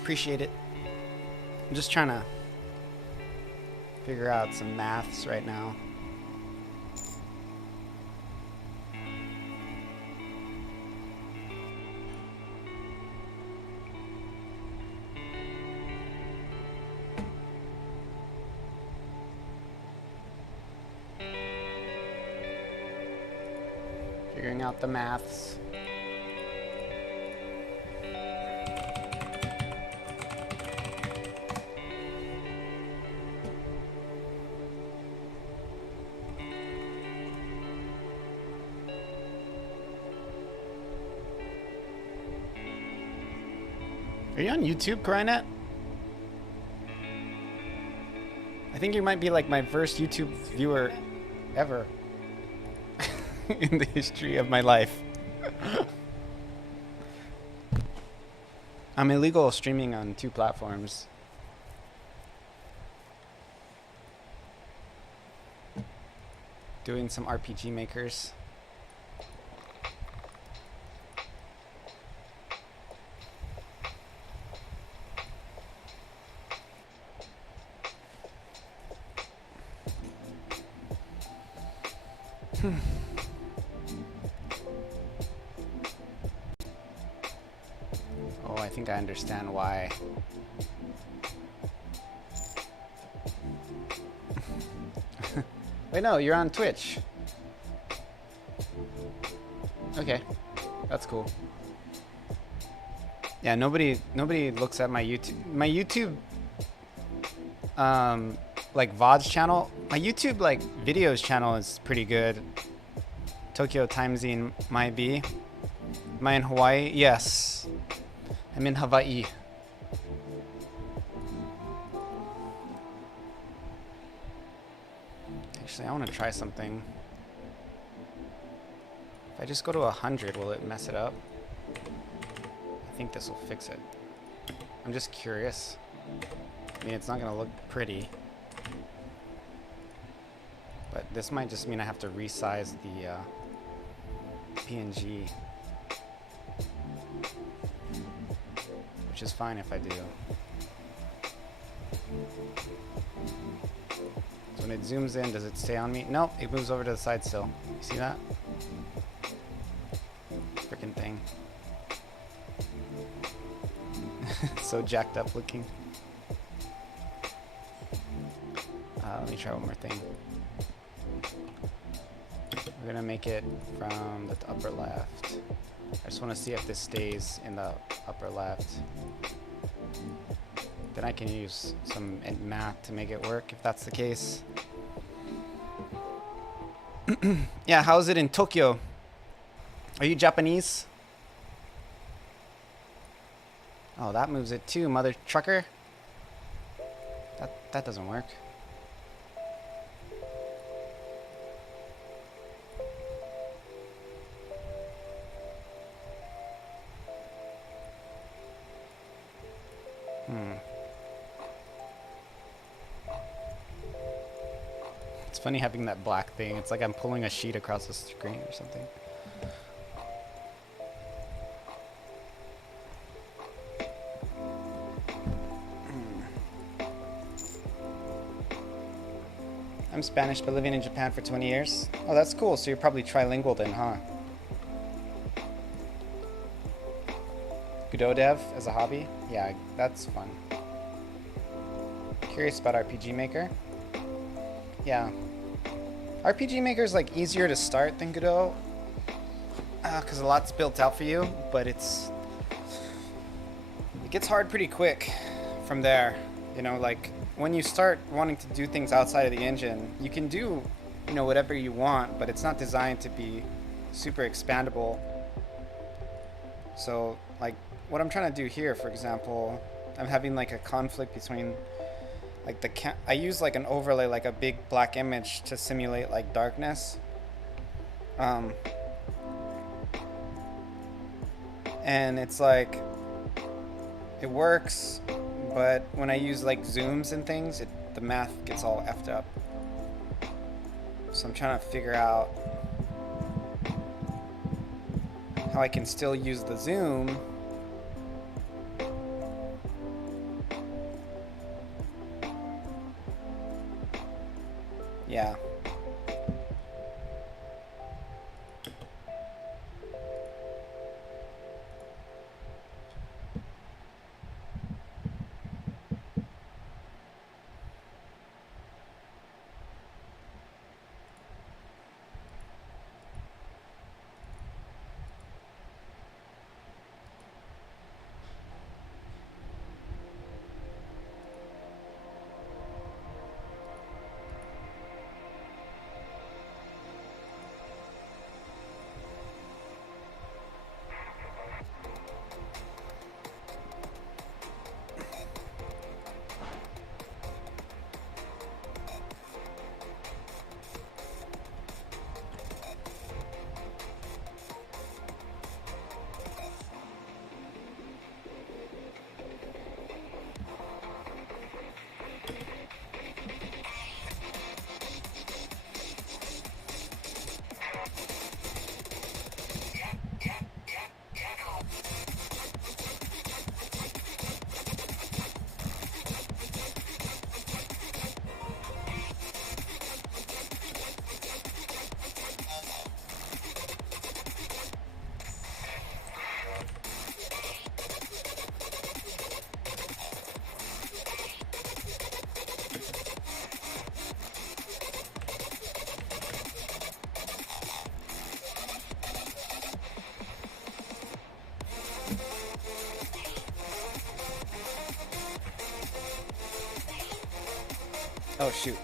Appreciate it. I'm just trying to figure out some maths right now. Figuring out the maths. Are you on YouTube, Crynet? I think you might be like my first YouTube viewer ever in the history of my life. I'm illegal streaming on 2 platforms. Doing some RPG makers. Oh, I think I understand why. Wait, no, you're on Twitch. Okay, that's cool. Yeah, nobody looks at my YouTube. My YouTube, like VODs channel. My YouTube like videos channel is pretty good. Tokyo Timezine might be. Am I in Hawaii? Yes, I'm in Hawaii. Actually, I want to try something. If I just go to 100, will it mess it up? I think this will fix it. I'm just curious. I mean, it's not going to look pretty. But this might just mean I have to resize the PNG. Which is fine if I do. So when it zooms in, does it stay on me? Nope, it moves over to the side still. You see that? Freaking thing. So jacked up looking. Let me try one more thing. We're gonna make it from the upper left. I just want to see if this stays in the upper left. Then I can use some math to make it work if that's the case. Yeah, how's it in Tokyo? Are you Japanese? Oh, that moves it too, mother trucker. That doesn't work. It's funny having that black thing. It's like I'm pulling a sheet across the screen or something. I'm Spanish, but living in Japan for 20 years. Oh, that's cool. So you're probably trilingual then, huh? Godot dev as a hobby? Yeah, that's fun. Curious about RPG Maker? Yeah. RPG Maker is like easier to start than Godot. Because a lot's built out for you, but it gets hard pretty quick from there. You know, like when you start wanting to do things outside of the engine, you can do, you know, whatever you want, but it's not designed to be super expandable. So like what I'm trying to do here, for example, I'm having like a conflict between like I use like an overlay, like a big black image to simulate like darkness. And it's like it works, but when I use like zooms and things, the math gets all effed up. So I'm trying to figure out how I can still use the zoom. Yeah. Oh shoot.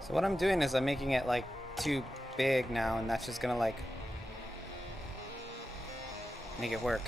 So what I'm doing is I'm making it like too big now, and that's just gonna like make it work.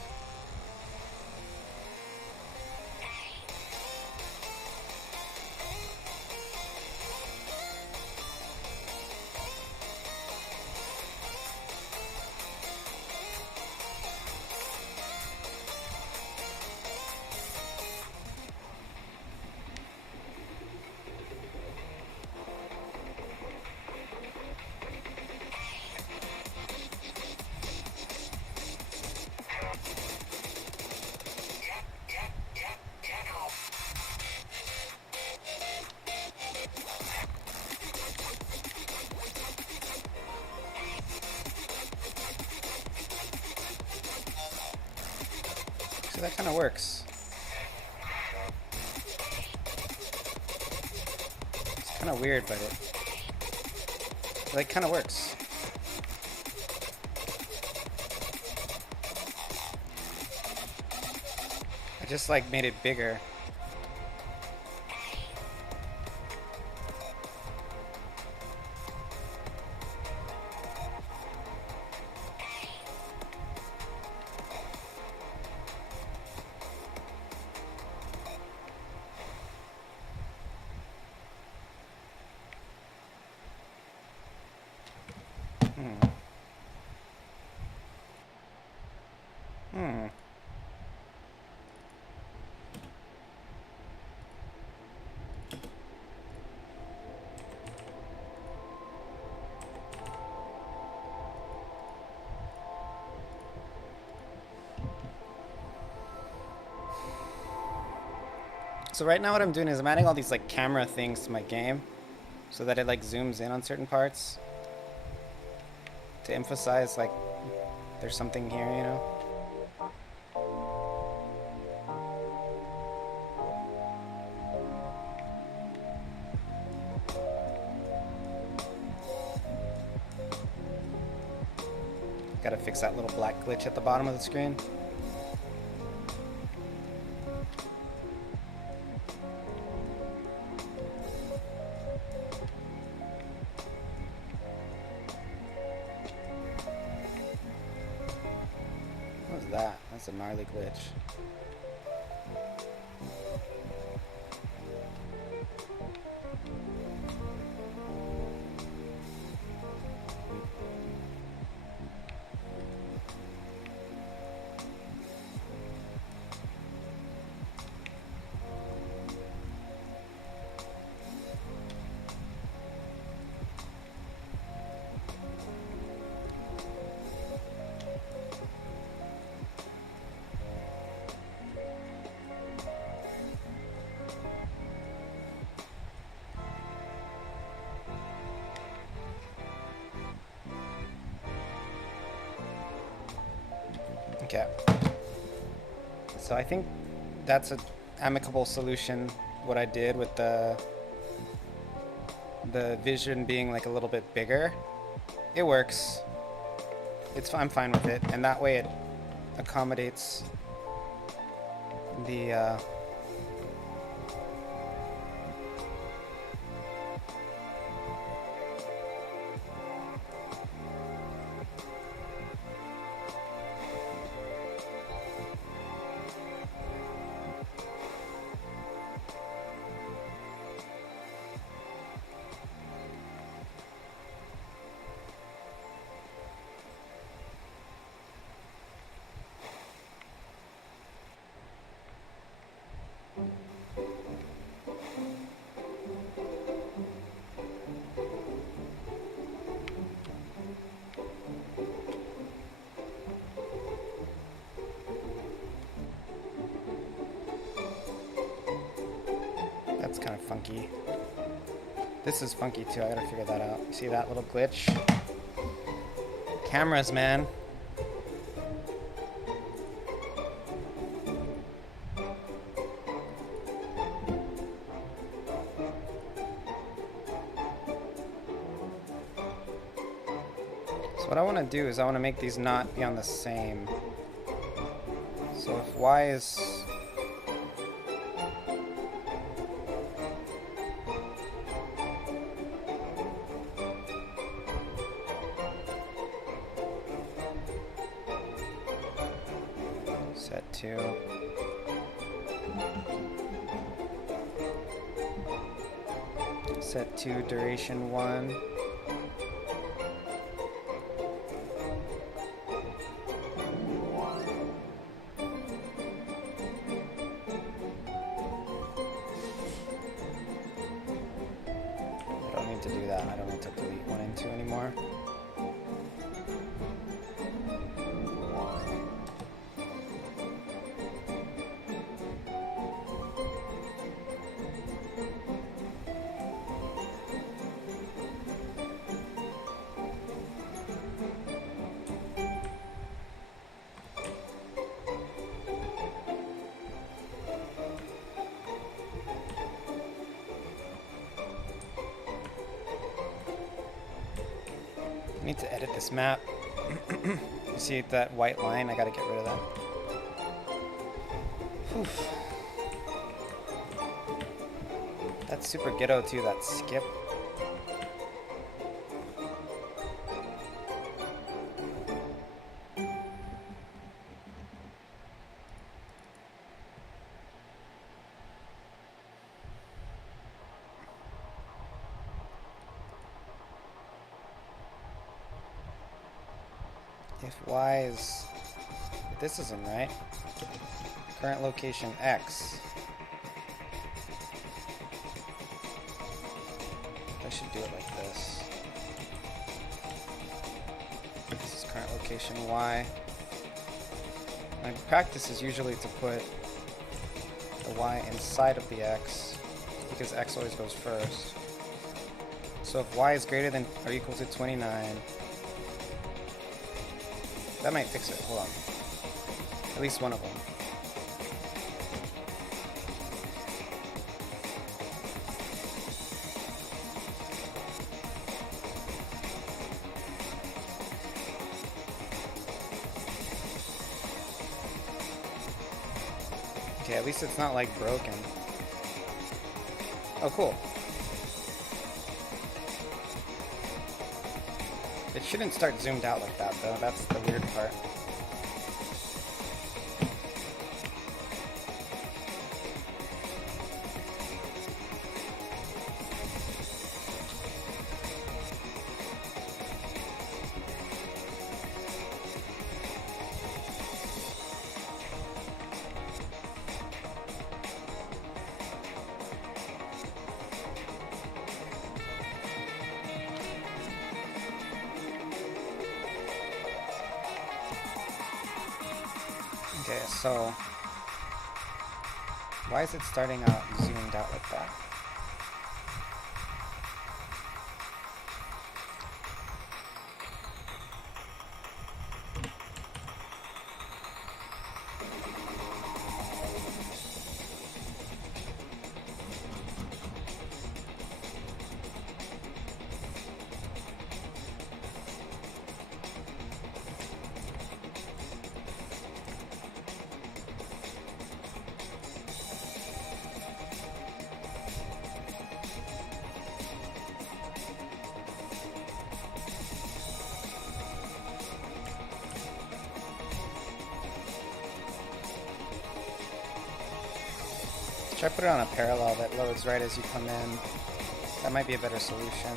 So that kind of works. It's kind of weird, but it kind of works. I just like made it bigger. So right now what I'm doing is I'm adding all these like camera things to my game so that it like zooms in on certain parts to emphasize like there's something here, you know? Gotta fix that little black glitch at the bottom of the screen. What was that? That's a gnarly glitch. Okay. So I think that's an amicable solution, what I did with the vision being like a little bit bigger. It works. I'm fine with it, and that way it accommodates the that's kind of funky. This is funky too. I gotta figure that out. You see that little glitch? Cameras, man. So what I want to do is I want to make these not be on the same. So if y is set to duration 1. I don't need to do that. I don't need to delete 1 and 2 anymore. I need to edit this map. You see that white line? I gotta get rid of that. Whew. That's super ghetto too, that skip. If y is, if this isn't right, current location x, I should do it like this. This is current location y. My practice is usually to put the y inside of the x, because x always goes first. So if y is greater than or equal to 29, that might fix it. Hold on. At least one of them. Okay, at least it's not like broken. Oh, cool. It shouldn't start zoomed out like that, though. That's the weird part. Okay, so why is it starting out zoomed out like that? Try put it on a parallel that loads right as you come in. That might be a better solution.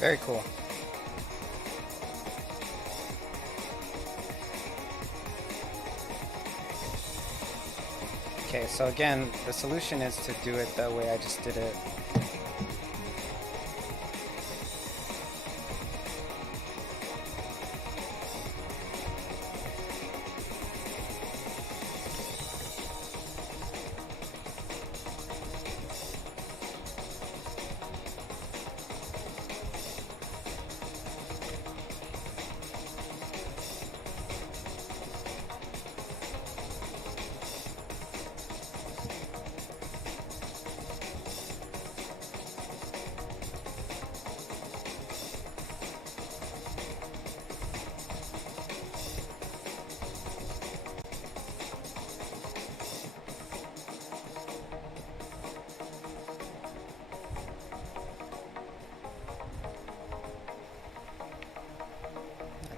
Very cool. Okay, so again, the solution is to do it the way I just did it.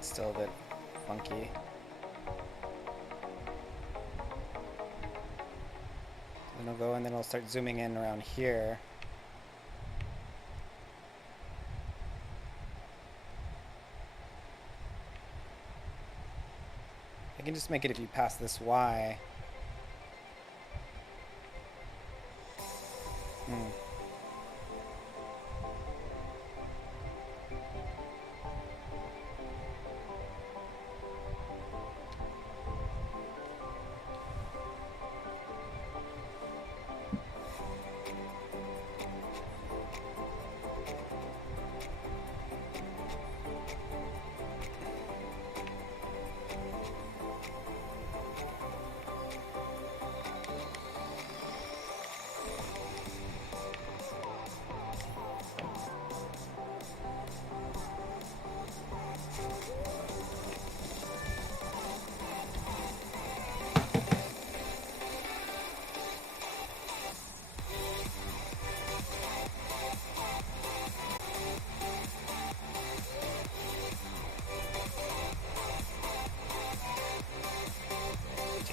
Still a bit funky. Then I'll go and then I'll start zooming in around here. I can just make it if you pass this Y.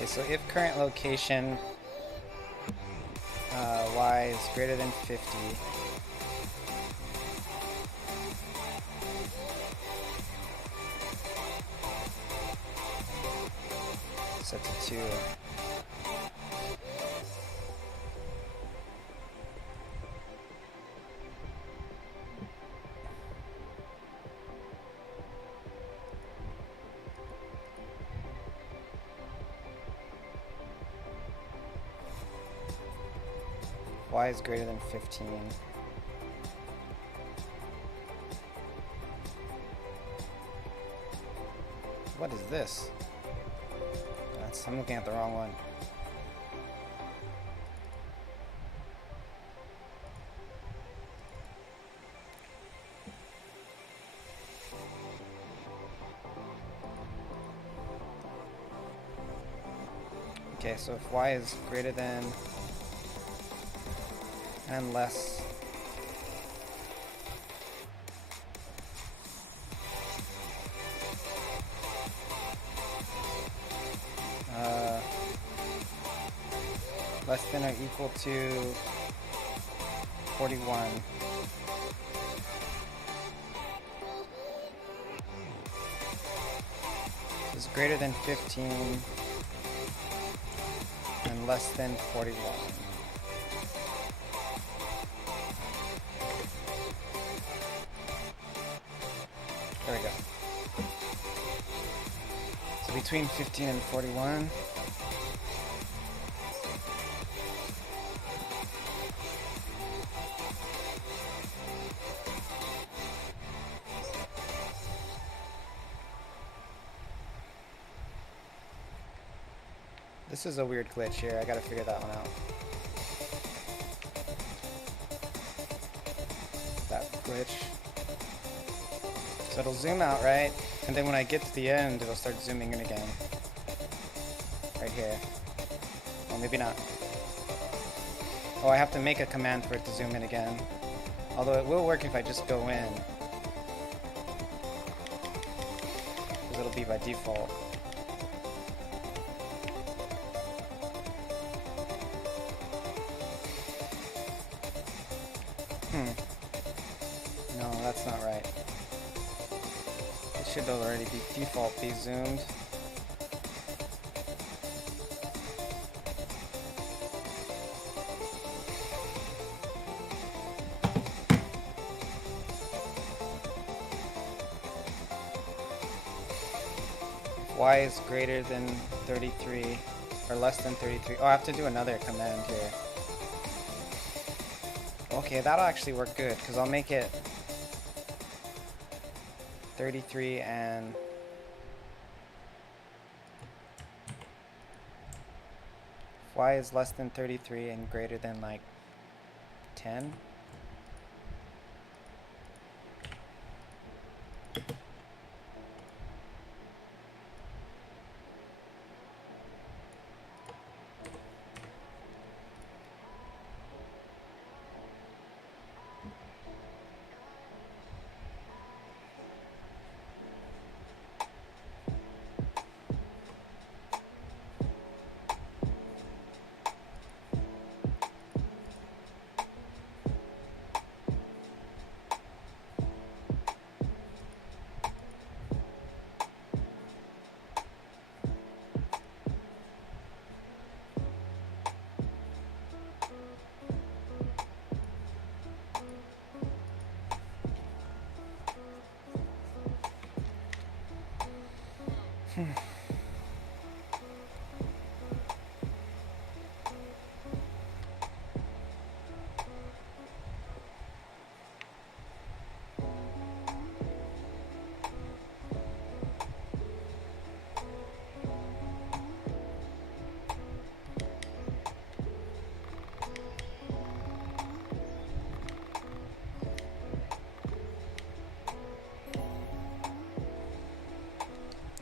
Okay, so if current location y is greater than 50, set to 2. Y is greater than 15. What is this? I'm looking at the wrong one. Okay, so if y is greater than and less less than or equal to 41. Is greater than 15 and less than 41. There we go. So between 15 and 41. This is a weird glitch here. I gotta figure that one out. That glitch. So it'll zoom out, right? And then when I get to the end, it'll start zooming in again. Right here. Well, maybe not. Oh, I have to make a command for it to zoom in again. Although it will work if I just go in. Because it'll be by default. No, that's not right. It should already be default be zoomed. Y is greater than 33 or less than 33. Oh, I have to do another command here. Okay, that'll actually work good because I'll make it 33 and y is less than 33 and greater than like 10.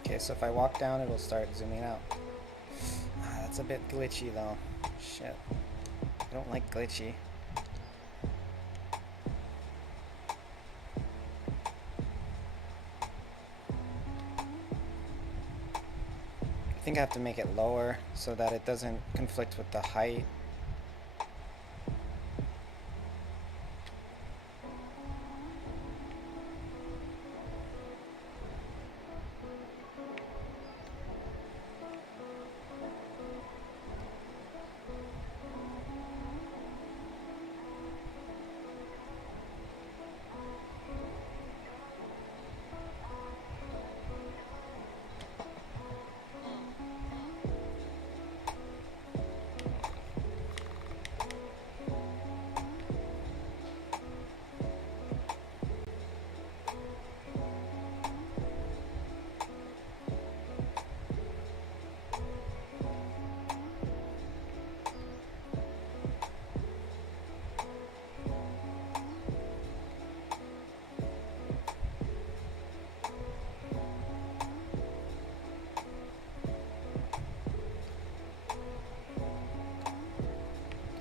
Okay, so if I walk down, it'll start zooming out. That's a bit glitchy though. Shit. I don't like glitchy. I think I have to make it lower so that it doesn't conflict with the height.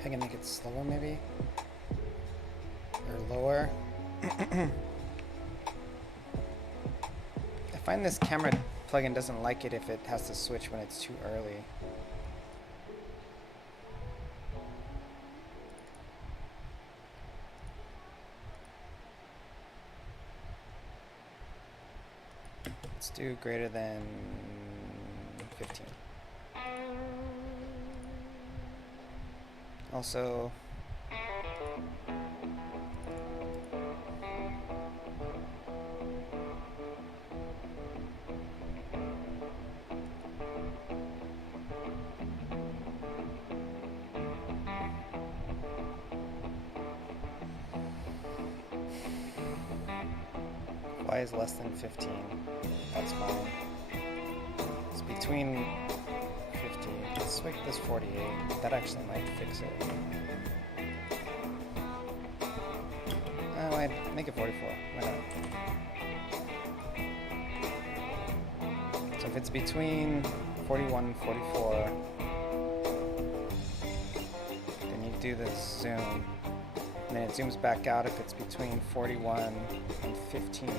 I can make it slower maybe? Or lower? I find this camera plugin doesn't like it if it has to switch when it's too early. Let's do greater than 15. Also, y is less than 15. That's fine. It's between 15 Let's make this 48. That actually might fix it. Oh, wait, make it 44. Why not? So if it's between 41 and 44, then you do the zoom. And then it zooms back out if it's between 41 and 15.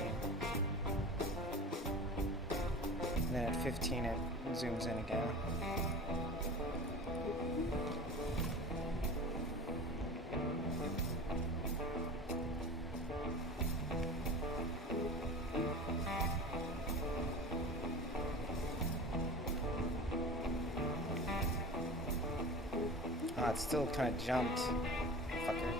And then at 15 it zooms in again. Oh, it still kind of jumped. Fucker.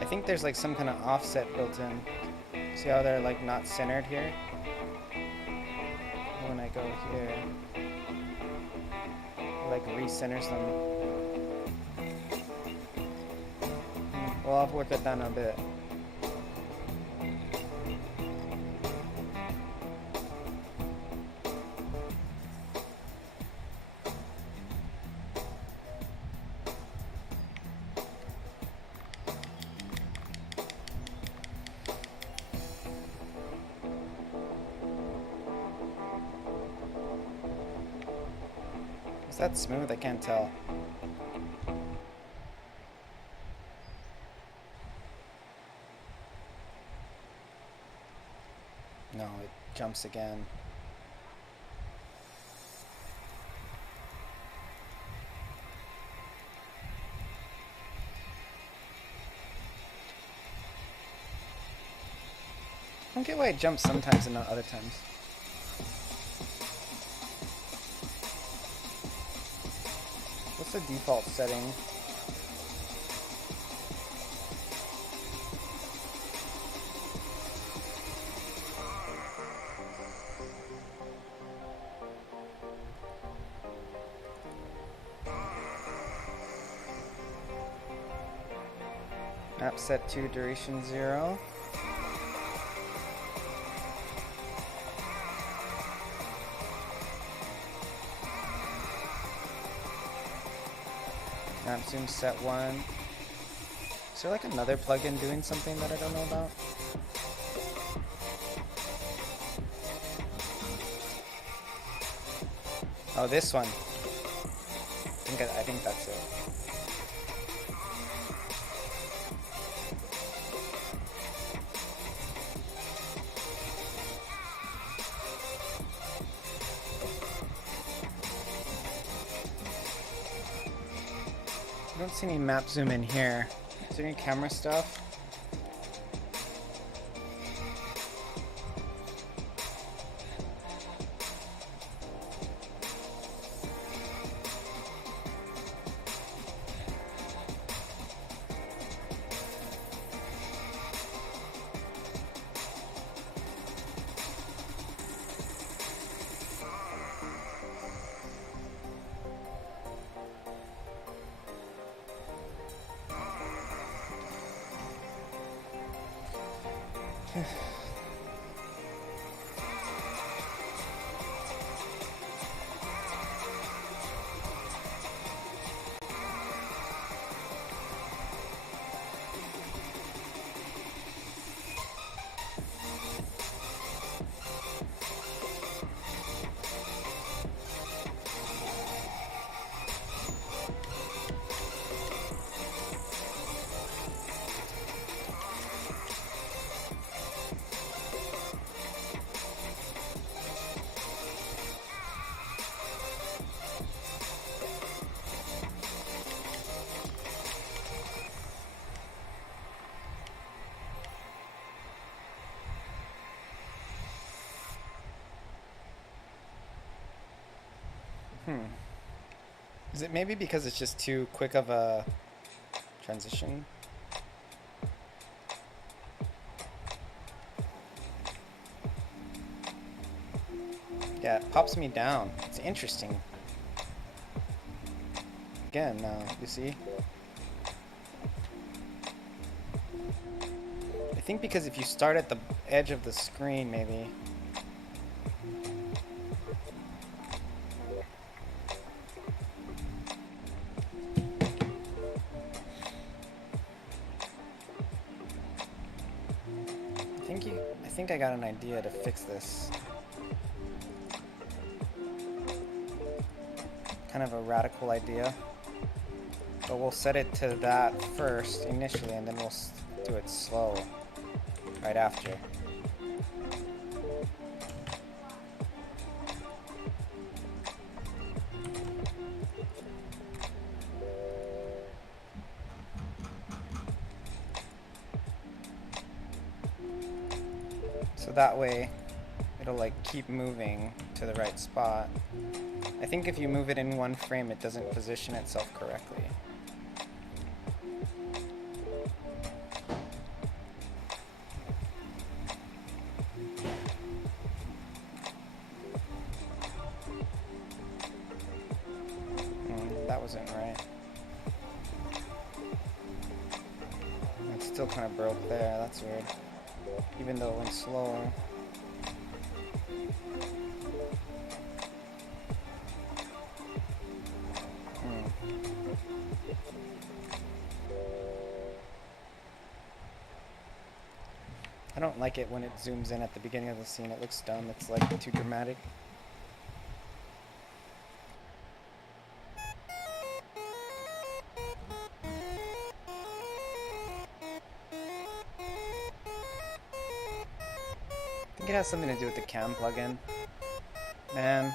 I think there's like some kind of offset built in. See how they're like not centered here? When I go here, it like recenters them. Well, I'll work it down a bit. Is that smooth? I can't tell. No, it jumps again. I don't get why it jumps sometimes and not other times. What's the default setting? Map set to duration 0. Map zoom set 1. Is there like another plugin doing something that I don't know about? Oh, this one. I think that's it. I don't see any map zoom in here. Is there any camera stuff? Is it maybe because it's just too quick of a transition? Yeah, it pops me down. It's interesting. Again, you see? I think because if you start at the edge of the screen, maybe. I think I got an idea to fix this. Kind of a radical idea. But we'll set it to that first initially, and then we'll do it slow right after. So that way it'll like keep moving to the right spot. I think if you move it in one frame, it doesn't position itself correctly. That wasn't right. It still kind of broke there, that's weird. Even though it went slower. I don't like it when it zooms in at the beginning of the scene. It looks dumb. It's like too dramatic. I think it has something to do with the cam plugin. Man.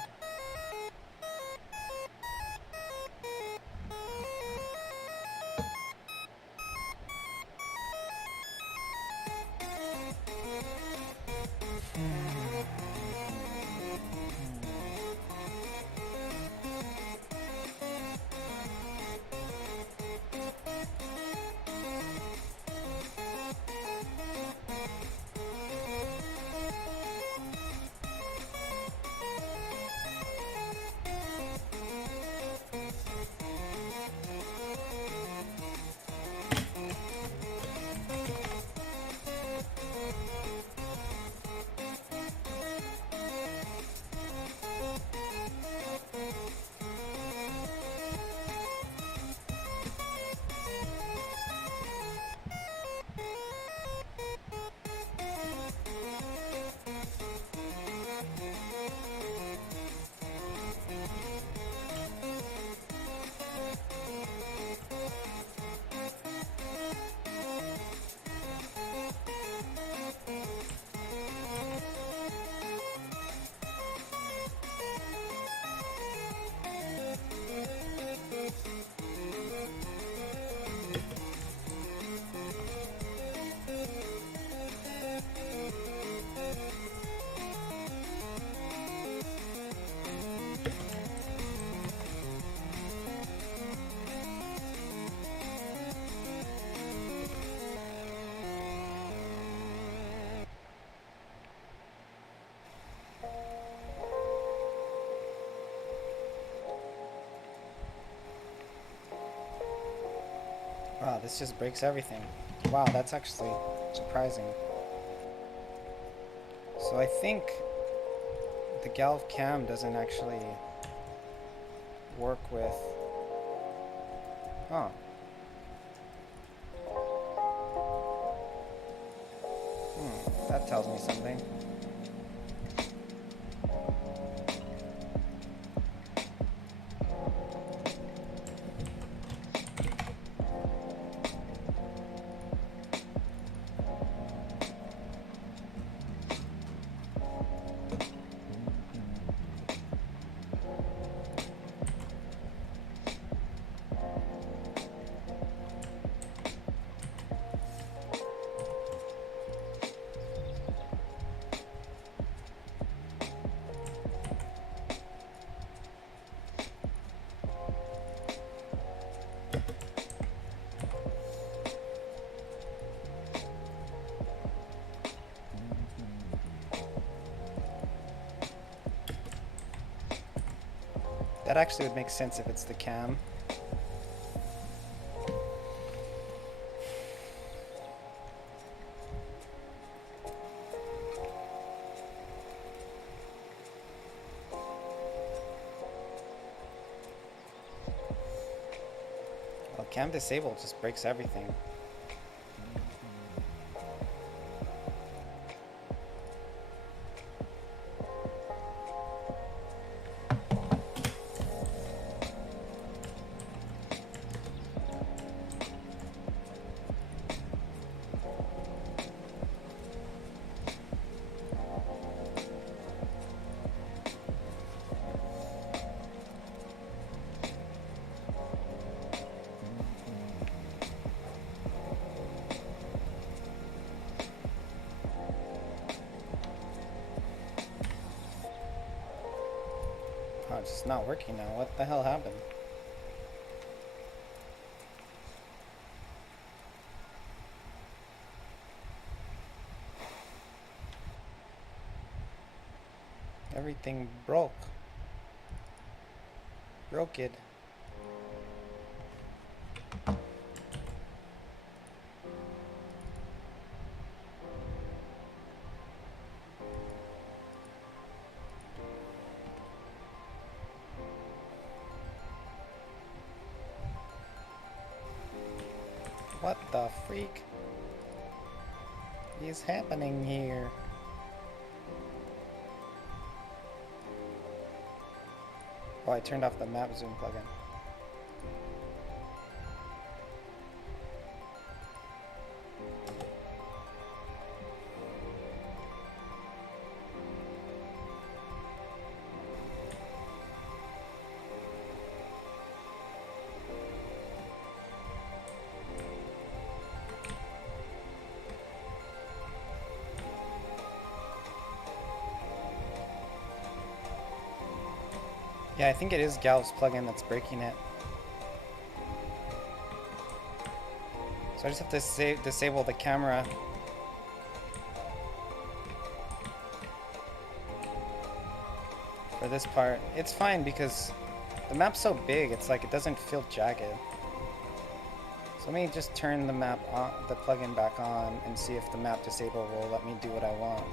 Wow, this just breaks everything. Wow, that's actually surprising. So I think the Galv cam doesn't actually work with... Huh. That tells me something. That actually would make sense if it's the cam. Cam disable just breaks everything. Oh, it's just not working now. What the hell happened? Everything broke. Broke it. What the freak is happening here? Oh, I turned off the map zoom plugin. Yeah, I think it is Galv's plugin that's breaking it. So I just have to disable the camera. For this part. It's fine because the map's so big, it's like it doesn't feel jagged. So let me just turn the map on, the plugin back on, and see if the map disable will let me do what I want.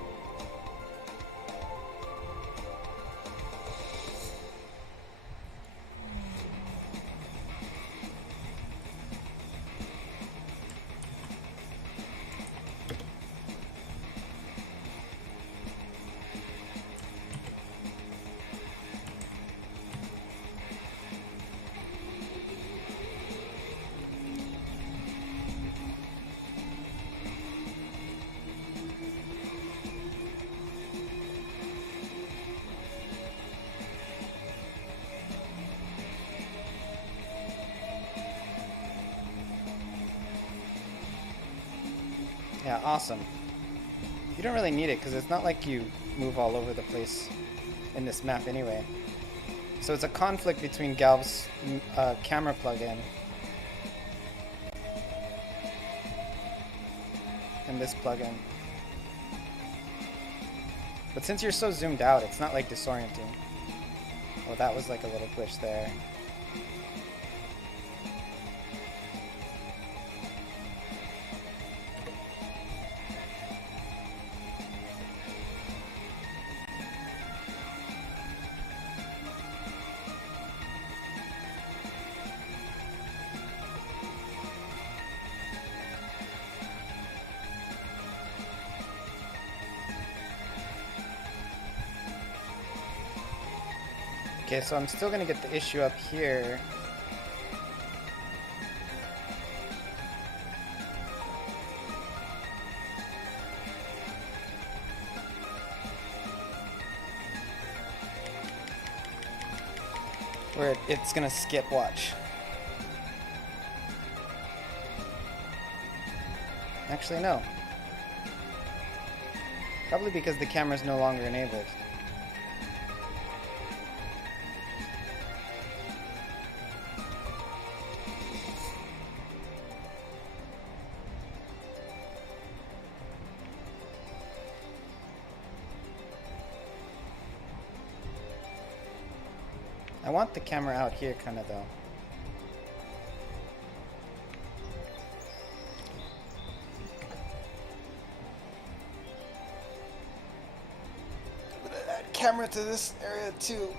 Yeah, awesome. You don't really need it because it's not like you move all over the place in this map anyway. So it's a conflict between Galv's camera plugin and this plugin. But since you're so zoomed out, it's not like disorienting. Oh, that was like a little glitch there. Okay, so I'm still gonna get the issue up here. Where it's gonna skip, watch. Actually, no. Probably because the camera's no longer enabled. I want the camera out here kinda though. I'm gonna add camera to this area too.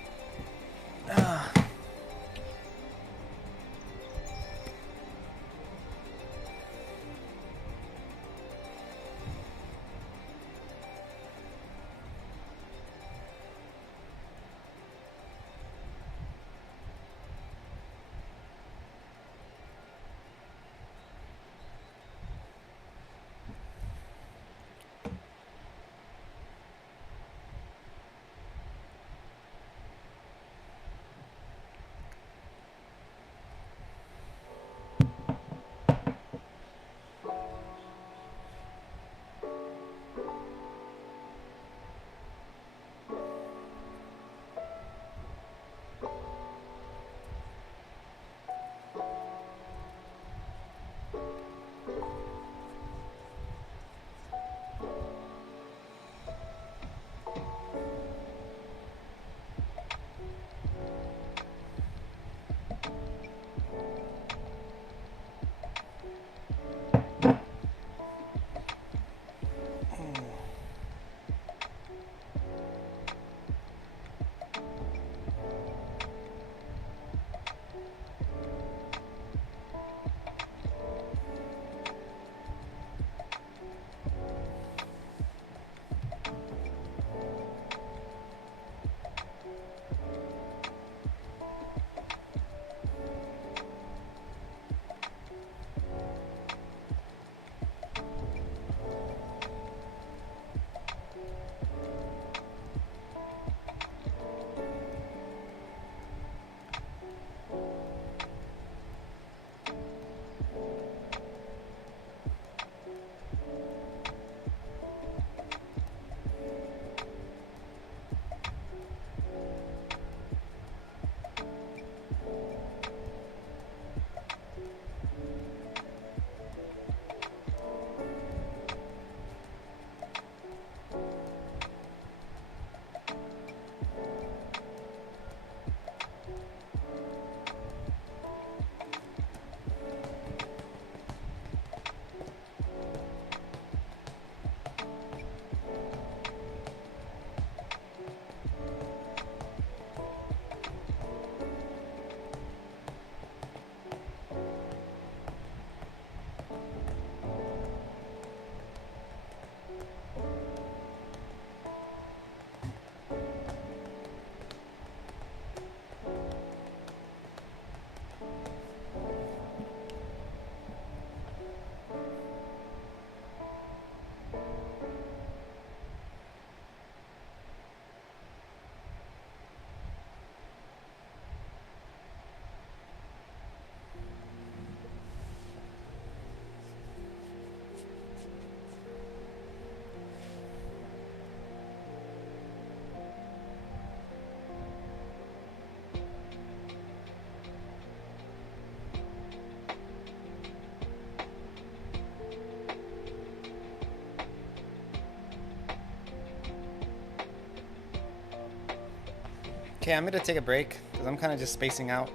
Okay, I'm gonna take a break because I'm kind of just spacing out.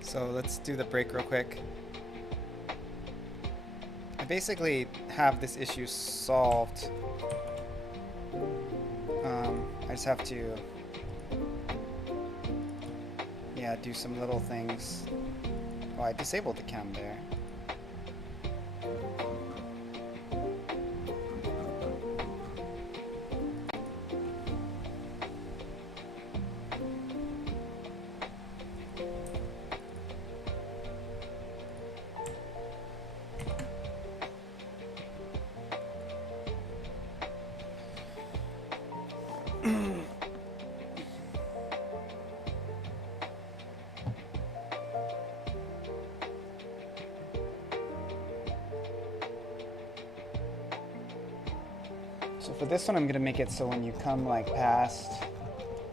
So let's do the break real quick. I basically have this issue solved. I just have to, yeah, do some little things. Oh, I disabled the cam there. So for this one, I'm gonna make it so when you come like past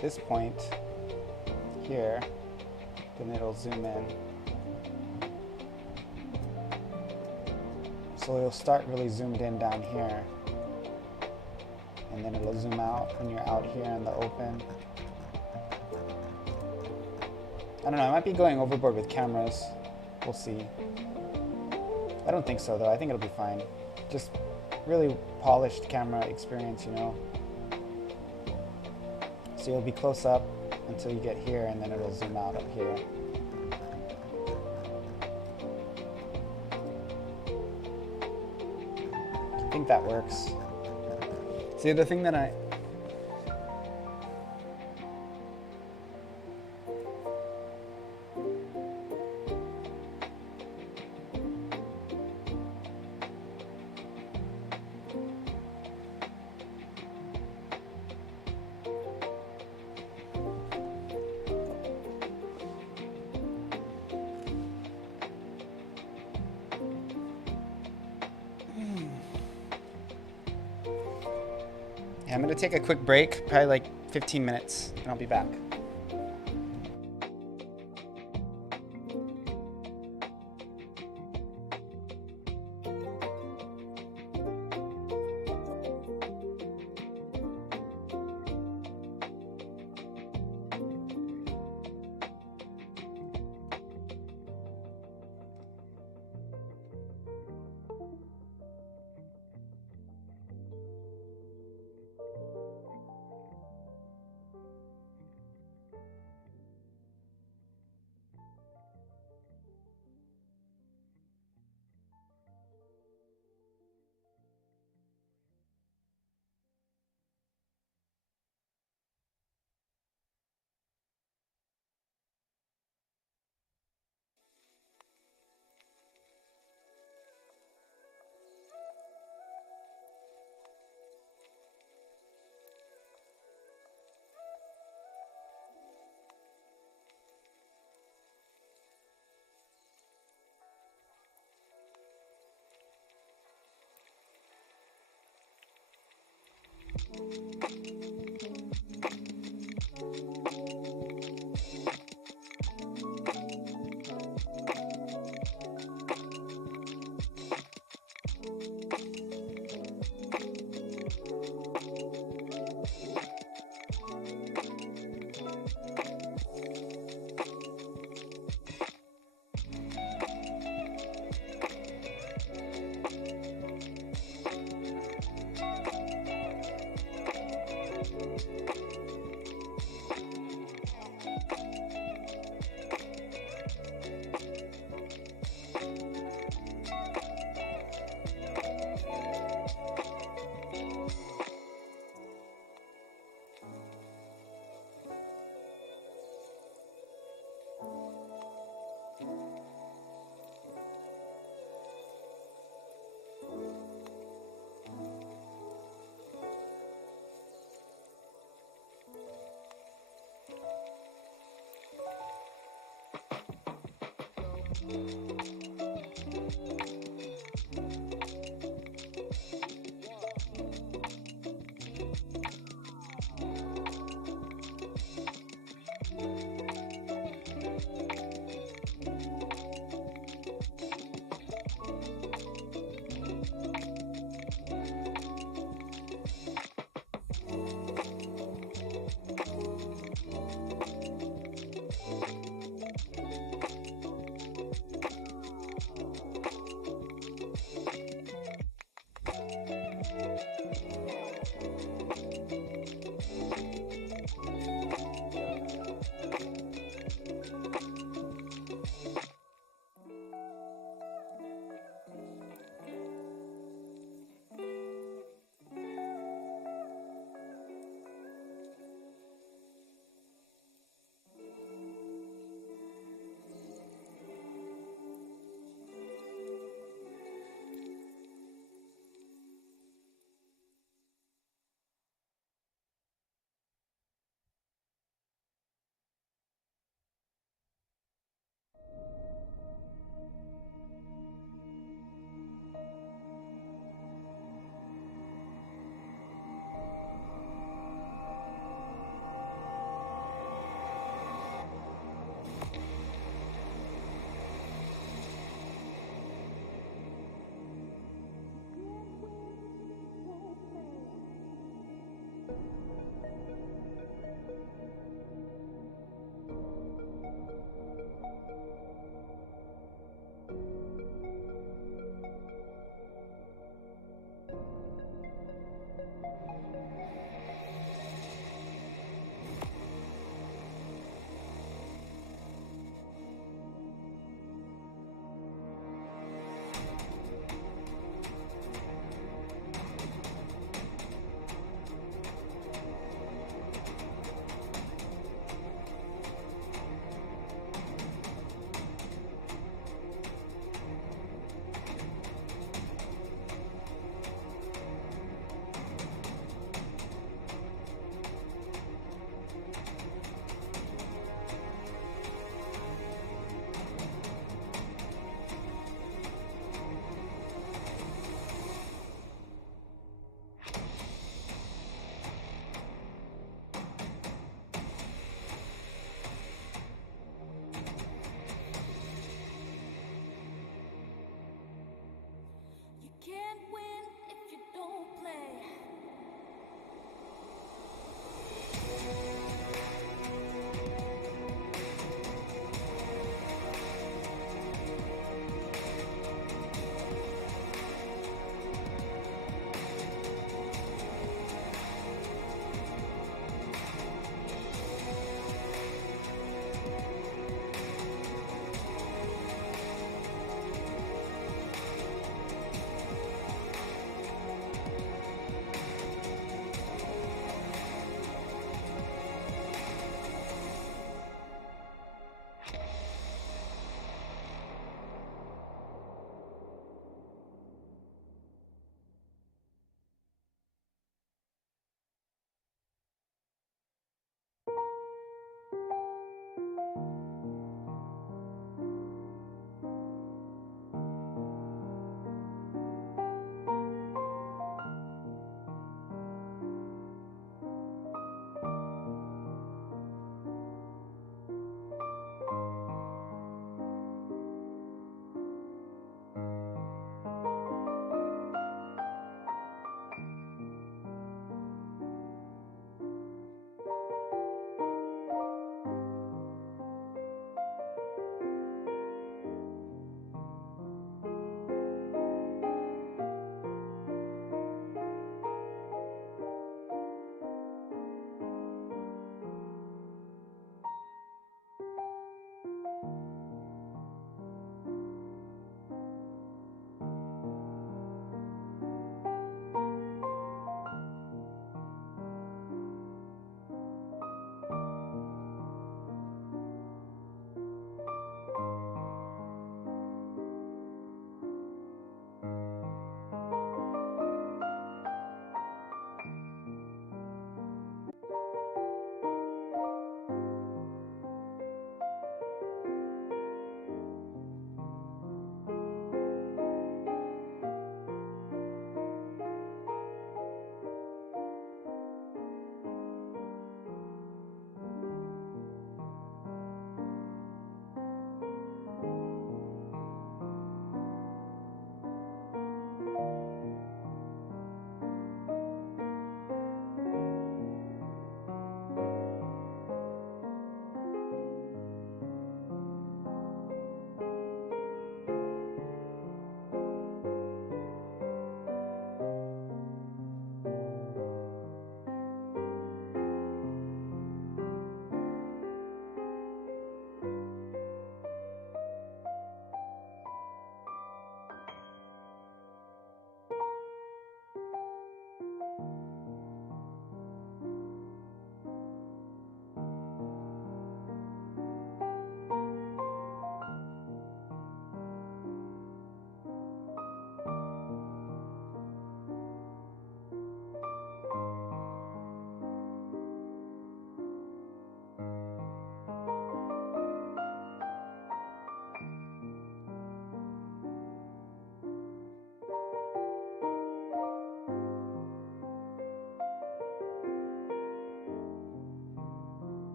this point here, then it'll zoom in. So it'll start really zoomed in down here, and then it'll zoom out when you're out here in the open. I don't know, I might be going overboard with cameras. We'll see. I don't think so though, I think it'll be fine. Just really polished camera experience, you know. So you'll be close up until you get here, and then it'll zoom out up here. I think that works. See, the thing that I... Yeah, I'm gonna take a quick break, probably like 15 minutes, and I'll be back.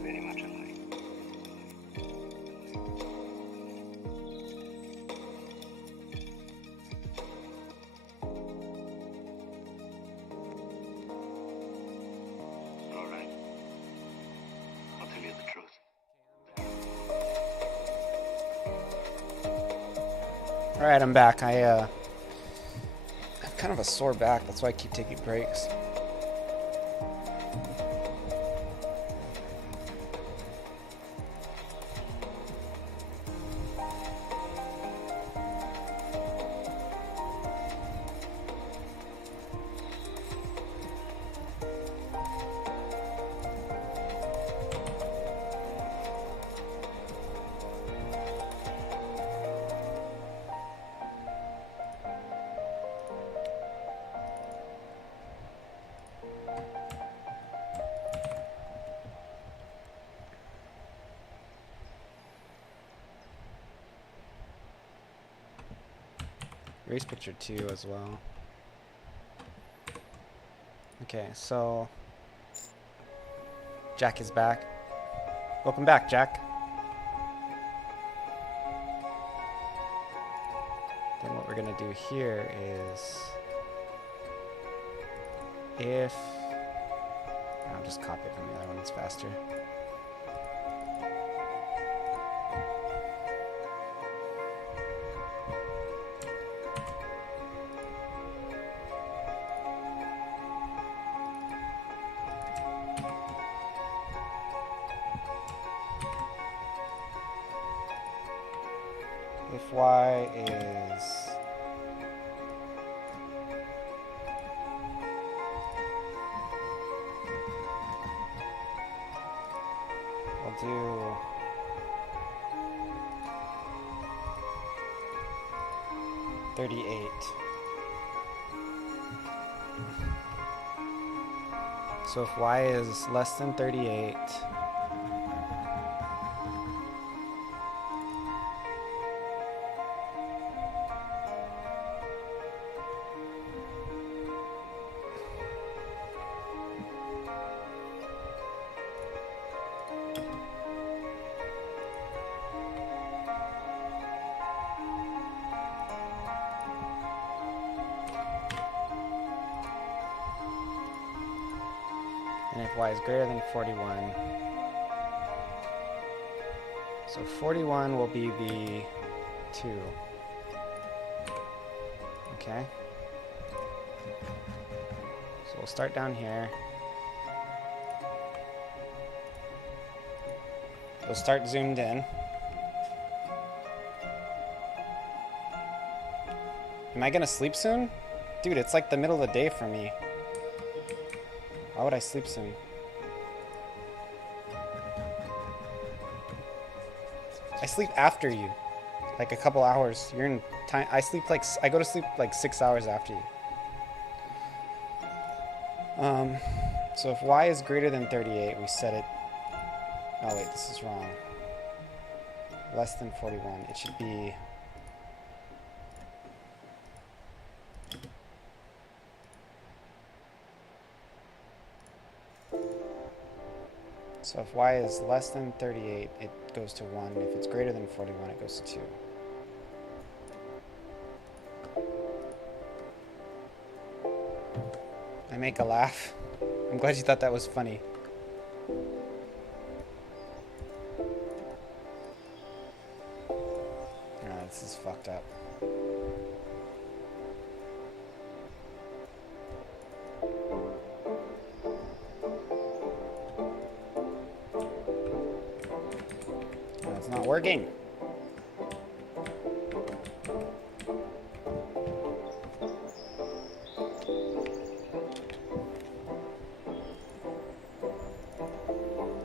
Very much alike. All right. I'll tell you the truth. All right, I'm back. I have kind of a sore back. That's why I keep taking breaks. Race picture 2 as well. Okay, so Jack is back. Welcome back, Jack. Then what we're gonna do here is if I'll just copy it from the other one, it's faster. If y is we'll do 38. So if y is less than 38, and if y is greater than 41, so 41 will be the 2. Okay. So we'll start down here. We'll start zoomed in. Am I gonna sleep soon? Dude, it's like the middle of the day for me. Why would I sleep soon? I sleep after you. Like a couple hours. You're in time. I go to sleep like 6 hours after you. So if y is greater than 38, we set it. Oh wait, this is wrong. Less than 41. It should be. So if y is less than 38, it goes to 1. If it's greater than 41, it goes to 2. I make a laugh. I'm glad you thought that was funny. Alright, this is fucked up. It's not working.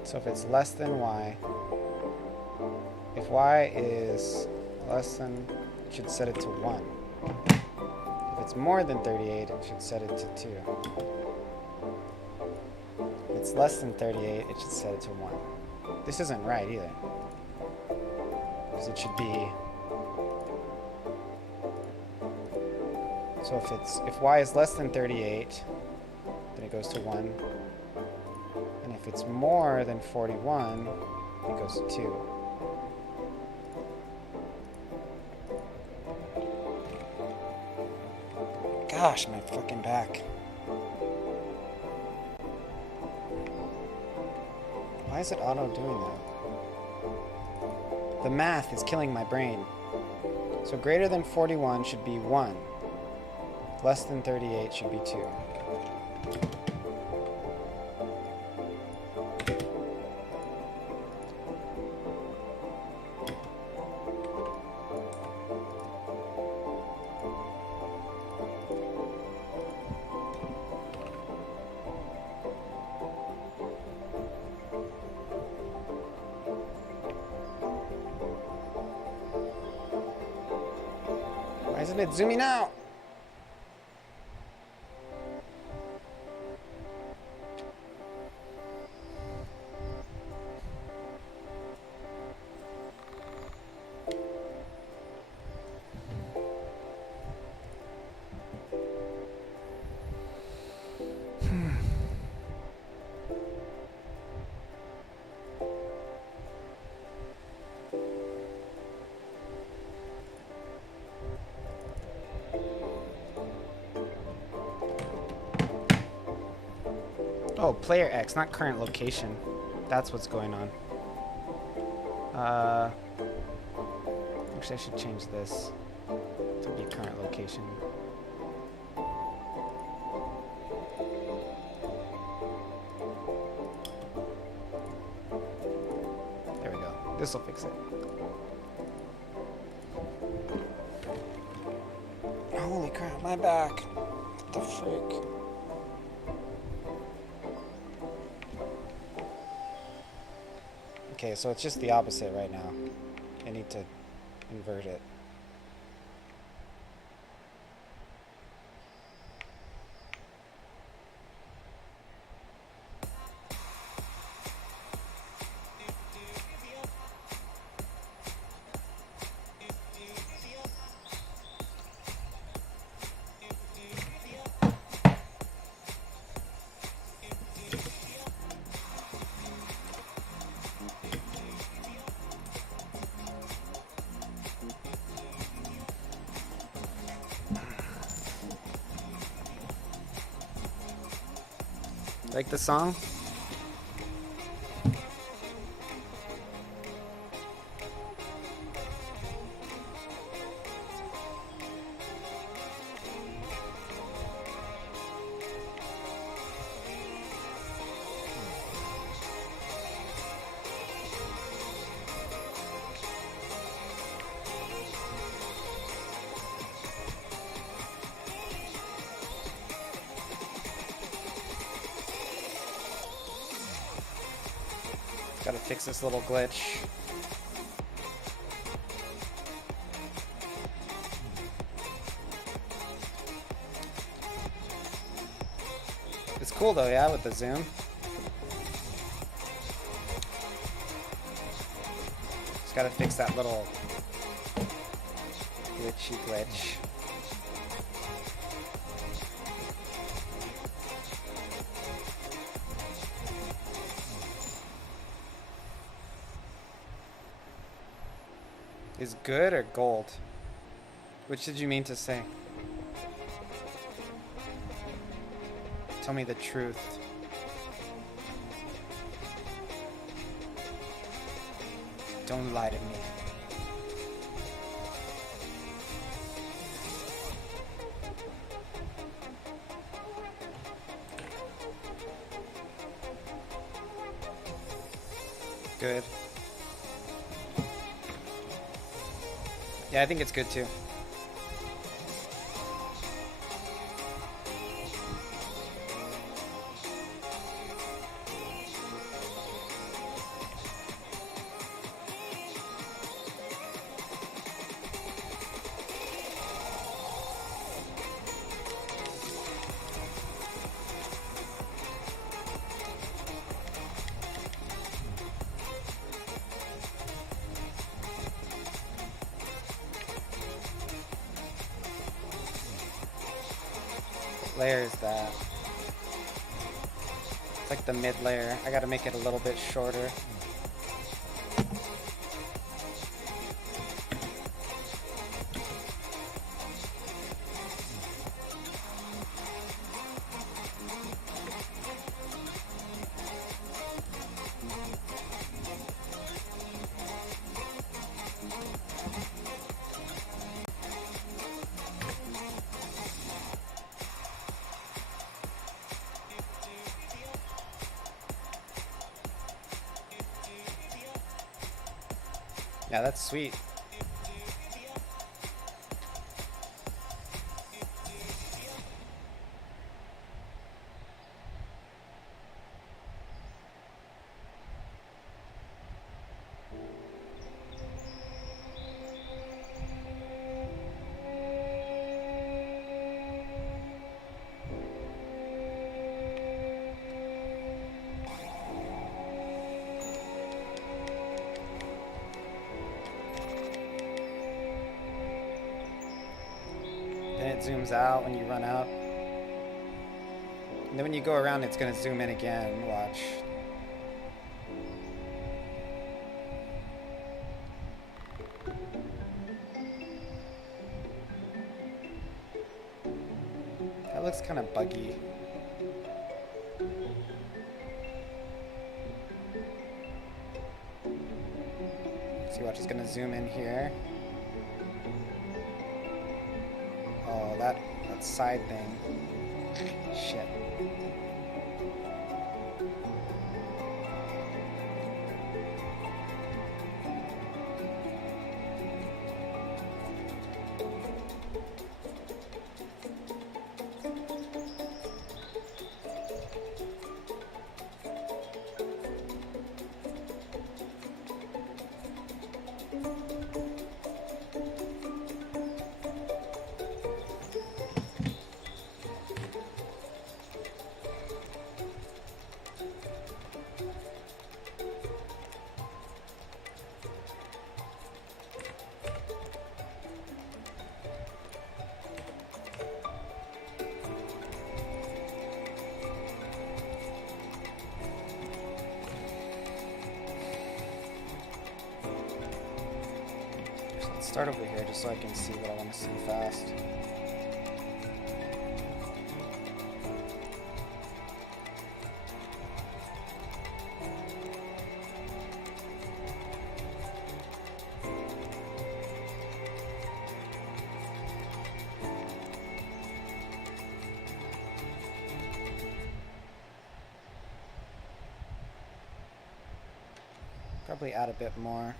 So if it's less than y, if y is less than, it should set it to 1. If it's more than 38, it should set it to 2. If it's less than 38, it should set it to 1. This isn't right either. Because it should be... So if y is less than 38, then it goes to 1. And if it's more than 41, it goes to 2. Gosh, my fucking back. Why is it auto doing that? The math is killing my brain. So greater than 41 should be 1. Less than 38 should be 2. Why isn't it zooming out? Oh, player X, not current location. That's what's going on. Actually, I should change this to be current location. There we go. This will fix it. Holy crap, my back. What the frick? Okay, so it's just the opposite right now. I need to invert it. Like the song? Gotta fix this little glitch. It's cool though, yeah, with the zoom. Just gotta fix that little glitchy glitch. Is good or gold? Which did you mean to say? Tell me the truth. Don't lie to me. Good. Yeah, I think it's good too. What layer is that? It's like the mid layer. I gotta make it a little bit shorter. Yeah, that's sweet. Then it zooms out when you run up. And then when you go around, it's gonna zoom in again. Watch. That looks kind of buggy. See, watch, it's gonna zoom in here. Oh, that side thing. Shit. Let's start over here just so I can see what I want to see fast. Probably add a bit more.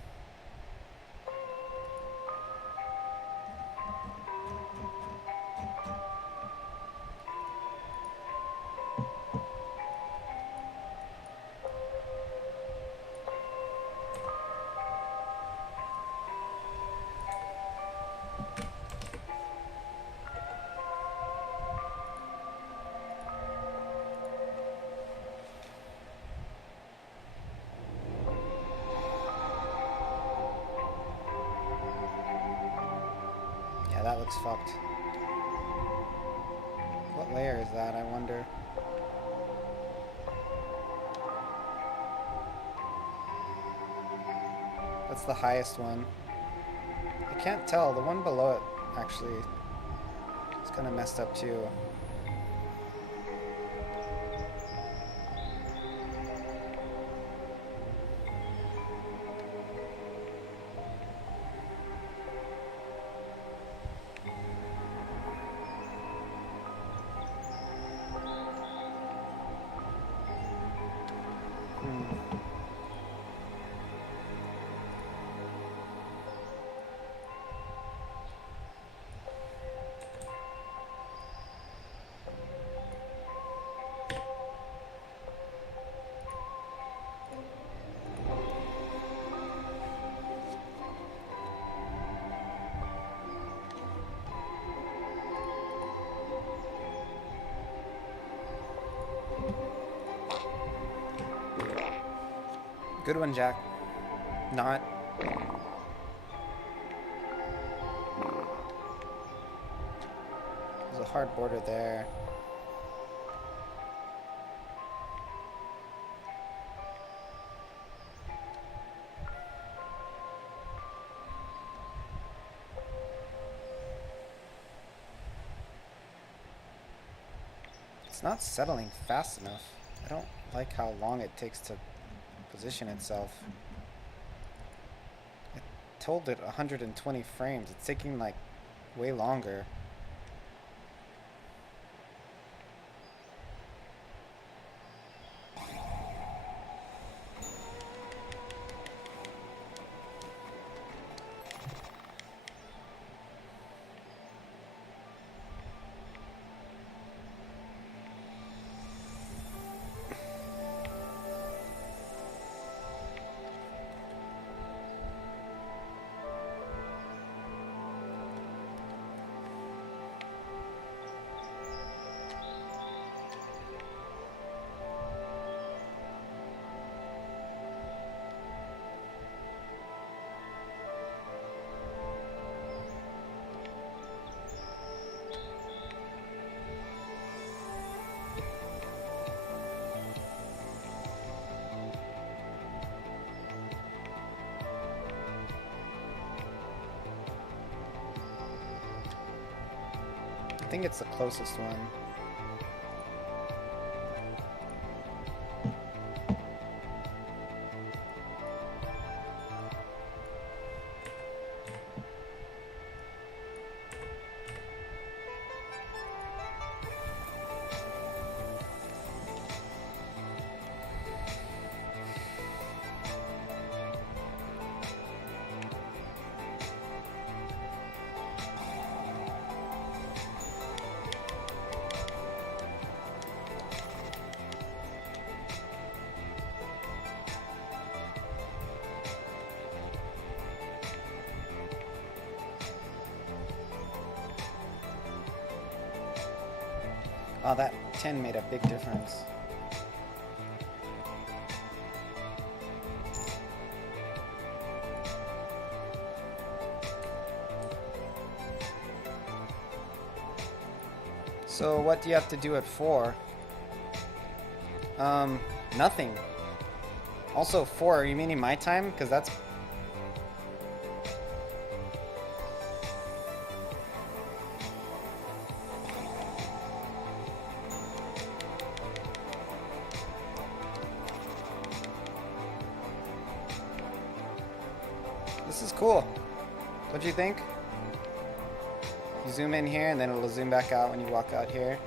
That looks fucked. What layer is that, I wonder? That's the highest one. I can't tell. The one below it actually is kind of messed up too. Good one, Jack. Not. There's a hard border there. It's not settling fast enough. I don't like how long it takes to position itself. I told it 120 frames. It's taking like way longer. I think it's the closest one. Oh, that 10 made a big difference. So what do you have to do it for? Nothing. Also 4, are you meaning my time? Because that's... This is cool. What'd you think? You zoom in here and then it'll zoom back out when you walk out here.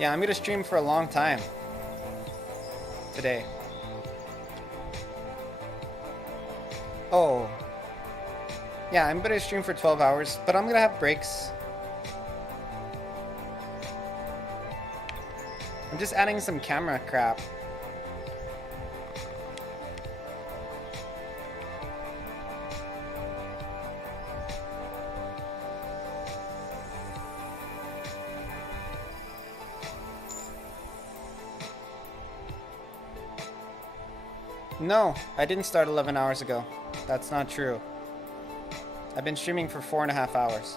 Yeah, I'm gonna stream for a long time today. Oh. Yeah, I'm gonna stream for 12 hours, but I'm gonna have breaks. I'm just adding some camera crap. No, I didn't start 11 hours ago. That's not true. I've been streaming for 4.5 hours.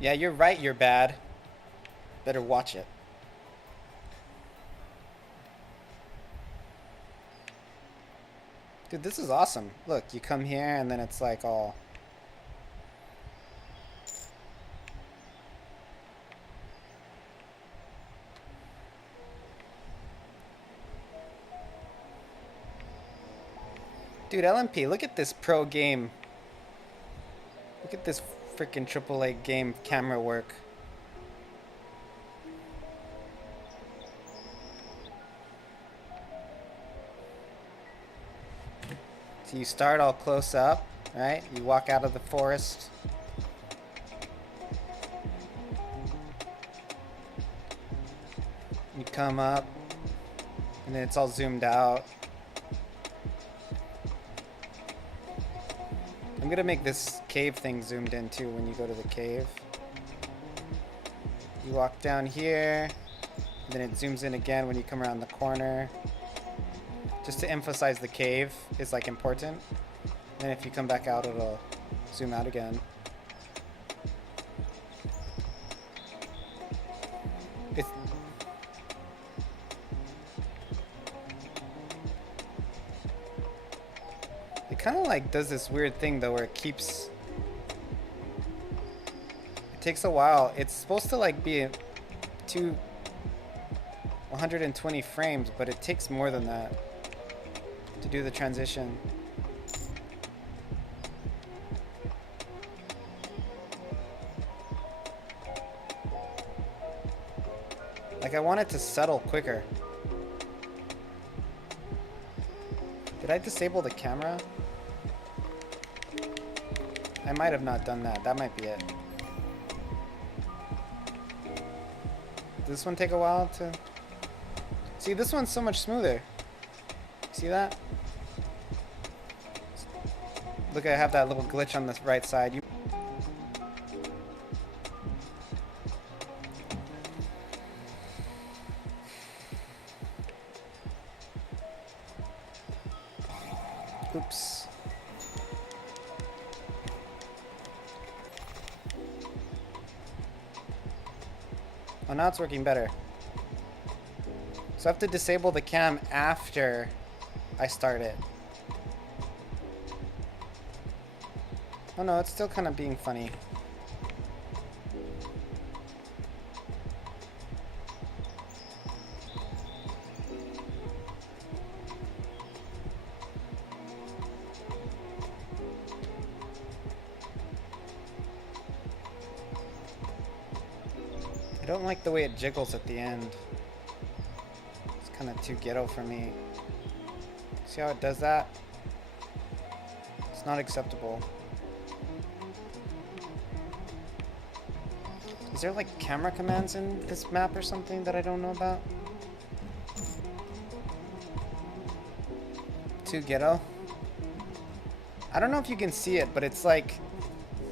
Yeah, you're right, you're bad. Better watch it. Dude, this is awesome. Look, you come here and then it's like all... Dude, LMP, look at this pro game. Look at this freaking AAA game camera work. So you start all close up, right? You walk out of the forest. You come up, and then it's all zoomed out. I'm gonna make this cave thing zoomed in too when you go to the cave. You walk down here, and then it zooms in again when you come around the corner. Just to emphasize the cave is like important. And if you come back out, it'll zoom out again. It's It kind of like does this weird thing though where it keeps... It takes a while. It's supposed to like be 120 frames, but it takes more than that to do the transition. Like I want it to settle quicker. Did I disable the camera? I might have not done that. That might be it. Does this one take a while to... See, this one's so much smoother. See that? Look, I have that little glitch on the right side. Oops. Oh, now it's working better. So I have to disable the cam after I start it. Oh no, it's still kind of being funny. I don't like the way it jiggles at the end. It's kind of too ghetto for me. See how it does that? It's not acceptable. Is there like camera commands in this map or something that I don't know about? Too ghetto? I don't know if you can see it, but it's like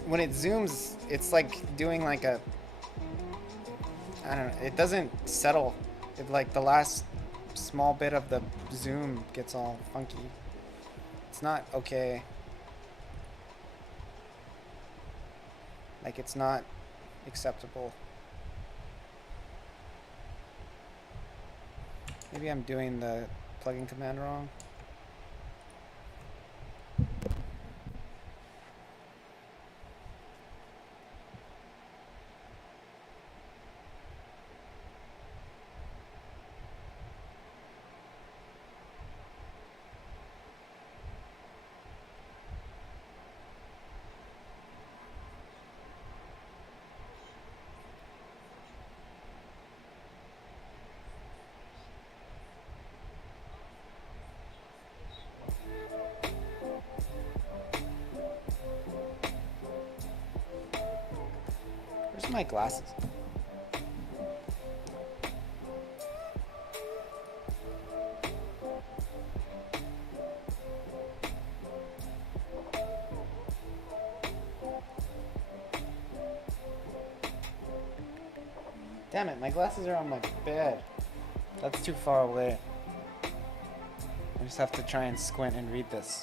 when it zooms, it's like doing like a... I don't know, it doesn't settle. It, like the last small bit of the zoom gets all funky. It's not okay. Like it's not acceptable. Maybe I'm doing the plugin command wrong. Where's my glasses? Damn it, my glasses are on my bed. That's too far away. I just have to try and squint and read this.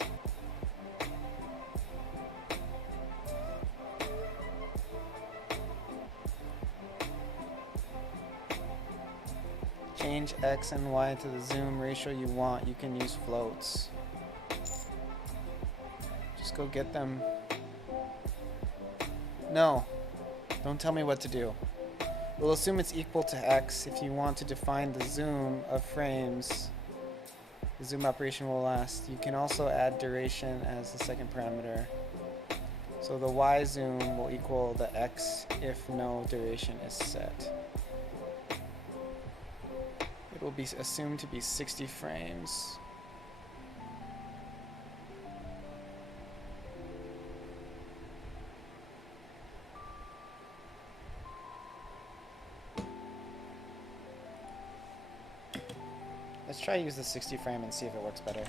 Change X and Y to the zoom ratio you want. You can use floats. Just go get them. No. Don't tell me what to do. We'll assume it's equal to X. If you want to define the zoom of frames, the zoom operation will last. You can also add duration as the second parameter. So the Y zoom will equal the X if no duration is set. It will be assumed to be 60 frames. Let's try use the 60 frame and see if it works better.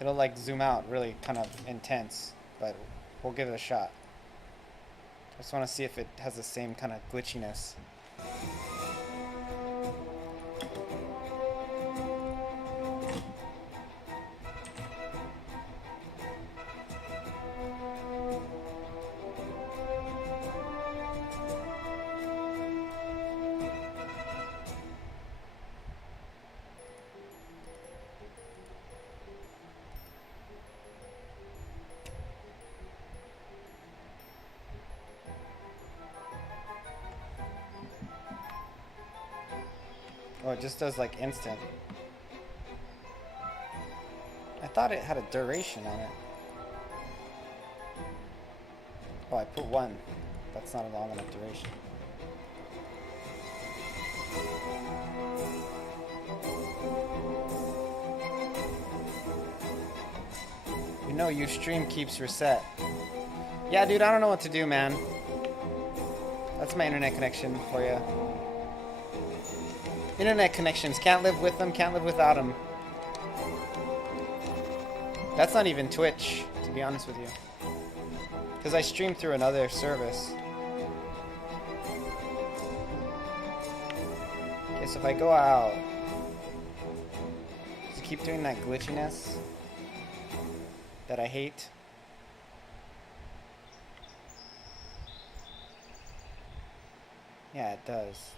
It'll like zoom out really kind of intense, but we'll give it a shot. I just want to see if it has the same kind of glitchiness. Oh, it just does like instant. I thought it had a duration on it. Oh, I put 1. That's not a long enough duration. You know your stream keeps reset. Yeah, dude, I don't know what to do, man. That's my internet connection for you. Internet connections. Can't live with them, can't live without them. That's not even Twitch, to be honest with you. Because I stream through another service. Okay, so if I go out, does it keep doing that glitchiness that I hate? Yeah, it does.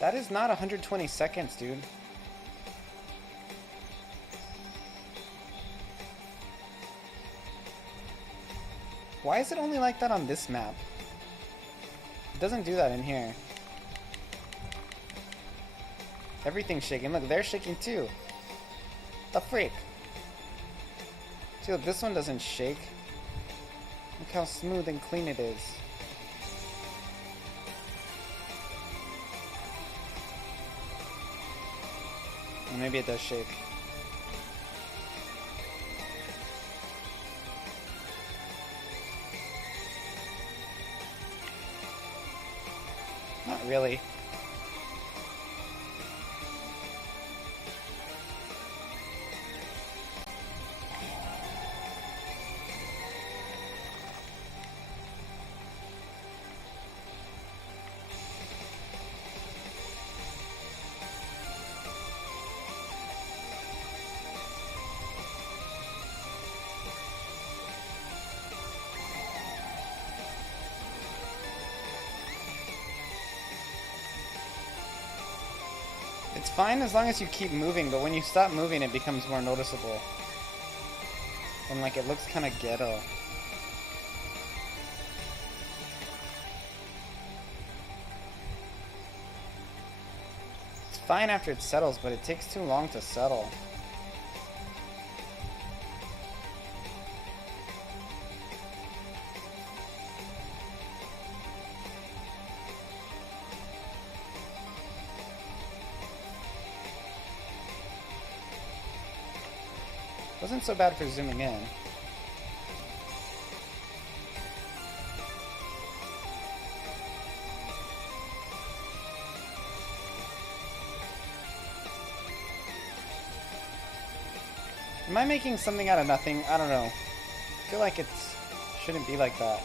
That is not 120 seconds, dude. Why is it only like that on this map? It doesn't do that in here. Everything's shaking. Look, they're shaking too. The freak. See, look, this one doesn't shake. Look how smooth and clean it is. Maybe it does shake. Not really. It's fine as long as you keep moving, but when you stop moving it becomes more noticeable. And like it looks kind of ghetto. It's fine after it settles, but it takes too long to settle. Wasn't so bad for zooming in. Am I making something out of nothing? I don't know. I feel like it shouldn't be like that.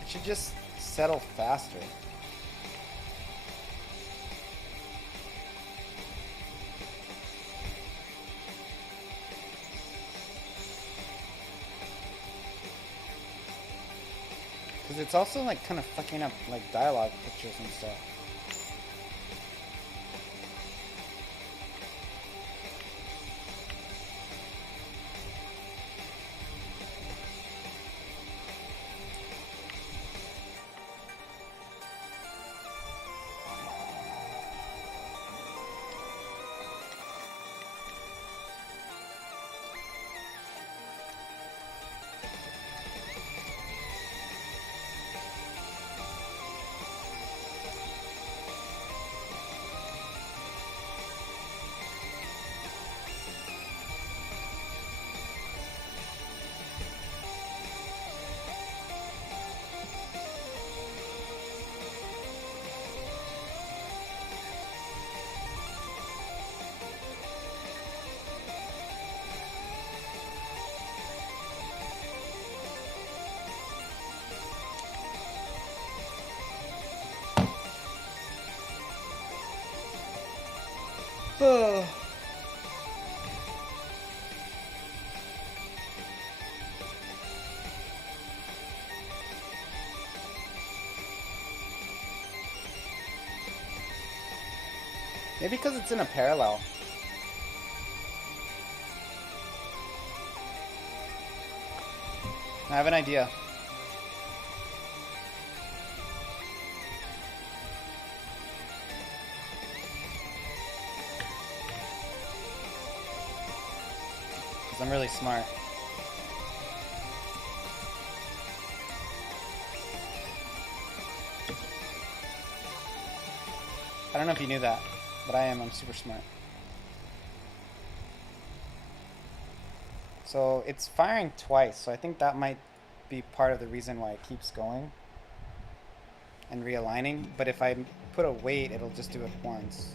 It should just settle faster. Because it's also like kind of fucking up like dialogue pictures and stuff. Oh. Maybe because it's in a parallel. I have an idea. Because I'm really smart. I don't know if you knew that, but I am. I'm super smart. So it's firing twice, so I think that might be part of the reason why it keeps going and realigning. But if I put a weight, it'll just do it once.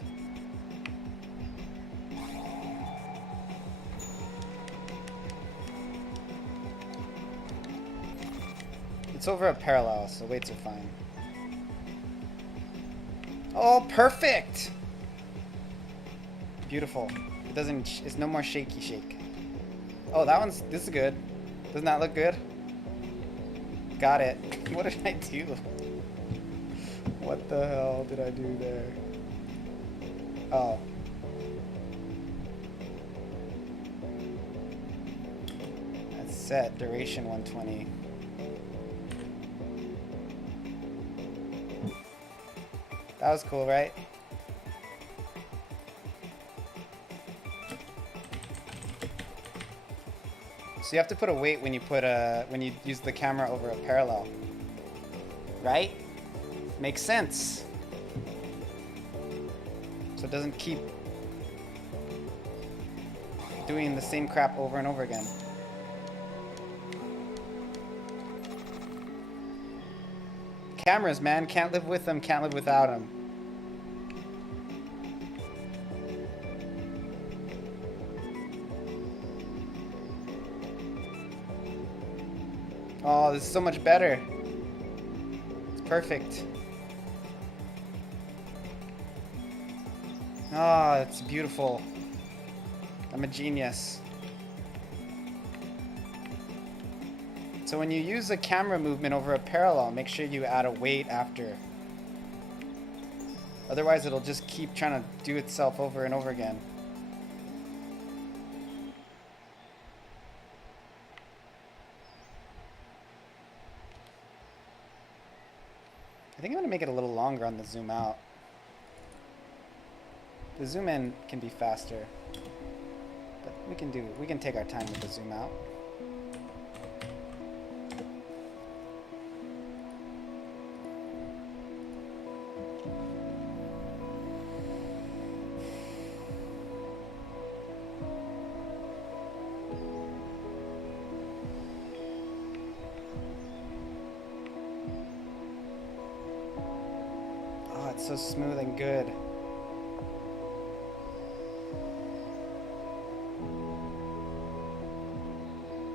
It's over a parallel, so weights are fine. Oh, perfect! Beautiful. It doesn't, it's no more shaky shake. Oh, this is good. Doesn't that look good? Got it. What did I do? What the hell did I do there? Oh. That's set, duration 120. That was cool, right? So you have to put a weight when you use the camera over a parallel, right? Makes sense. So it doesn't keep doing the same crap over and over again. Cameras, man, can't live with them, can't live without them. Oh, this is so much better. It's perfect. Oh, it's beautiful. I'm a genius. So when you use a camera movement over a parallel, make sure you add a weight after. Otherwise, it'll just keep trying to do itself over and over again. I think I'm going to make it a little longer on the zoom out. The zoom in can be faster, but we can take our time with the zoom out. Oh, it's so smooth and good.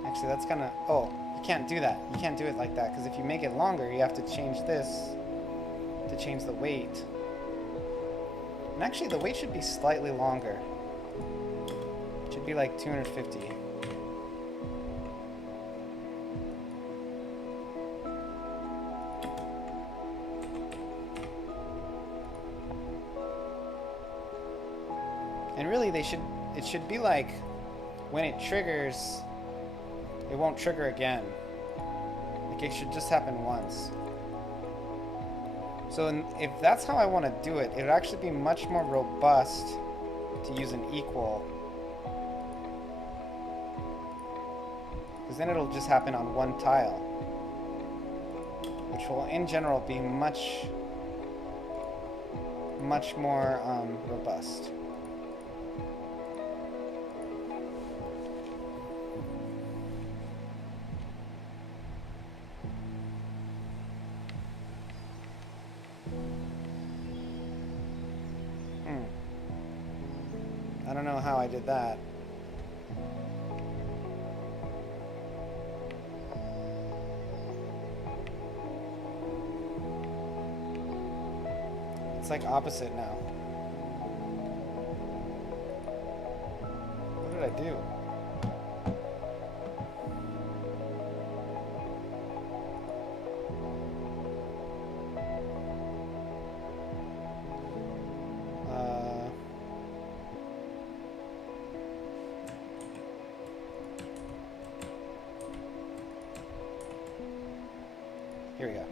Actually, that's kind of... Oh, you can't do that. You can't do it like that, because if you make it longer, you have to change this to change the weight. And actually, the weight should be slightly longer. It should be like 250. And really, it should be like, when it triggers, it won't trigger again. Like, it should just happen once. So if that's how I want to do it, it would actually be much more robust to use an equal. Because then it'll just happen on one tile. Which will, in general, be much more robust. I don't know how I did that. It's like opposite now. do? Here we go.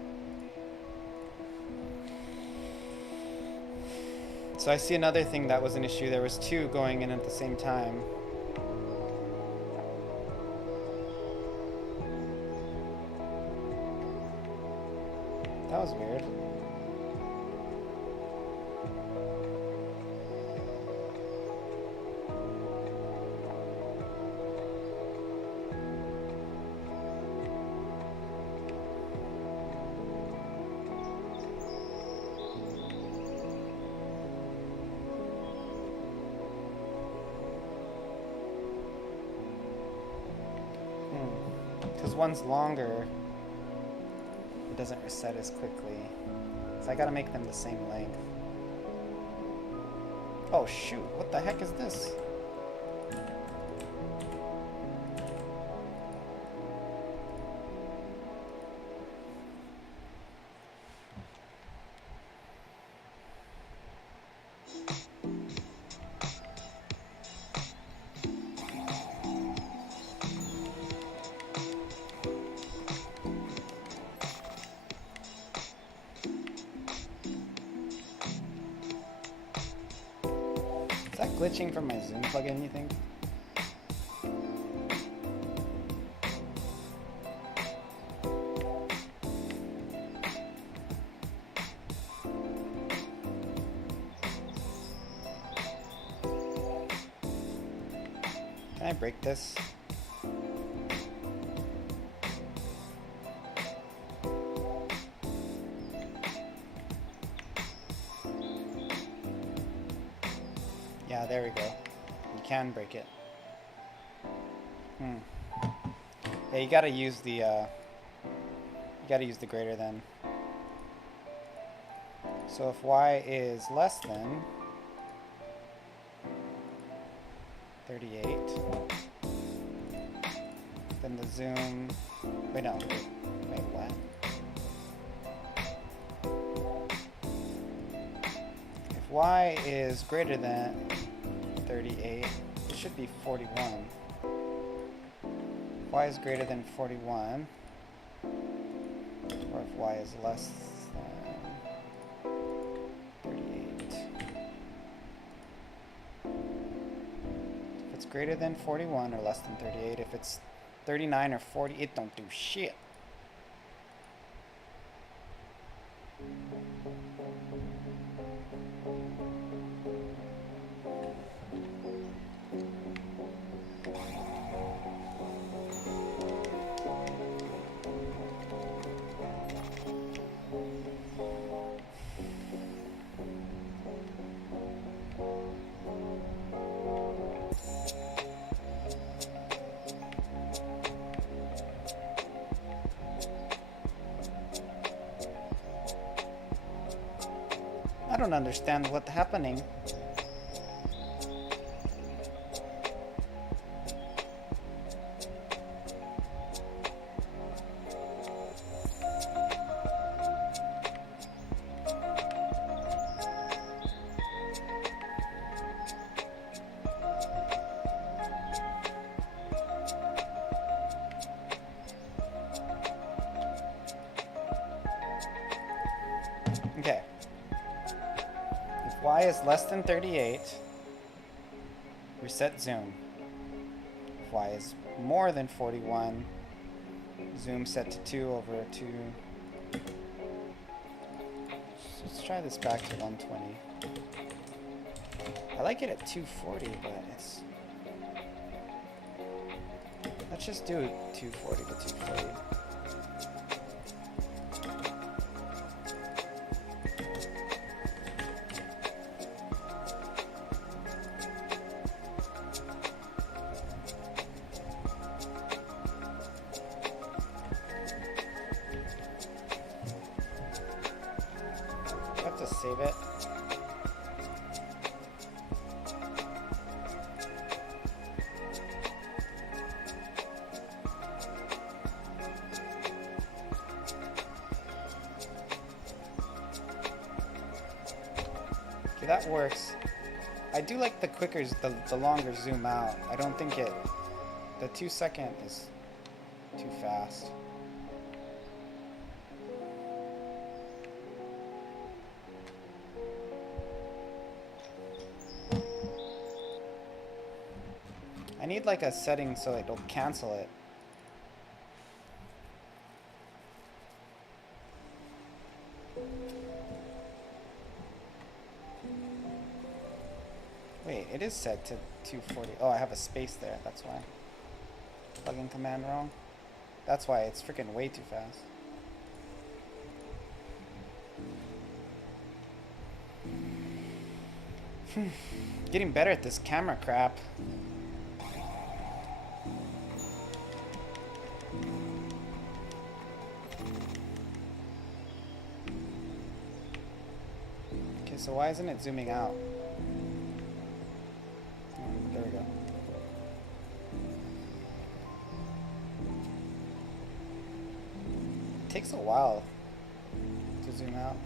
So I see another thing that was an issue. There was two going in at the same time. That was weird. Because one's longer, it doesn't reset as quickly. So I gotta make them the same length. Oh shoot, what the heck is this? Is that glitching from my Zoom plugin, you think? Can I break this? Yeah, there we go. You can break it. Yeah, you gotta use the greater than. So if y is less than 38, then the zoom. Wait, no. Wait, what? If y is greater than 38, it should be 41. If y is greater than 41, or if y is less than 38. If it's greater than 41 or less than 38, if it's 39 or 40, it don't do shit. I don't understand what's happening. Okay. If y is less than 38, reset zoom. If y is more than 41, zoom set to 2 over 2. So let's try this back to 120. I like it at 240, but it's... Let's just do 240 to 240. To save it. See, that works. I do like the quicker, the longer zoom out. I don't think it... The 2 second is too fast. I need like a setting so it'll cancel it. Wait, it is set to 240. Oh, I have a space there, that's why. Plugin command wrong. That's why it's freaking way too fast. Getting better at this camera crap. Okay, so why isn't it zooming out? There we go. It takes a while to zoom out.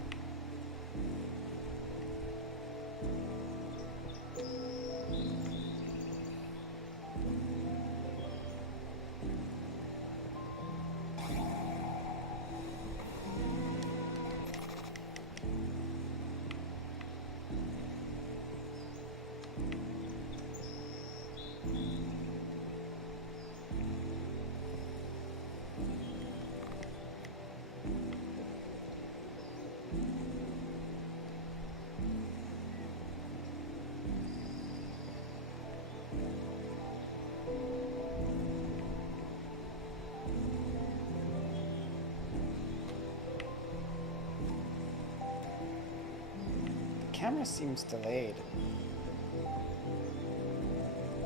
The camera seems delayed.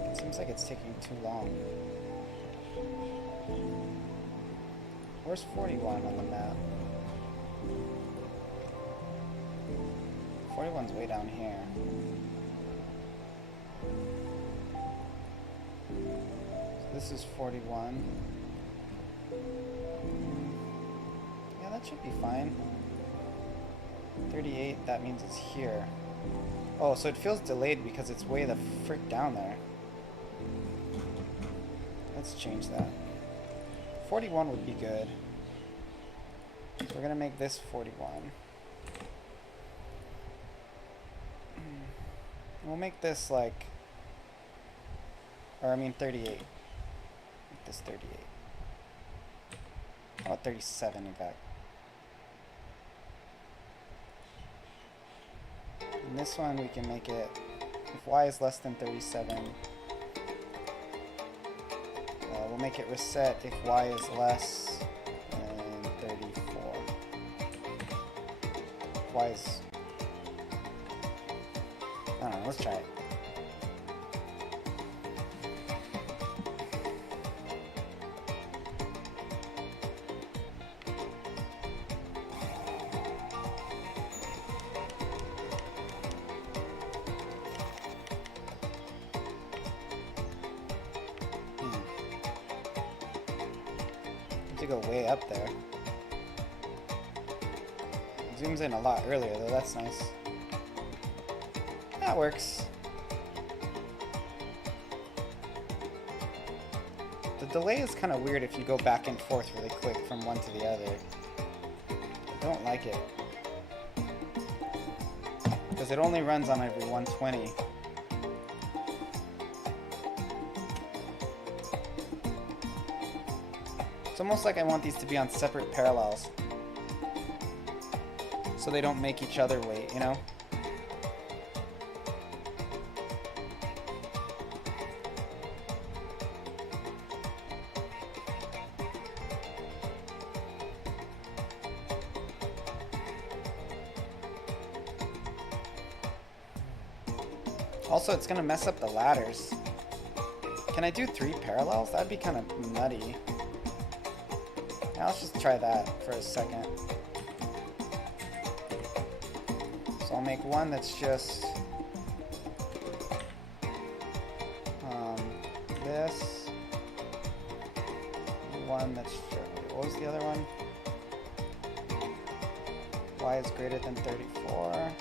It seems like it's taking too long. Where's 41 on the map? 41's way down here. So this is 41. Yeah, that should be fine. 38, that means it's here. Oh, so it feels delayed because it's way the frick down there. Let's change that. 41 would be good. So we're gonna make this 41. We'll make this like, or I mean 38. Make this 38. How about 37 in fact? And this one we can make it, if y is less than 37, we'll make it reset if y is less than 34. If y is, I don't know, let's try it. To go way up there. It zooms in a lot earlier though, that's nice. That works. The delay is kind of weird if you go back and forth really quick from one to the other. I don't like it. Because it only runs on every 120. It's almost like I want these to be on separate parallels. So they don't make each other wait, you know? Also, it's gonna mess up the ladders. Can I do 3 parallels? That'd be kind of nutty. Now let's just try that for a second. So I'll make one that's just this. One that's just, what was the other one? Y is greater than 34.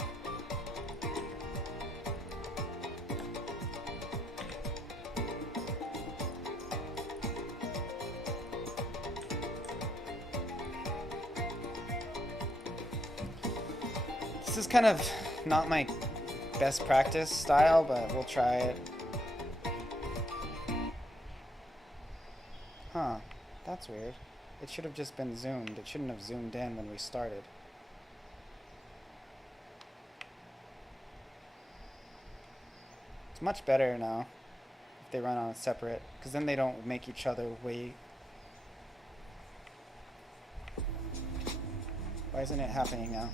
This is kind of not my best practice style, but we'll try it. Huh, that's weird. It should have just been zoomed. It shouldn't have zoomed in when we started. It's much better now if they run on a separate, because then they don't make each other wait. Why isn't it happening now?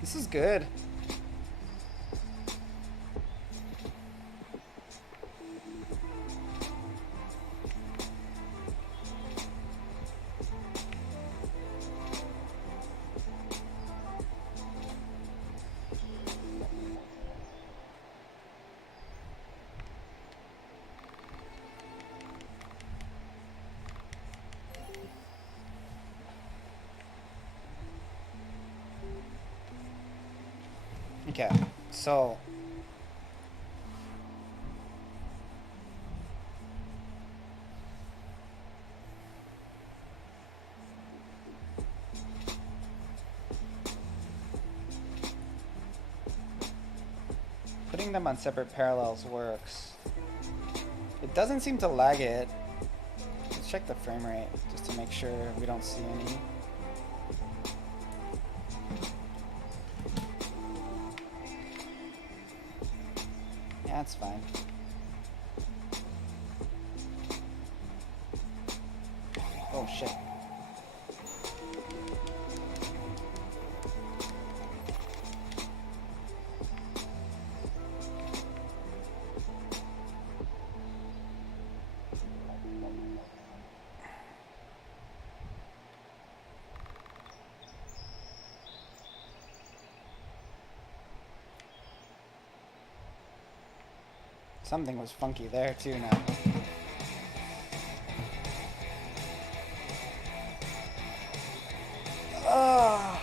This is good. Okay, so putting them on separate parallels works. It doesn't seem to lag it. Let's check the frame rate just to make sure we don't see any. Yeah, that's fine. Oh shit. Something was funky there too now. Ah.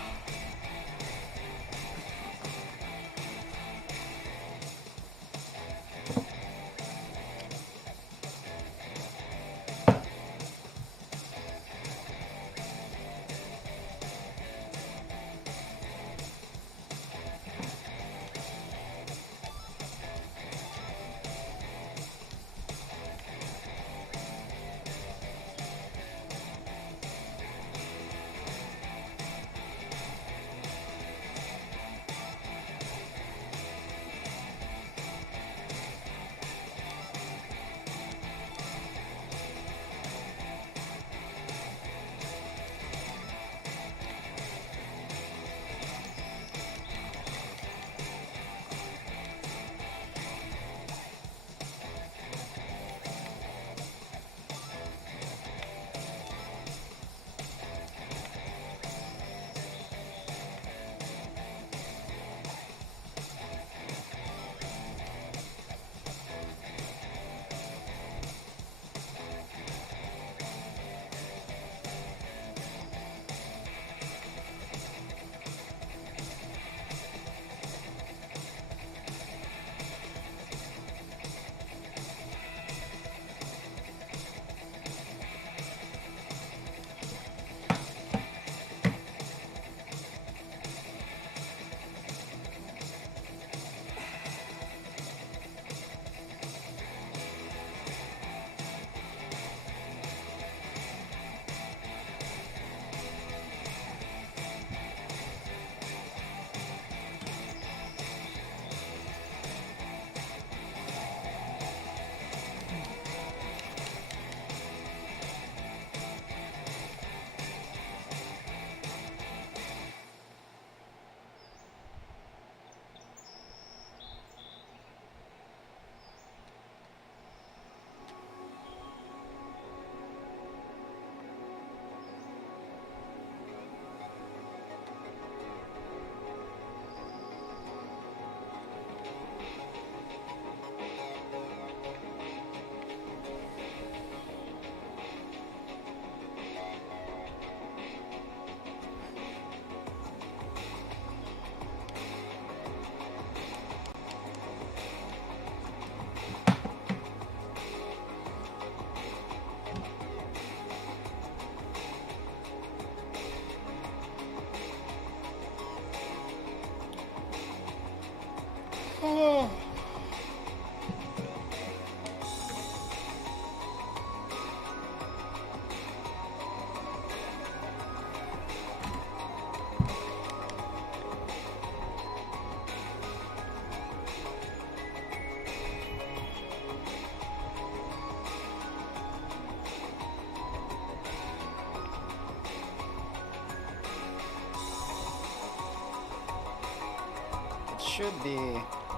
should be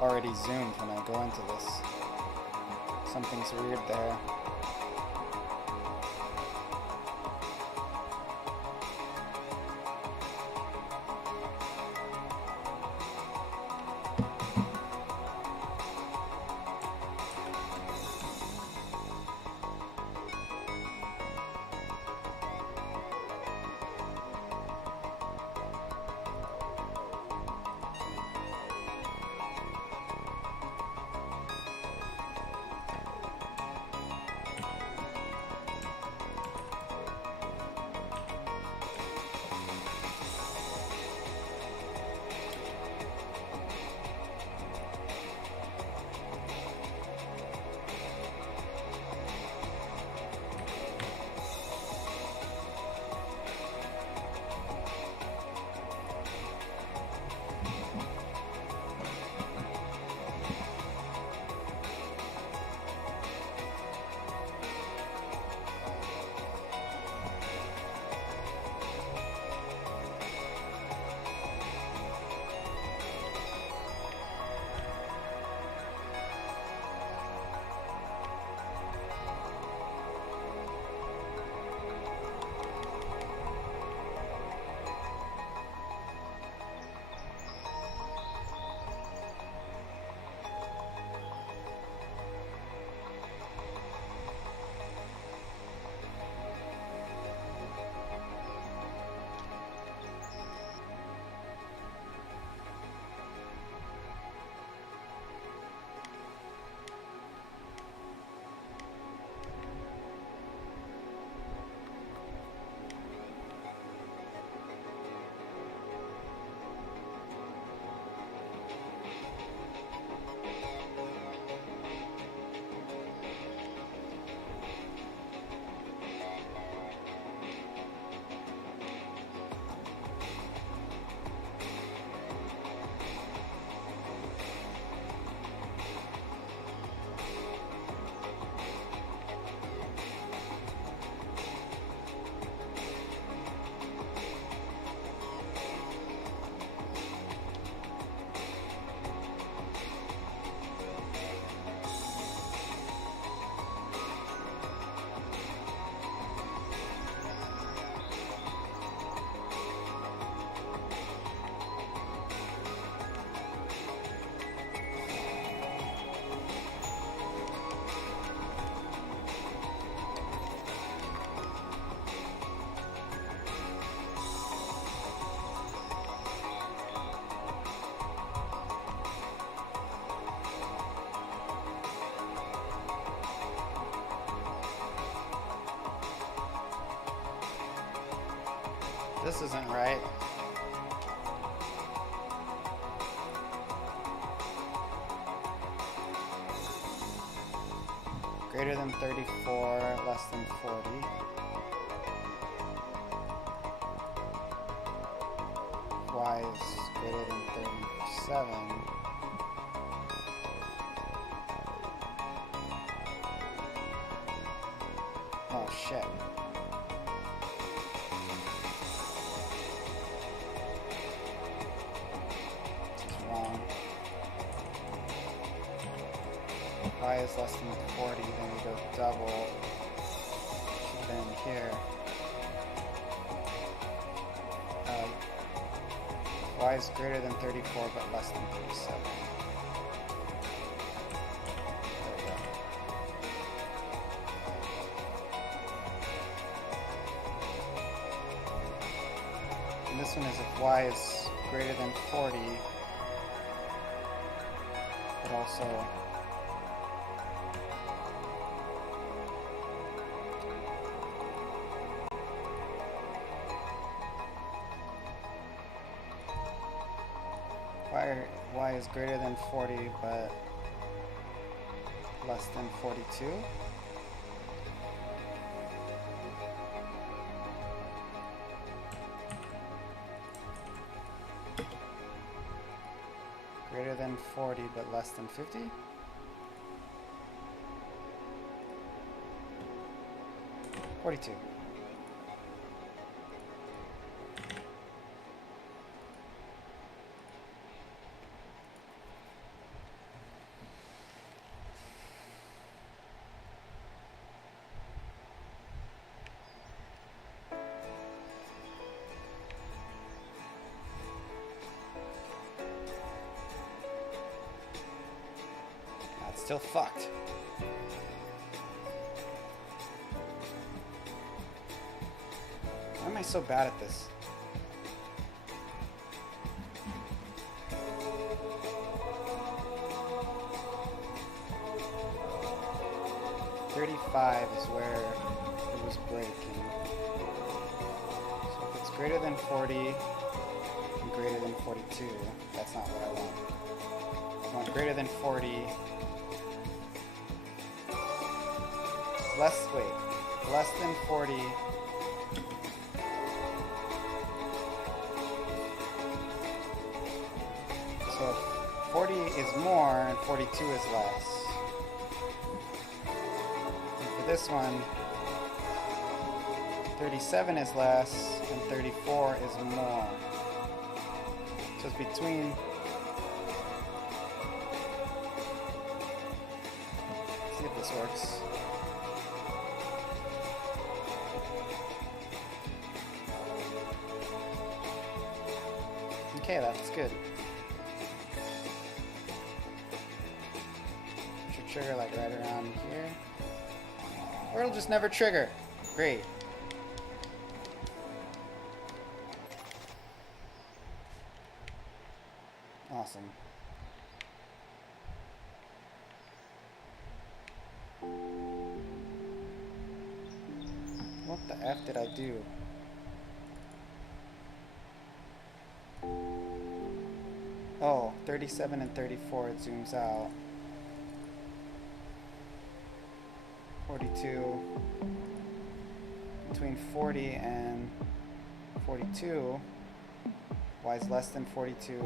already zoomed when I go into this. Something's weird there. This isn't right. Greater than 34, less than 40. Y is greater than 37. Oh shit. Y is less than 40, then we go double, then here. Y is greater than 34 but less than 37. There we go. And this one is if Y is greater than 40, but also Y is greater than 40 but less than 42. Greater than 40 but less than 50. $42. Still fucked. Why am I so bad at this? .35 is where it was breaking. So if it's greater than 40 and greater than 42, that's not what I want. I want greater than 40. Less than 40. So 40 is more and 42 is less. And for this one, 37 is less and 34 is more. So it's between. Let's see if this works. Okay, that's good. Should trigger like right around here. Or it'll just never trigger. Great. Awesome. What the F did I do? Oh, 37 and 34, it zooms out. 42. Between 40 and 42. Y is less than 42.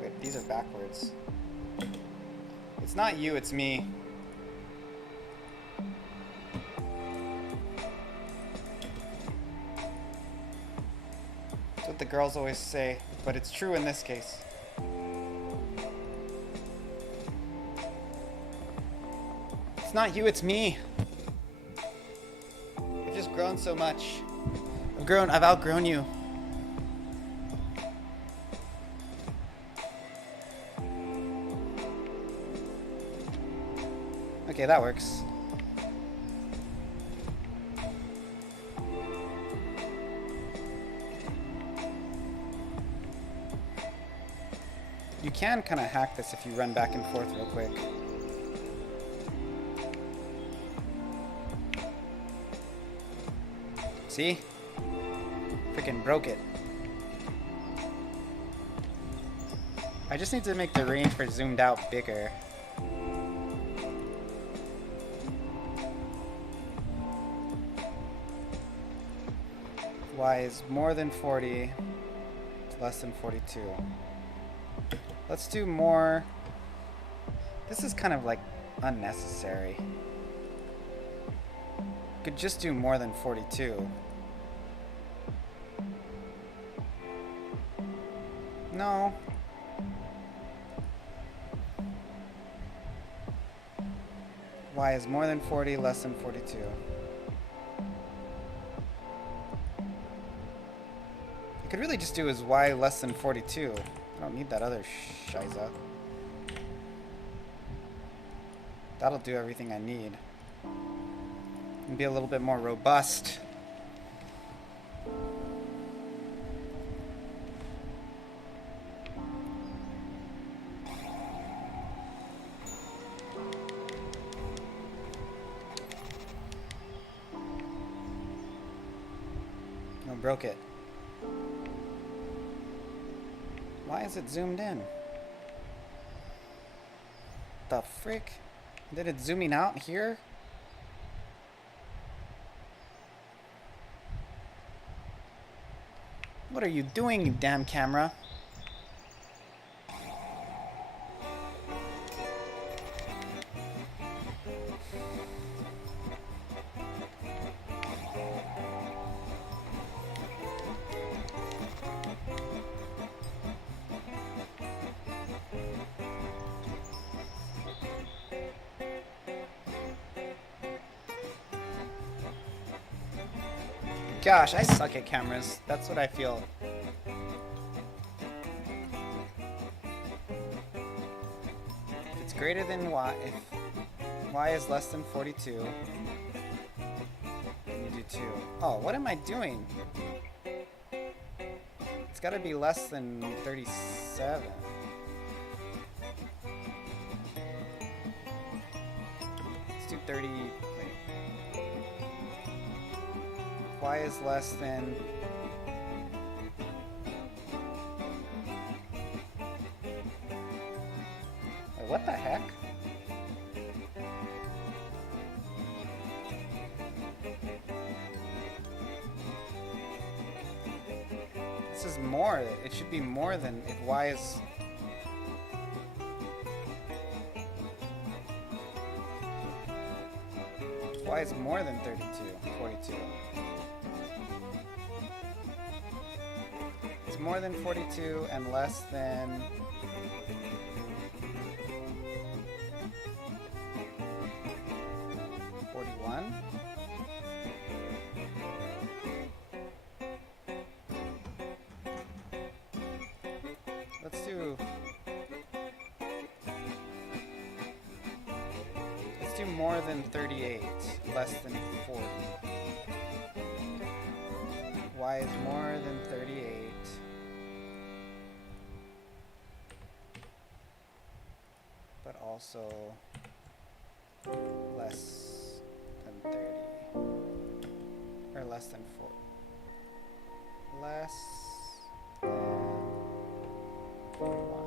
Wait, these are backwards. It's not you, it's me. That's what the girls always say, but it's true in this case. It's not you, it's me. I've just grown so much. I've outgrown you. Okay, that works. You can kind of hack this if you run back and forth real quick. See? Freaking broke it. I just need to make the range for zoomed out bigger. Y is more than 40, it's less than 42. Let's do more. This is kind of like unnecessary. Could just do more than 42. No. Y is more than 40, less than 42. I could really just do is Y less than 42. I don't need that other shiza. That'll do everything I need. And be a little bit more robust. No, broke it. Why is it zoomed in? The frick? Did it zooming out here? What are you doing, you damn camera? Gosh, I suck at cameras. That's what I feel. If it's greater than y, if y is less than 42, then you do 2. Oh, what am I doing? It's gotta be less than 37. Let's do 30, wait. Y is less than... Wait, what the heck? This is more. It should be more than if y is... If y is more than 42. It's more than 42 and less than... 41? Let's do more than 38, less than 40. Y is more than 38. But also less than 30. Or less than 4. Less than 41.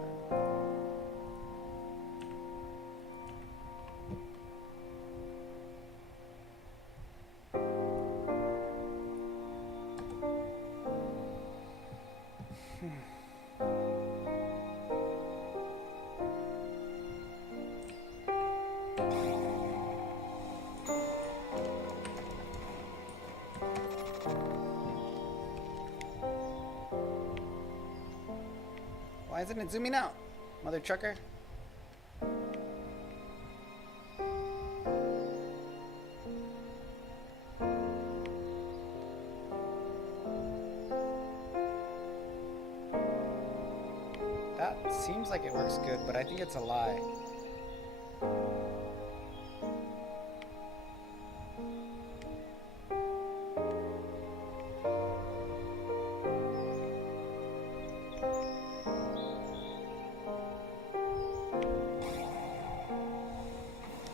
Why isn't it zooming out, mother trucker? That seems like it works good, but I think it's a lie.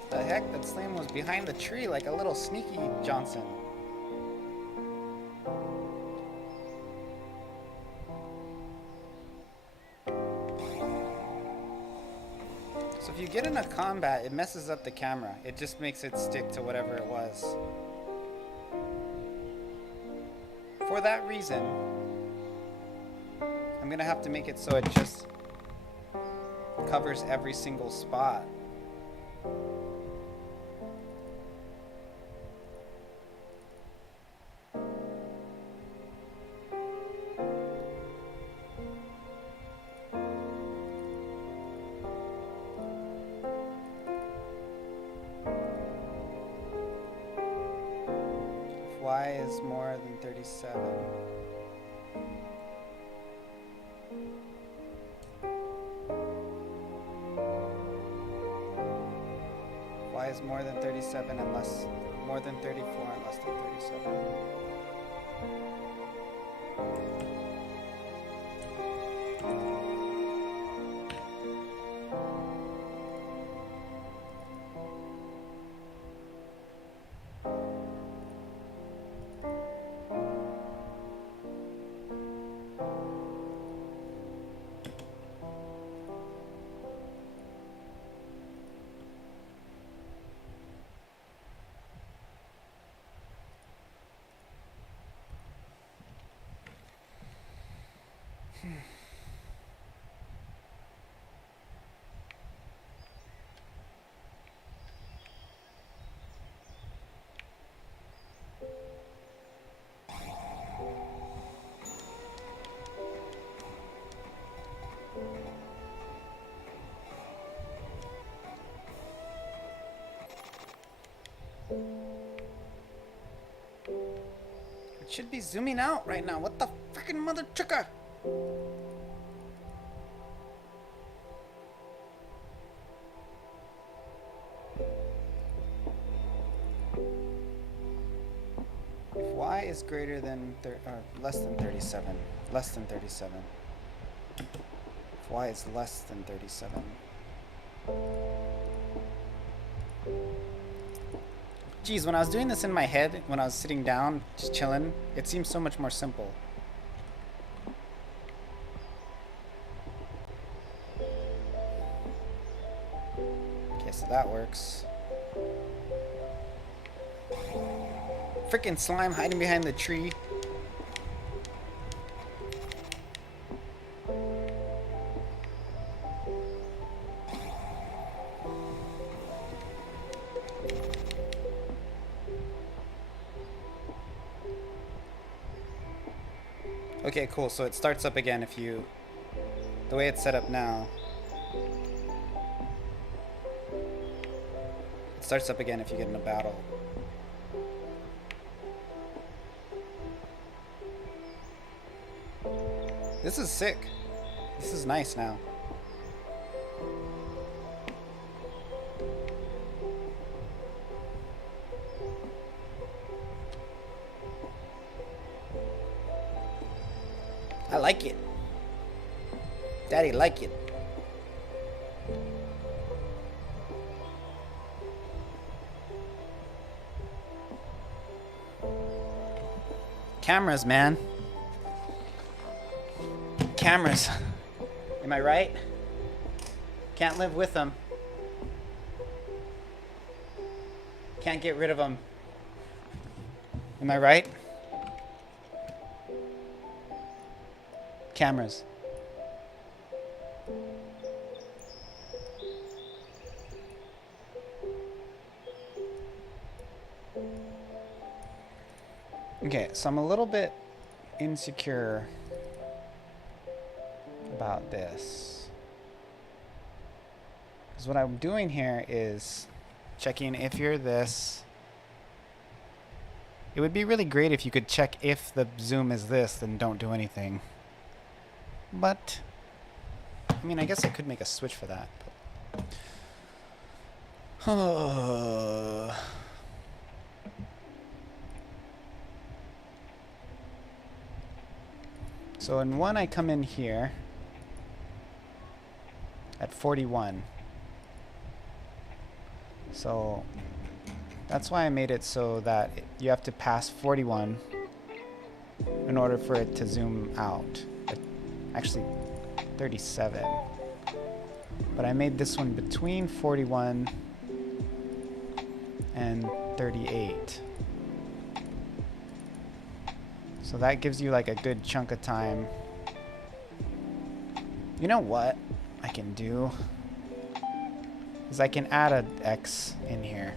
The heck, that slam was behind the tree like a little sneaky Johnson. So if you get in a combat, it messes up the camera. It just makes it stick to whatever it was. For that reason, I'm gonna have to make it so it just covers every single spot. Y is more than 37. Y is more than 37 and less, more than 34 and less than 37. It should be zooming out right now. What the freaking mother trucker? y is greater than less than 37. Less than 37. If y is less than 37. Geez, when I was doing this in my head, when I was sitting down, just chilling, it seems so much more simple. Okay, so that works. Frickin' slime hiding behind the tree. Okay, cool. So it starts up again if you... The way it's set up now. It starts up again if you get in a battle. This is sick. This is nice now. I like it. Daddy like it. Cameras, man. Cameras. Am I right? Can't live with them. Can't get rid of them. Am I right? Cameras. Okay, so I'm a little bit insecure about this. Because what I'm doing here is checking if you're this. It would be really great if you could check if the zoom is this, then don't do anything. But, I mean, I guess I could make a switch for that. But. So in one, I come in here at 41. So that's why I made it so that you have to pass 41 in order for it to zoom out. Actually, 37. But I made this one between 41 and 38. So that gives you like a good chunk of time. You know what I can do? Is I can add an X in here.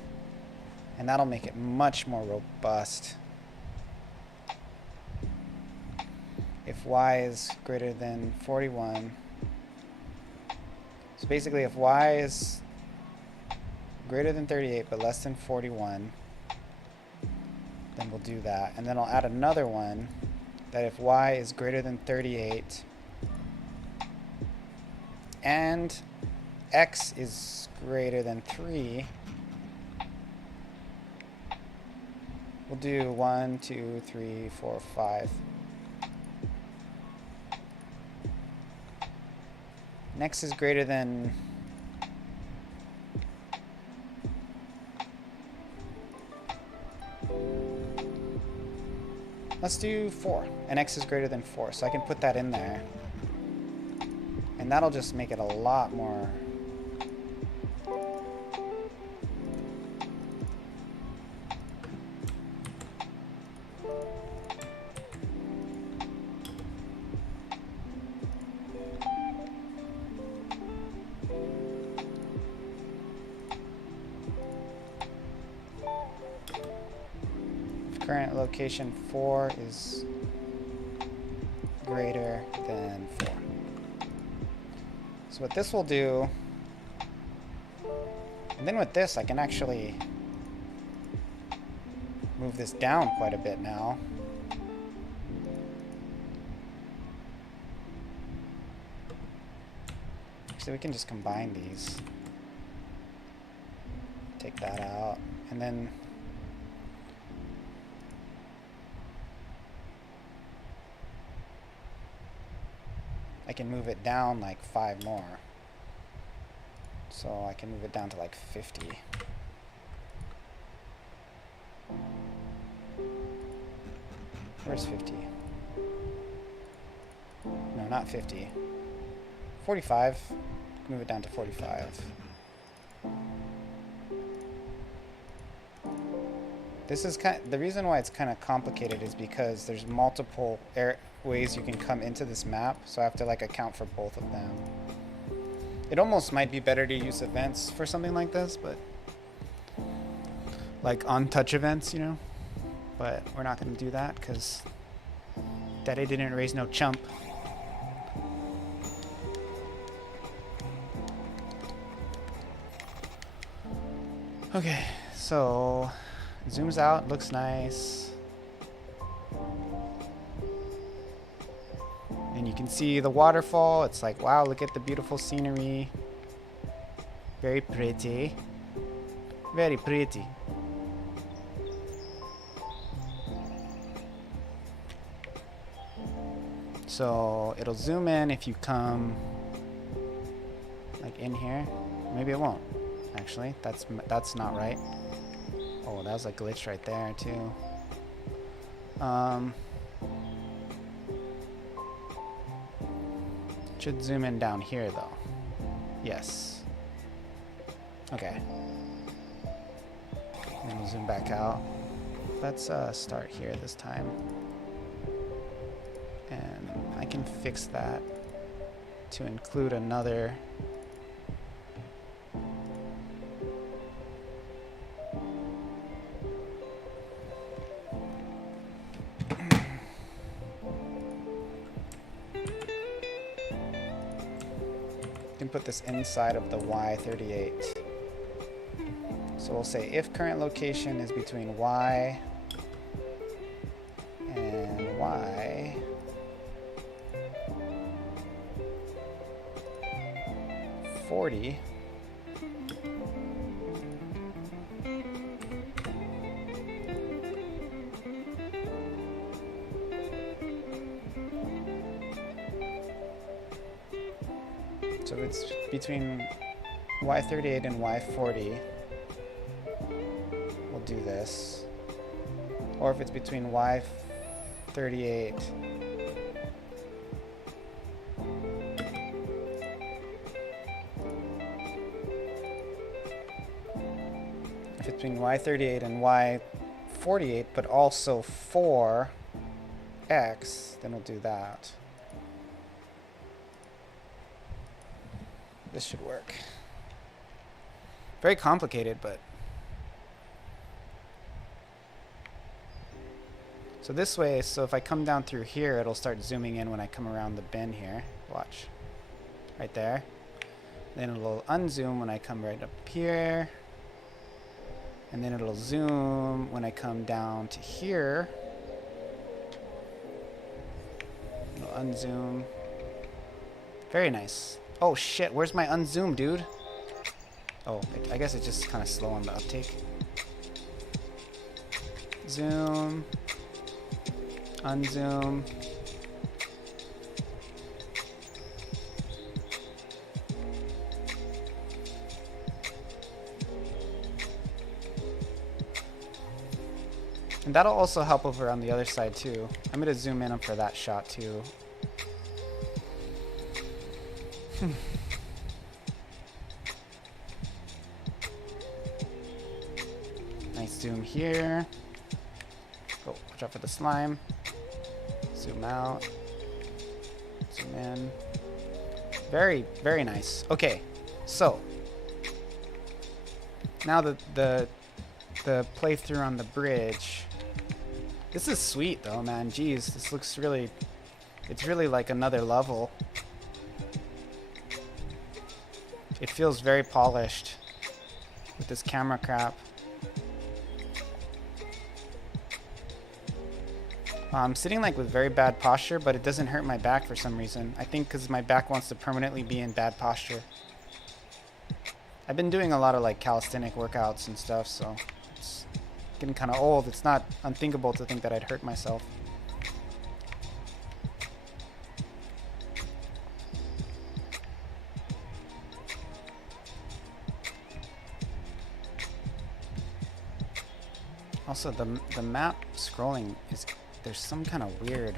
And that'll make it much more robust. If y is greater than 41. So basically if y is greater than 38 but less than 41, then we'll do that. And then I'll add another one that if y is greater than 38 and x is greater than 3, we'll do 1, 2, 3, 4, 5. And x is greater than... Let's do 4. And x is greater than 4. So I can put that in there. And that'll just make it a lot more... Current location 4 is greater than 4. So what this will do, and then with this I can actually move this down quite a bit now. So we can just combine these. Take that out, and then I can move it down like 5 more. So I can move it down to like 50. Where's 50? No, not 50. 45. Move it down to 45. This is the reason why it's kind of complicated is because there's multiple ways you can come into this map, so I have to like account for both of them. It almost might be better to use events for something like this, but like on touch events, you know. But we're not going to do that because Daddy didn't raise no chump. Okay, so zooms out, looks nice. And you can see the waterfall. It's like, wow, look at the beautiful scenery. Very pretty. Very pretty. So it'll zoom in if you come like in here. Maybe it won't. Actually, that's not right. Oh, that was a glitch right there too. Should zoom in down here though. Yes. Okay. And we'll zoom back out. Let's start here this time. And I can fix that to include another. Can put this inside of the Y38. So we'll say if current location is between Y and Y 40, so if it's between Y38 and Y40, we'll do this. Or if it's between Y38 if it's between Y38 and Y48, but also 4x, then we'll do that. This should work. Very complicated, but so this way, so if I come down through here, it'll start zooming in when I come around the bend here. Watch. Right there. Then it'll unzoom when I come right up here. And then it'll zoom when I come down to here. It'll unzoom. Very nice. Oh shit, where's my unzoom, dude? Oh, I guess it's just kind of slow on the uptake. Zoom. Unzoom. And that'll also help over on the other side too. I'm gonna zoom in for that shot too. Nice zoom here. Oh, watch out for the slime. Zoom out. Zoom in. Very, very nice. Okay, so now the playthrough on the bridge. This is sweet though, man. Jeez, this looks really, it's really like another level. It feels very polished with this camera crap. I'm sitting like with very bad posture, but it doesn't hurt my back for some reason. I think because my back wants to permanently be in bad posture. I've been doing a lot of like calisthenic workouts and stuff, so it's getting kind of old. It's not unthinkable to think that I'd hurt myself. Also, the map scrolling is, there's some kind of weird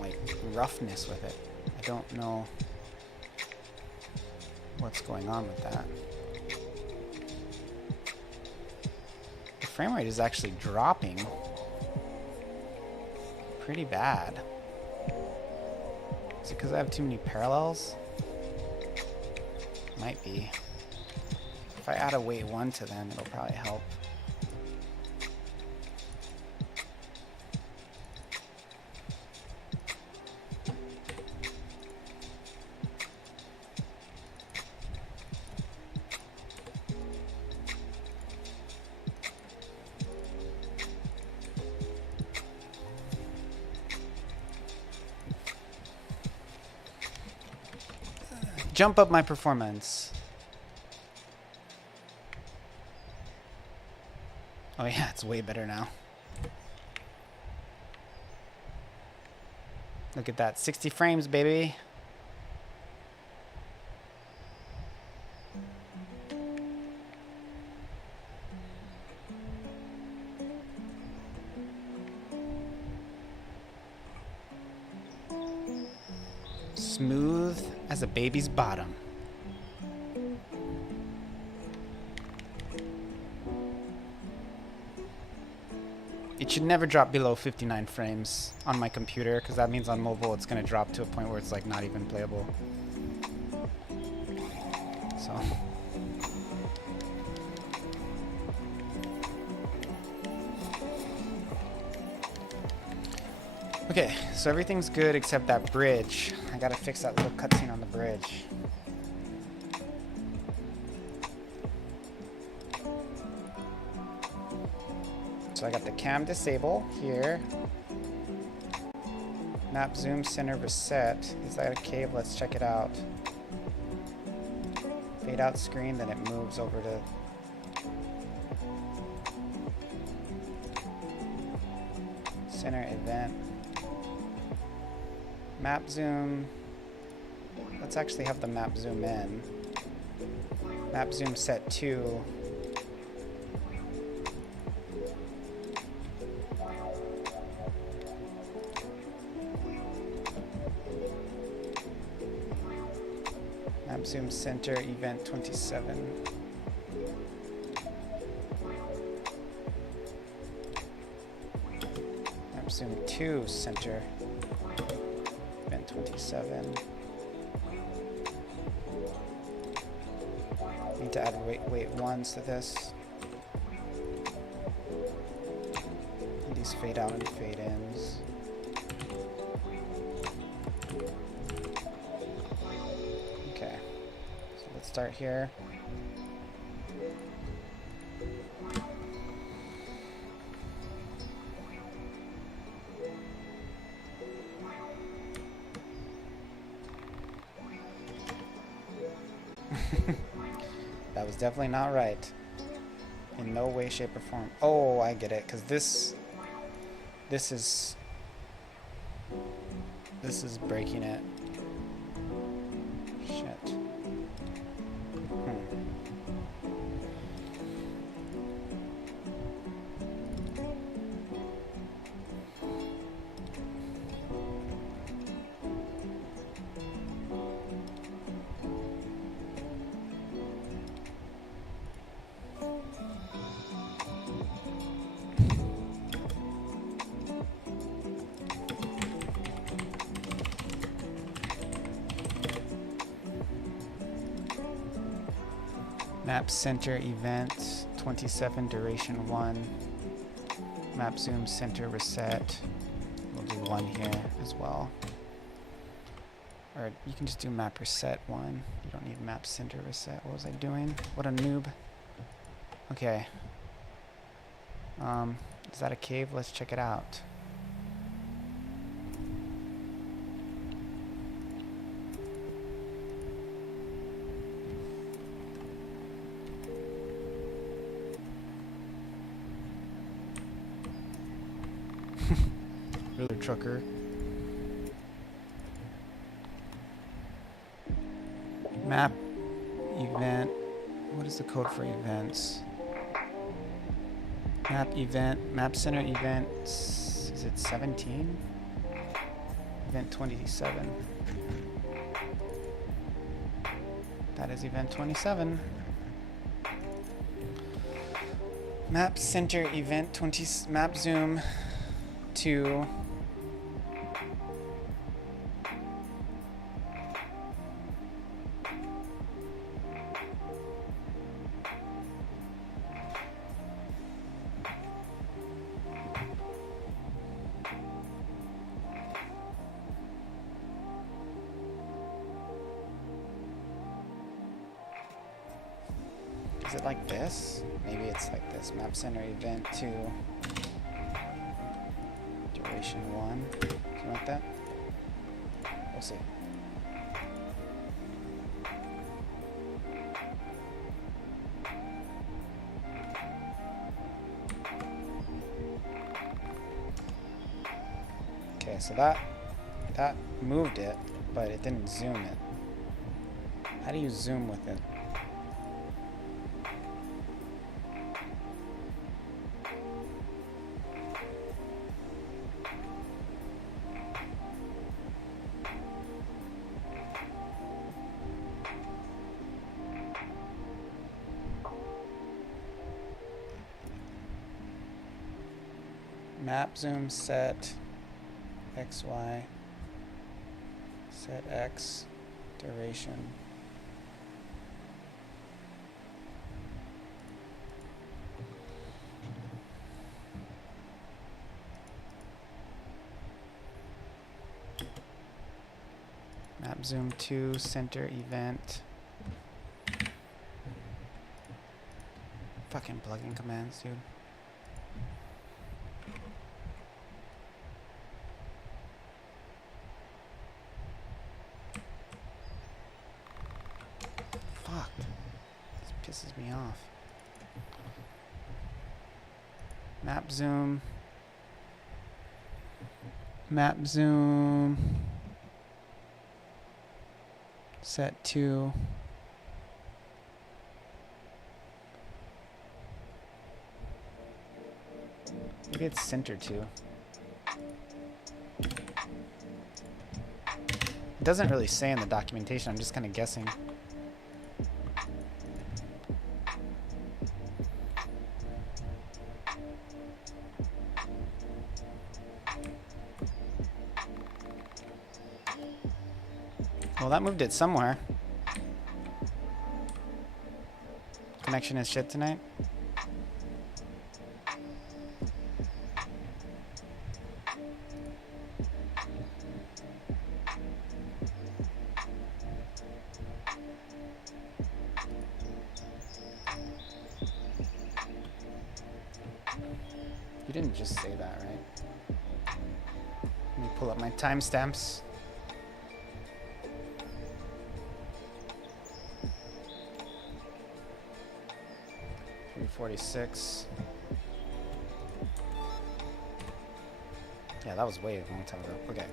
like roughness with it. I don't know what's going on with that. The frame rate is actually dropping pretty bad. Is it because I have too many parallels? Might be. If I add a weight 1 to them, it'll probably help. Jump up my performance. Oh yeah, it's way better now. Look at that, 60 frames, baby. Smooth as a baby's bottom. It should never drop below 59 frames on my computer, because that means on mobile it's going to drop to a point where it's like not even playable. So okay, so everything's good except that bridge. I gotta fix that little cutscene on the bridge. So I got the cam disable here. Map zoom center reset. Is that a cave? Let's check it out. Fade out screen, then it moves over to center event. Map zoom. Let's actually have the map zoom in. Map zoom set 2. Map zoom center event 27. Map zoom 2 center. 27. Need to add weight 1s to this. And these fade out and fade ins. Okay, so let's start here. That was definitely not right. In no way, shape, or form. Oh, I get it. Because this is breaking it. Shit. Map center event 27 duration 1. Map zoom center reset. We'll do 1 here as well. Or you can just do map reset 1. You don't need map center reset. What was I doing? What a noob. Okay. Is that a cave? Let's check it out. Really, trucker. Map event. What is the code for events? Map event, map center event, is it 17? Event 27. That is event 27. Map center event 20, map zoom 2. Is it like this? Maybe it's like this. Map center event 2. Duration 1. Something like that. We'll see. Okay, so that moved it, but it didn't zoom it. How do you zoom with it? Map zoom set XY, set X, duration. Map zoom 2, center event. Fucking plugin commands, dude. Fuck. This pisses me off. Map zoom. Map zoom. Set 2. Maybe it's center 2. It doesn't really say in the documentation, I'm just kind of guessing. Well, that moved it somewhere. Connection is shit tonight. You didn't just say that, right? Let me pull up my timestamps. .46. Yeah, that was way a long time ago. Okay.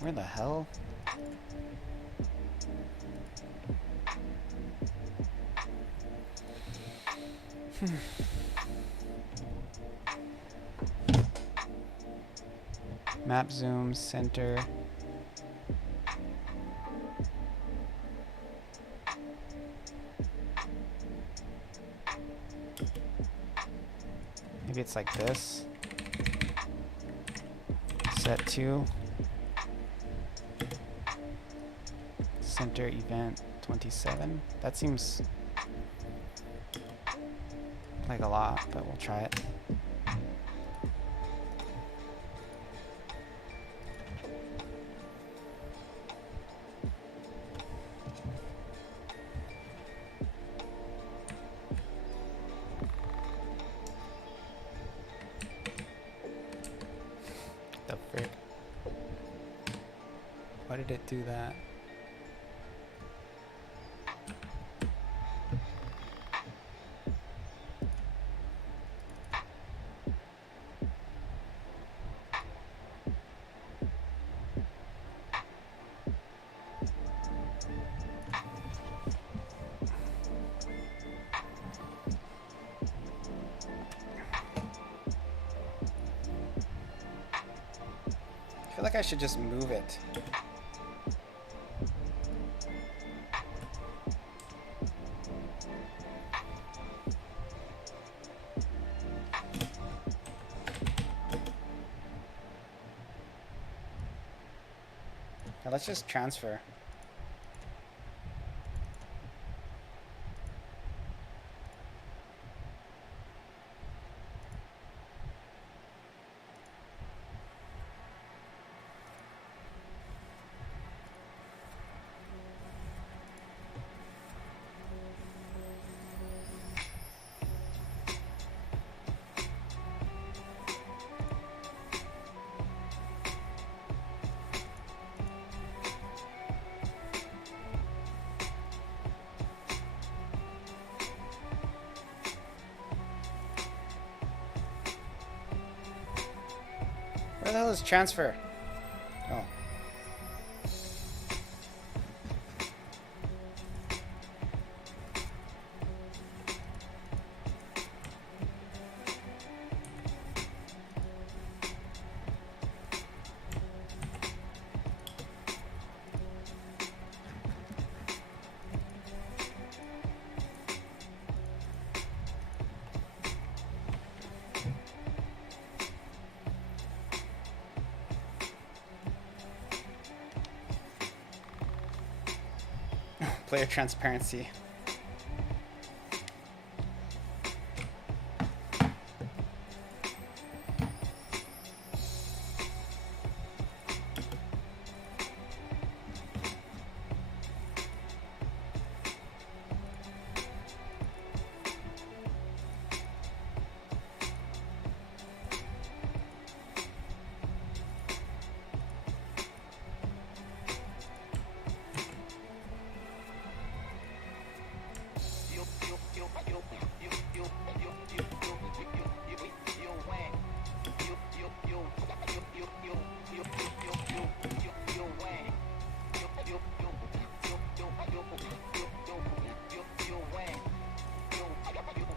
Where the hell? Map zoom, center. Maybe it's like this. Set 2. Center event 27. That seems like a lot, but we'll try it. The frick? Why did it do that? feel like I should just move it. Now let's just transfer. Where the hell is transfer? Oh. Player transparency.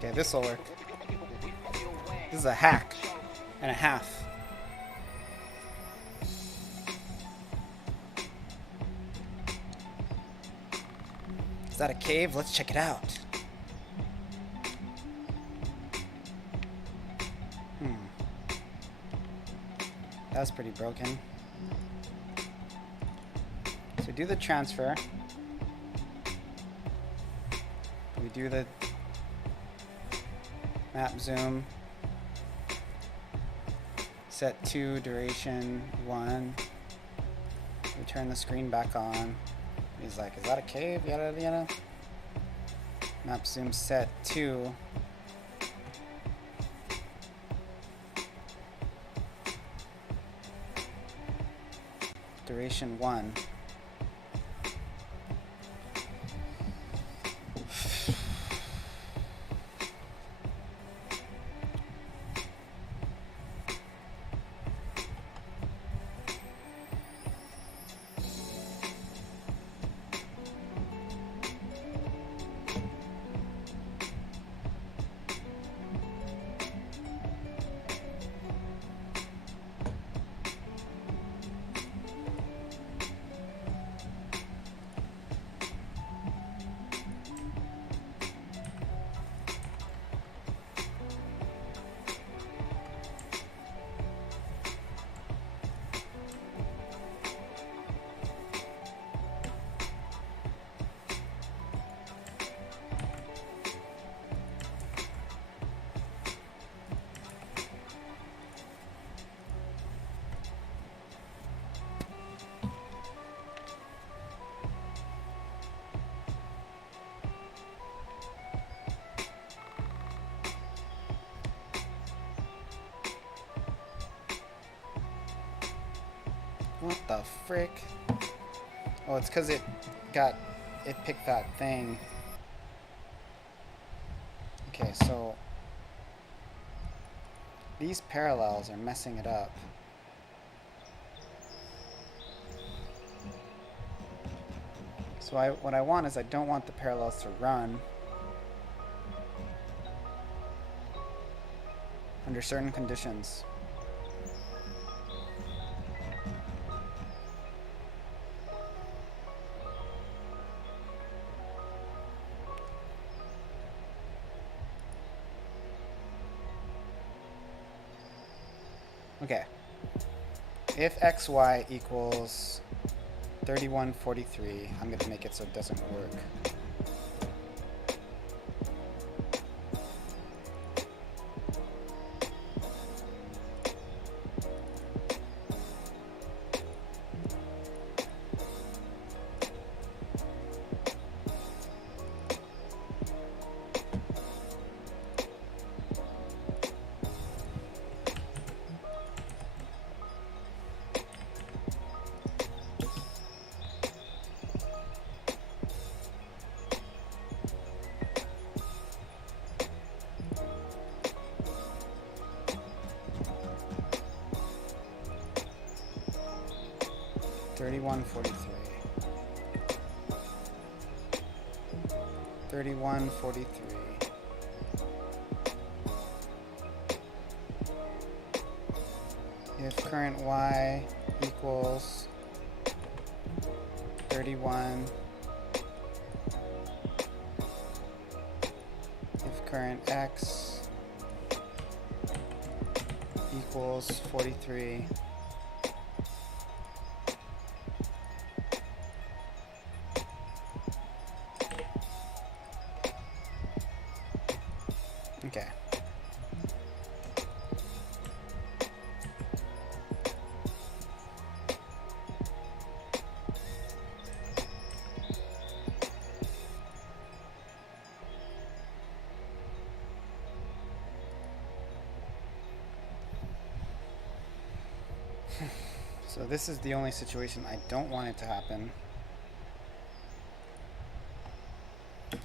Okay, this will work. This is a hack and a half. Is that a cave? Let's check it out. That's pretty broken. So do the transfer. We do the map zoom. Set to duration 1. We turn the screen back on. He's like, is that a cave? Yada yada yada. Map zoom set to duration 1. What the frick? Oh, it's because it picked that thing. Okay, so these parallels are messing it up. So what I want is I don't want the parallels to run under certain conditions. Okay. If xy equals 3143, I'm going to make it so it doesn't work. Thirty-one 43. If current y equals 31, if current x equals 43, okay. So this is the only situation I don't want it to happen.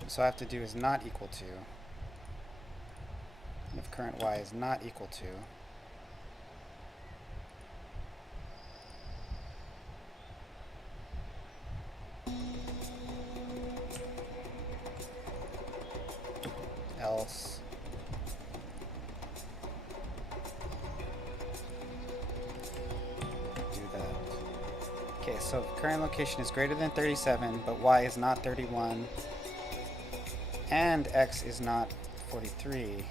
So I have to do is not equal to. And if current y is not equal to, else do that. Okay, so current location is greater than 37, but y is not 31, and x is not 43.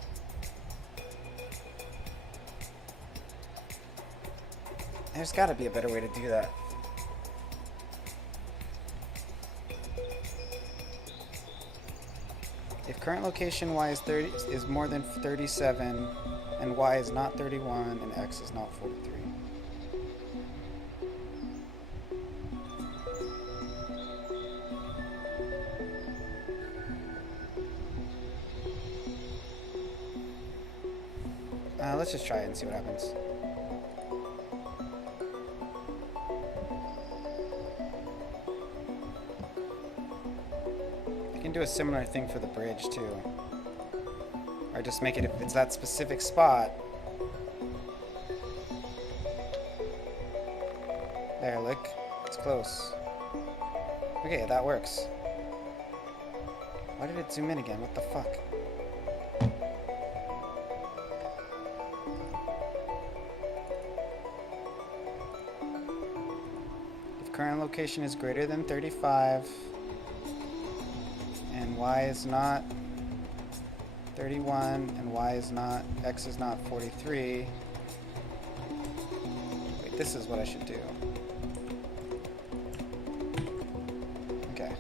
There's got to be a better way to do that. If current location y is more than 37, and y is not 31, and x is not 43. Let's just try it and see what happens. I can do a similar thing for the bridge too. Or just make it if it's that specific spot. There, look. It's close. Okay, that works. Why did it zoom in again? What the fuck? Current location is greater than 35, and y is not 31, and x is not 43. Wait, this is what I should do. Okay.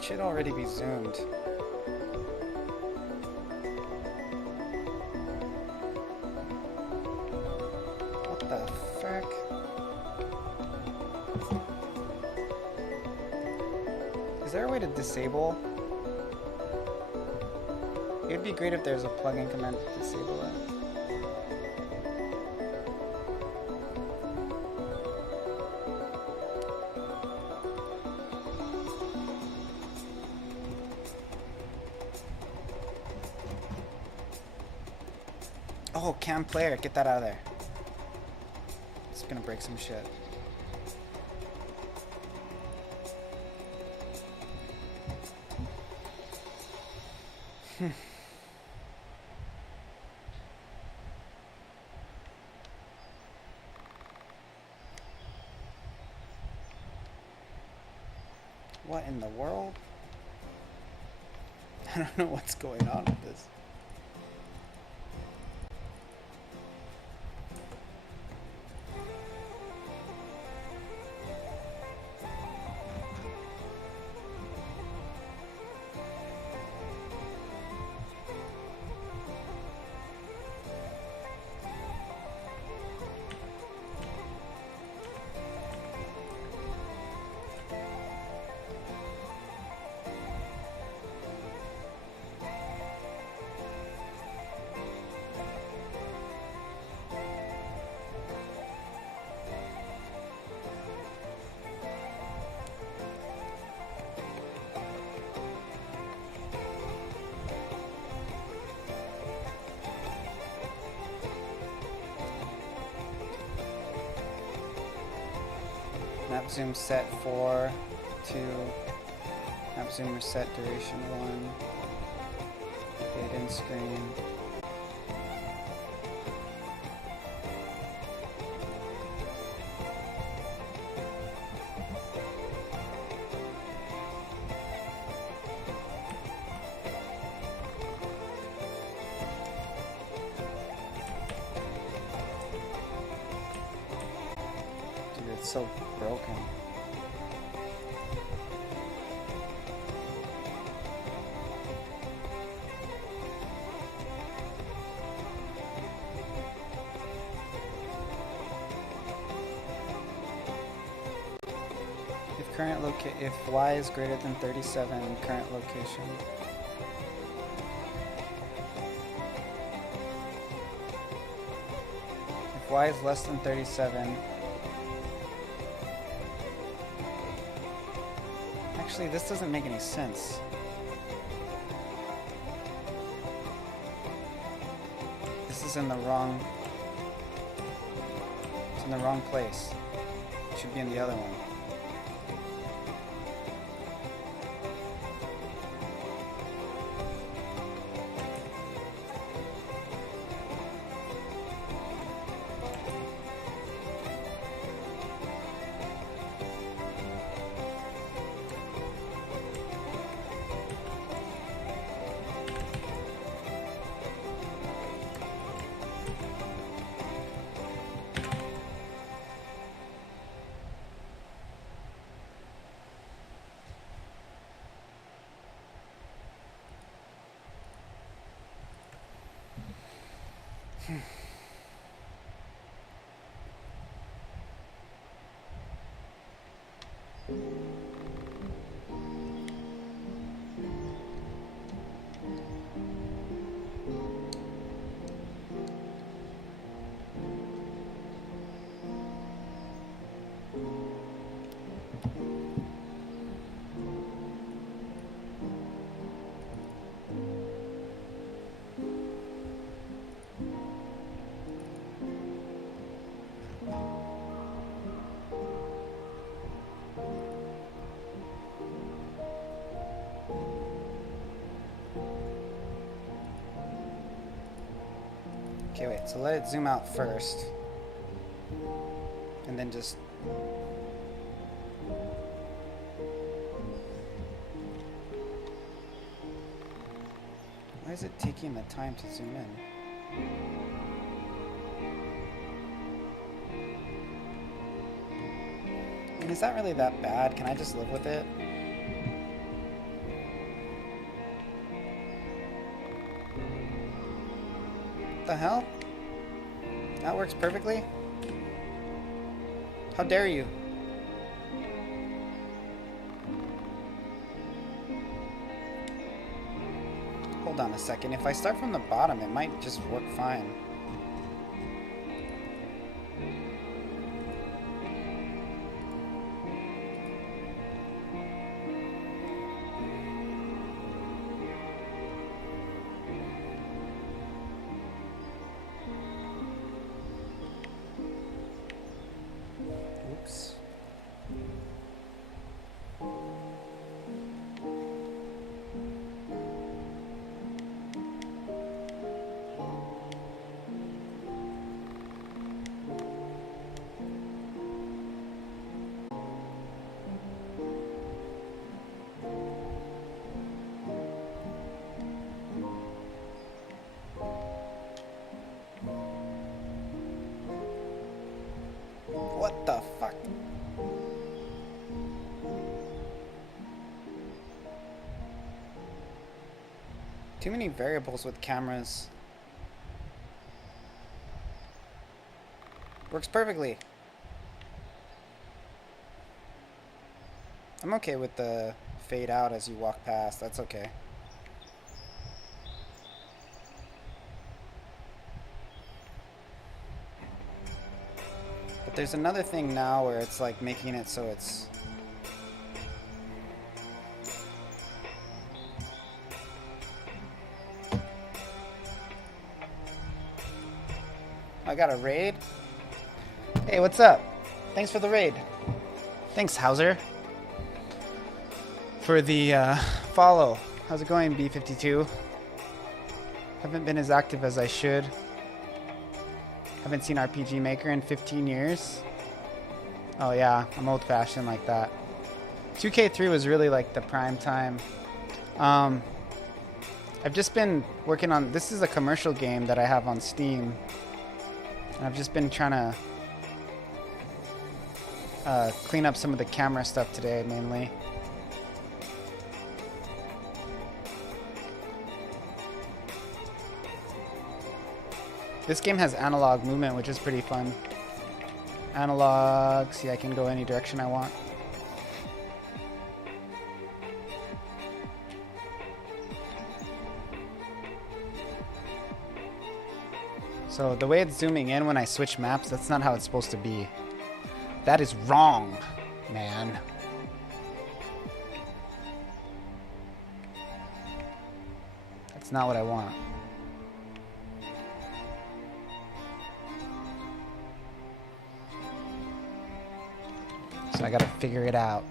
Should already be zoomed. What the fuck? Is there a way to disable? It'd be great if there's a plugin command to disable it. Oh, cam player, get that out of there. It's gonna break some shit. What in the world? I don't know what's going on with this. Map zoom set 4, 2, map zoom reset duration 1, fade in screen. Dude, it's so broken. If y is greater than 37, current location. If y is less than 37. Actually, this doesn't make any sense. This is in the wrong. It's in the wrong place. It should be in the other one. Okay, wait, so let it zoom out first. And then just... Why is it taking the time to zoom in? I mean, is that really that bad? Can I just live with it? What the hell? That works perfectly? How dare you? Hold on a second. If I start from the bottom, it might just work fine. Oops. What the fuck? Too many variables with cameras. Works perfectly. I'm okay with the fade out as you walk past. That's okay. But there's another thing now where it's like making it so it's... I got a raid. Hey, what's up? Thanks for the raid. Thanks, Hauser, for the follow. How's it going, B52? Haven't been as active as I should. Haven't seen RPG Maker in 15 years. Oh yeah, I'm old-fashioned like that. 2K3 was really like the prime time. I've just been working on... This is a commercial game that I have on Steam. And I've just been trying to clean up some of the camera stuff today, mainly. This game has analog movement, which is pretty fun. Analog, see, I can go any direction I want. So the way it's zooming in when I switch maps, that's not how it's supposed to be. That is wrong, man. That's not what I want. So I gotta figure it out.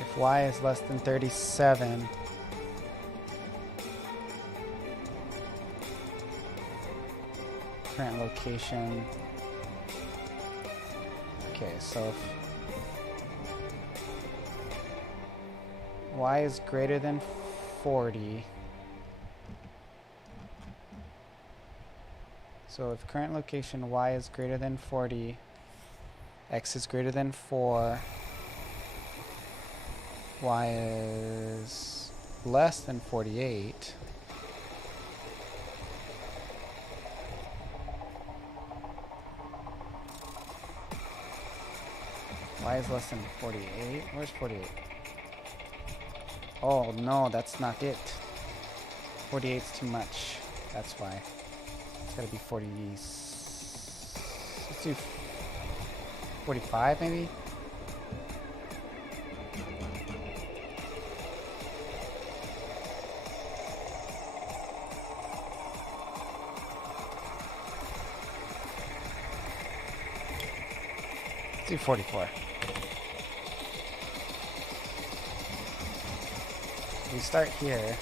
If y is less than 37, current location. Okay, so if y is greater than 40, so if current location y is greater than 40, x is greater than 4, y is less than 48, y is less than 48. Where's 48? Oh no, that's not it. 48 is too much. That's why. It's gotta be 40. Let's do 45 maybe? Let's do 44. We start here.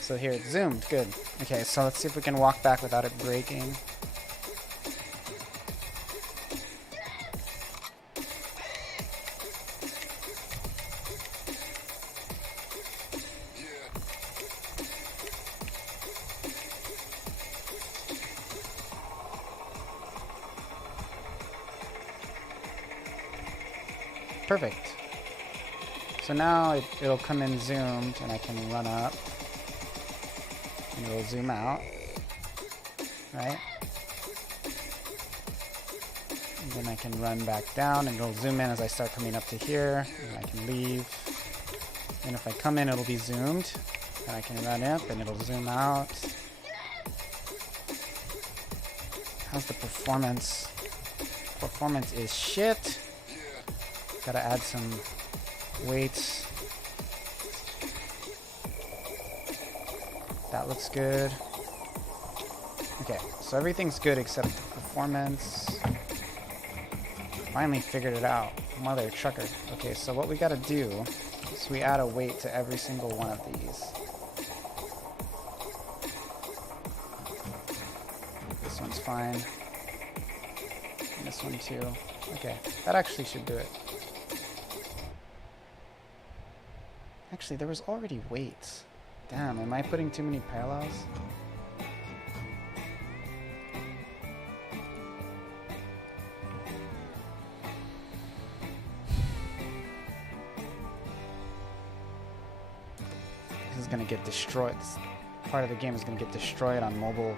So here it's zoomed. Good. Okay, so let's see if we can walk back without it breaking. Perfect. So now it'll come in zoomed and I can run up and it'll zoom out, right? And then I can run back down and it'll zoom in as I start coming up to here, and I can leave. And if I come in, it'll be zoomed, and I can run up and it'll zoom out. How's the performance? Performance is shit. Gotta add some weights. That looks good. Okay, so everything's good except the performance. Finally figured it out. Mother trucker. Okay, so what we gotta do is we add a weight to every single one of these. This one's fine. And this one too. Okay, that actually should do it. Actually, there was already weights. Damn, am I putting too many parallels? This is gonna get destroyed. This part of the game is gonna get destroyed on mobile,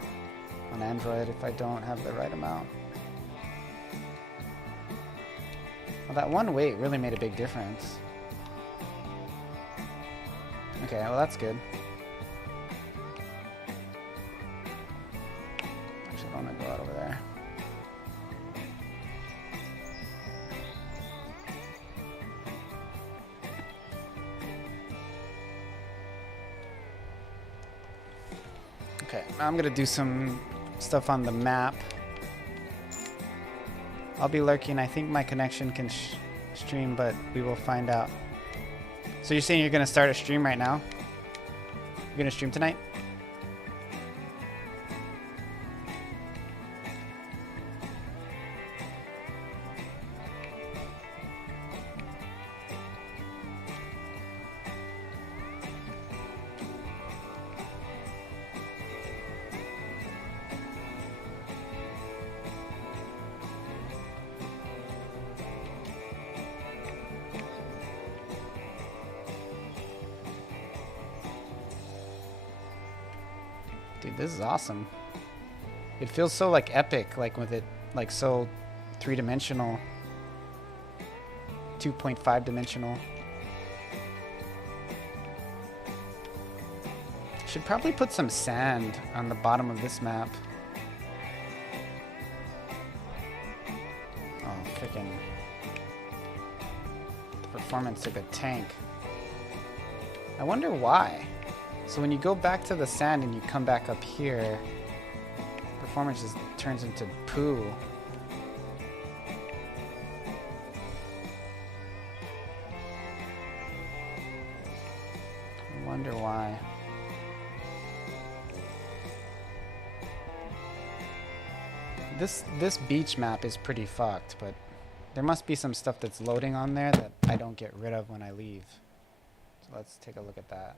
on Android, if I don't have the right amount. Well, that one weight really made a big difference. Okay, well that's good. Actually, I don't want to go out over there. Okay, now I'm gonna do some stuff on the map. I'll be lurking. I think my connection can stream, but we will find out. So you're saying you're gonna start a stream right now? You're gonna stream tonight? Dude, this is awesome. It feels so like epic, like with it like so three-dimensional, 2.5 dimensional. Should probably put some sand on the bottom of this map. Oh, freaking. The performance took a tank. I wonder why. So when you go back to the sand and you come back up here, performance just turns into poo. I wonder why. This beach map is pretty fucked, but there must be some stuff that's loading on there that I don't get rid of when I leave. So let's take a look at that.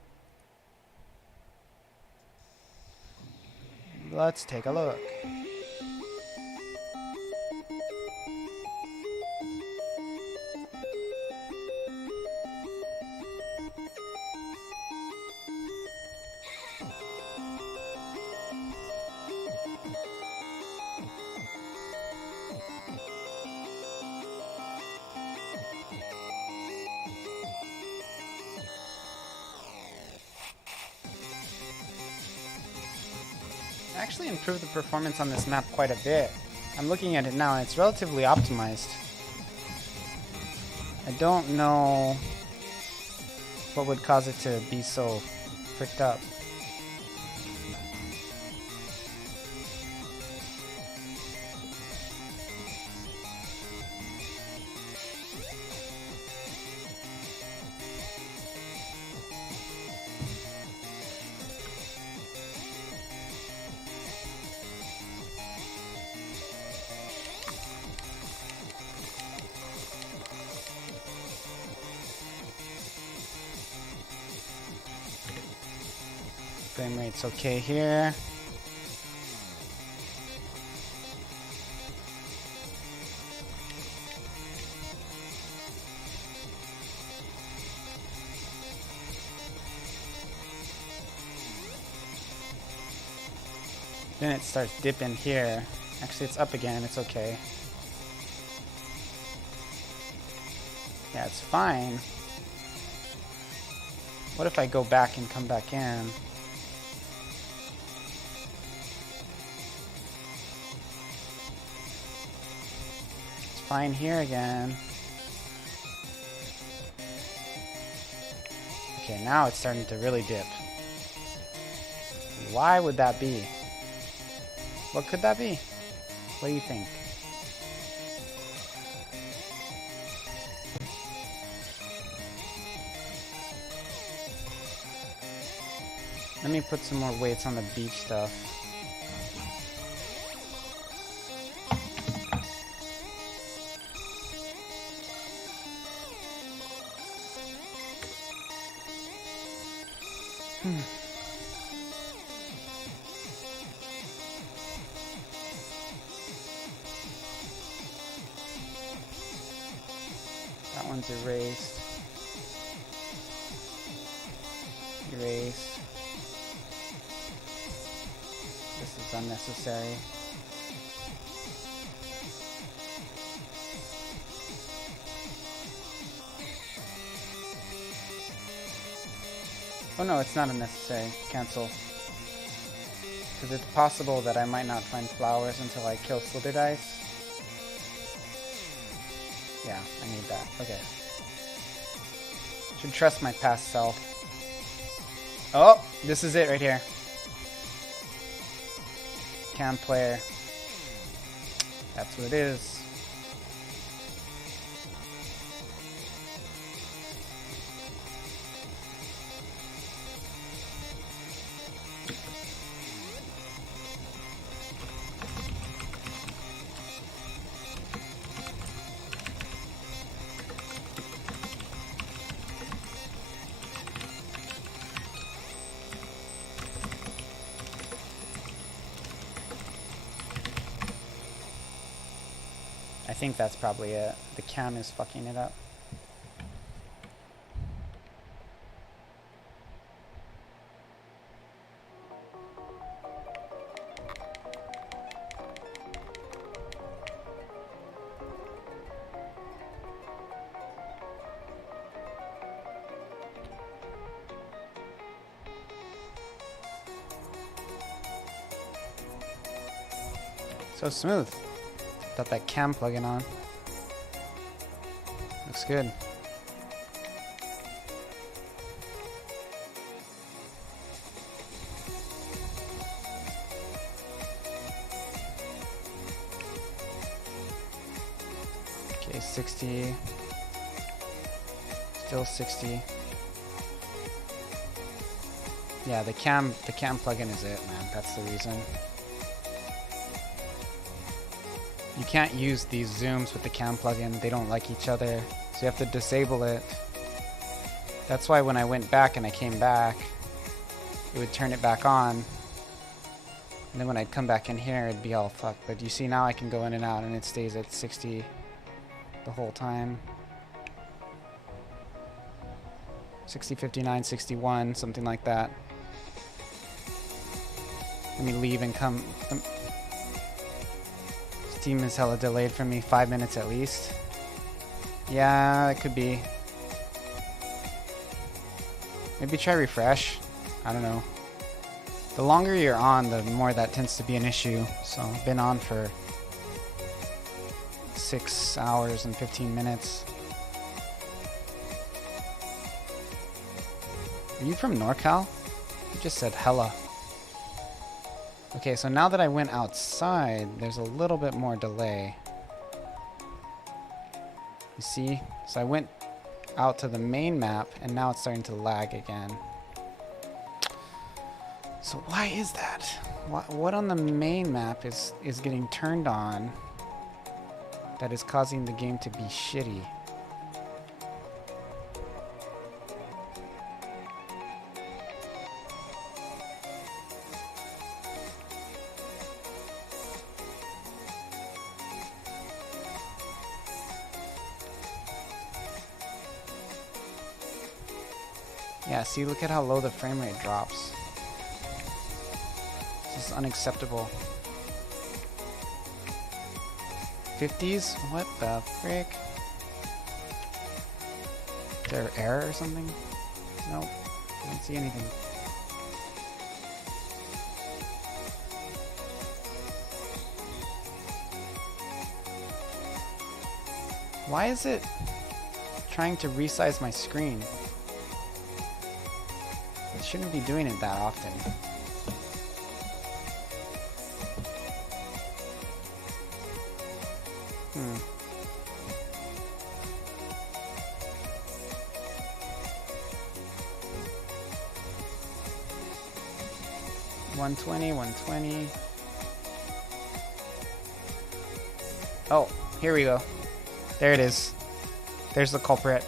Let's take a look. Actually improved the performance on this map quite a bit. I'm looking at it now and it's relatively optimized. I don't know what would cause it to be so fricked up. Frame rate's okay here. Then it starts dipping here. Actually, it's up again. It's okay. Yeah, it's fine. What if I go back and come back in? It's fine here again. Okay, now it's starting to really dip. Why would that be? What could that be? What do you think? Let me put some more weights on the beach stuff. That one's erased. Erased. This is unnecessary. Oh no, it's not unnecessary. Cancel. Because it's possible that I might not find flowers until I kill Slither Dice. Yeah, I need that. Okay. Should trust my past self. Oh, this is it right here. Cam player. That's what it is. I think that's probably it. The cam is fucking it up. So smooth. Got that cam plugin on. Looks good. Okay, 60. Still 60. Yeah, the cam plugin is it, man. That's the reason. You can't use these zooms with the cam plugin. They don't like each other. So you have to disable it. That's why when I went back and I came back, it would turn it back on. And then when I'd come back in here, it'd be all fucked. But you see now I can go in and out and it stays at 60 the whole time. 60, 59, 61, something like that. Let me leave and come. Steam is hella delayed for me, 5 minutes at least. Yeah, it could be. Maybe try refresh. I don't know. The longer you're on, the more that tends to be an issue. So I've been on for 6 hours and 15 minutes. Are you from NorCal? You just said hella. Okay, so now that I went outside, there's a little bit more delay. You see? So I went out to the main map, and now it's starting to lag again. So why is that? What on the main map is getting turned on that is causing the game to be shitty? Yeah, see, look at how low the frame rate drops. This is unacceptable. 50s? What the frick? Is there error or something? Nope. I don't see anything. Why is it trying to resize my screen? It shouldn't be doing it that often. 120, 120. Oh, here we go. There it is. There's the culprit.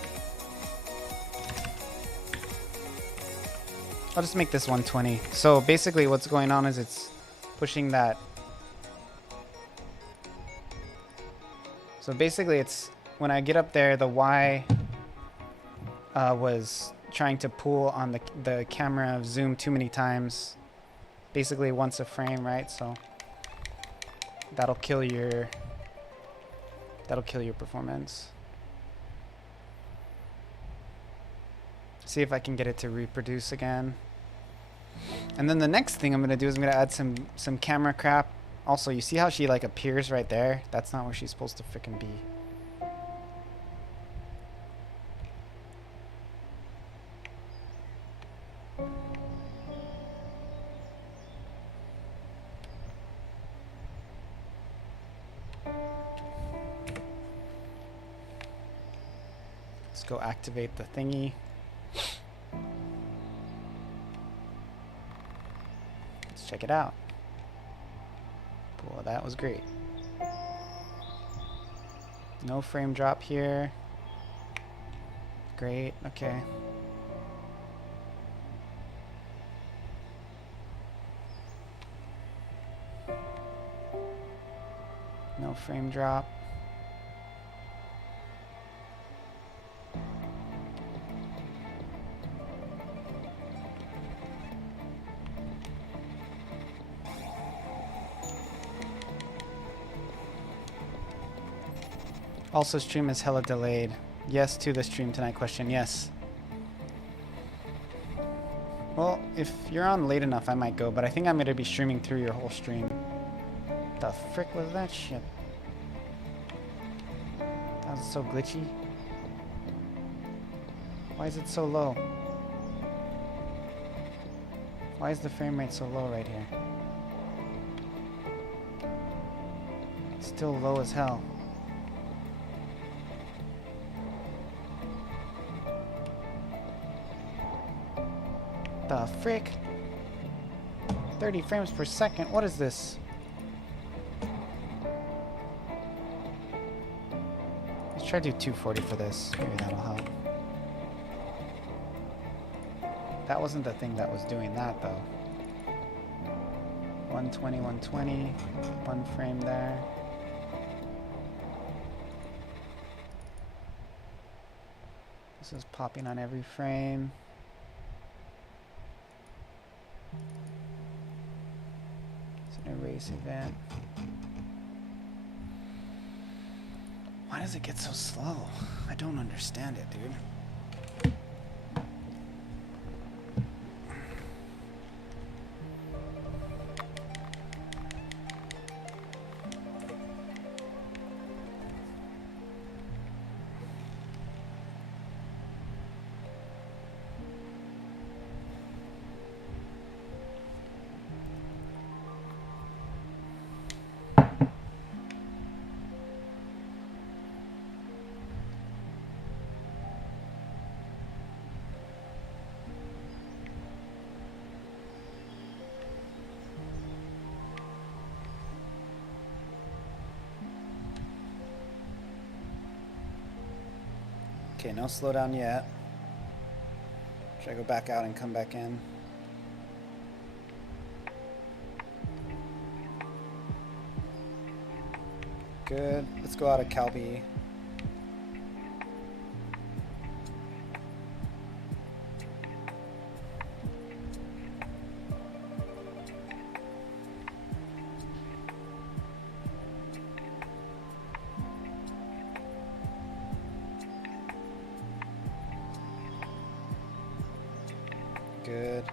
I'll just make this 120. So basically what's going on is it's pushing that. So basically it's when I get up there, the Y was trying to pull on the camera zoom too many times. Basically once a frame, right? So that'll kill your performance. See if I can get it to reproduce again. And then the next thing I'm gonna do is I'm gonna add some camera crap. Also, you see how she like appears right there? That's not where she's supposed to freaking be. Let's go activate the thingy. Let's check it out. Well, that was great. No frame drop here. Great, okay. No frame drop. Also, stream is hella delayed. Yes to the stream tonight question. Yes. Well, if you're on late enough, I might go, but I think I'm going to be streaming through your whole stream. The frick was that shit? That was so glitchy. Why is it so low? Why is the frame rate so low right here? It's still low as hell. The frick? 30 frames per second. What is this? Let's try to do 240 for this. Maybe that'll help. That wasn't the thing that was doing that though. 120, 120. One frame there. This is popping on every frame. It's an erase event. Why does it get so slow? I don't understand it, dude. Okay, no slowdown yet. Should I go back out and come back in? Good. Let's go out of Calby. Good.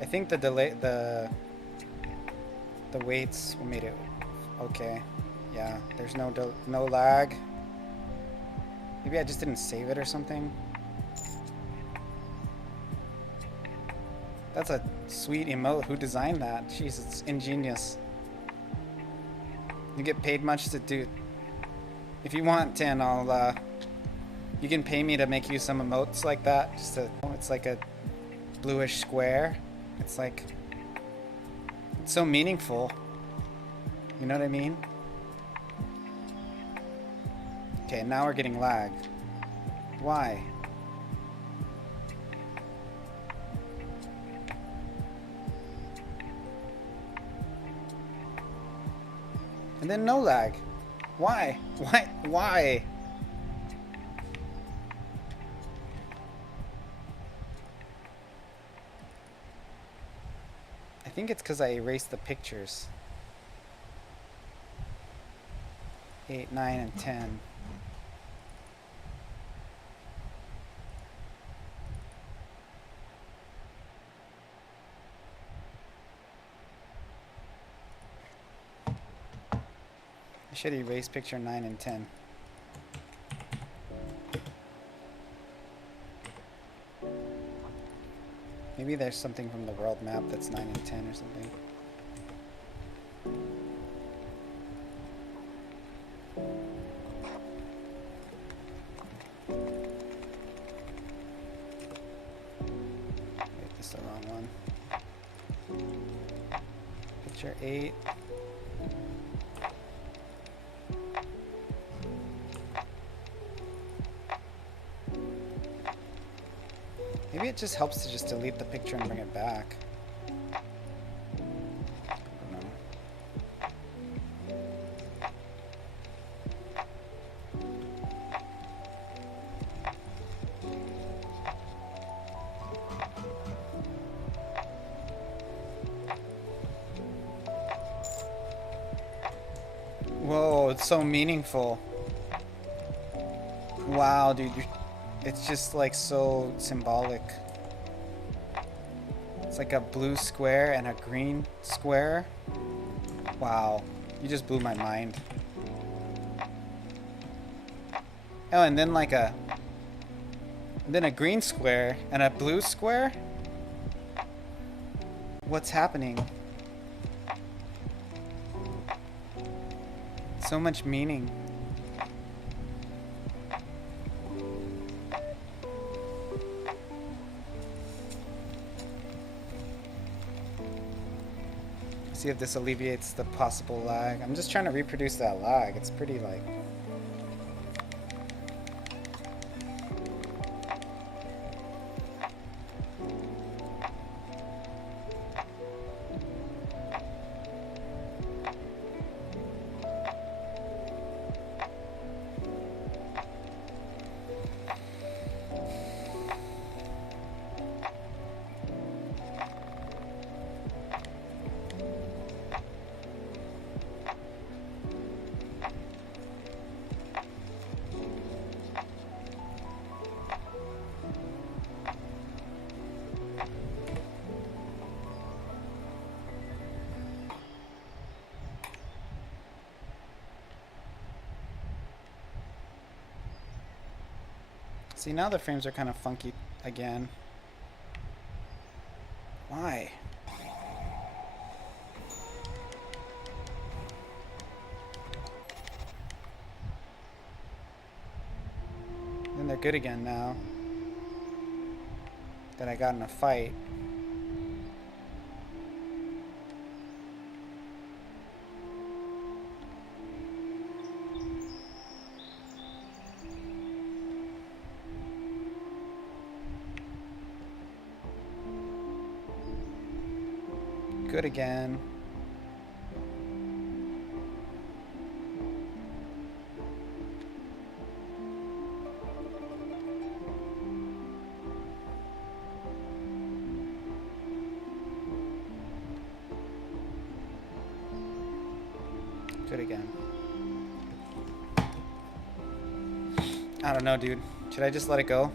I think the delay, the weights made it okay. Yeah, there's no lag. Maybe I just didn't save it or something. That's a sweet emote. Who designed that? Jeez, it's ingenious. You get paid much to do. If you want, Tin, I'll you can pay me to make you some emotes like that. Just to, it's like a bluish square. It's like It's so meaningful. You know what I mean? Okay, now we're getting lag. Why? And then no lag. Why? Why? Why? I think it's because I erased the pictures. 8, 9, and 10. I should erase picture 9 and 10. Maybe there's something from the world map that's 9 and 10 or something. Wait, this is the wrong one. Picture 8. Maybe it just helps to just delete the picture and bring it back. I don't know. Whoa, it's so meaningful. Wow, dude, it's just like so symbolic. It's like a blue square and a green square. Wow, you just blew my mind. Oh, and then like a green square and a blue square? What's happening? So much meaning. See if this alleviates the possible lag. I'm just trying to reproduce that lag. It's pretty like... See, now the frames are kind of funky again. Why? Then they're good again now that I got in a fight. Good again. Good again. I don't know, dude. Should I just let it go?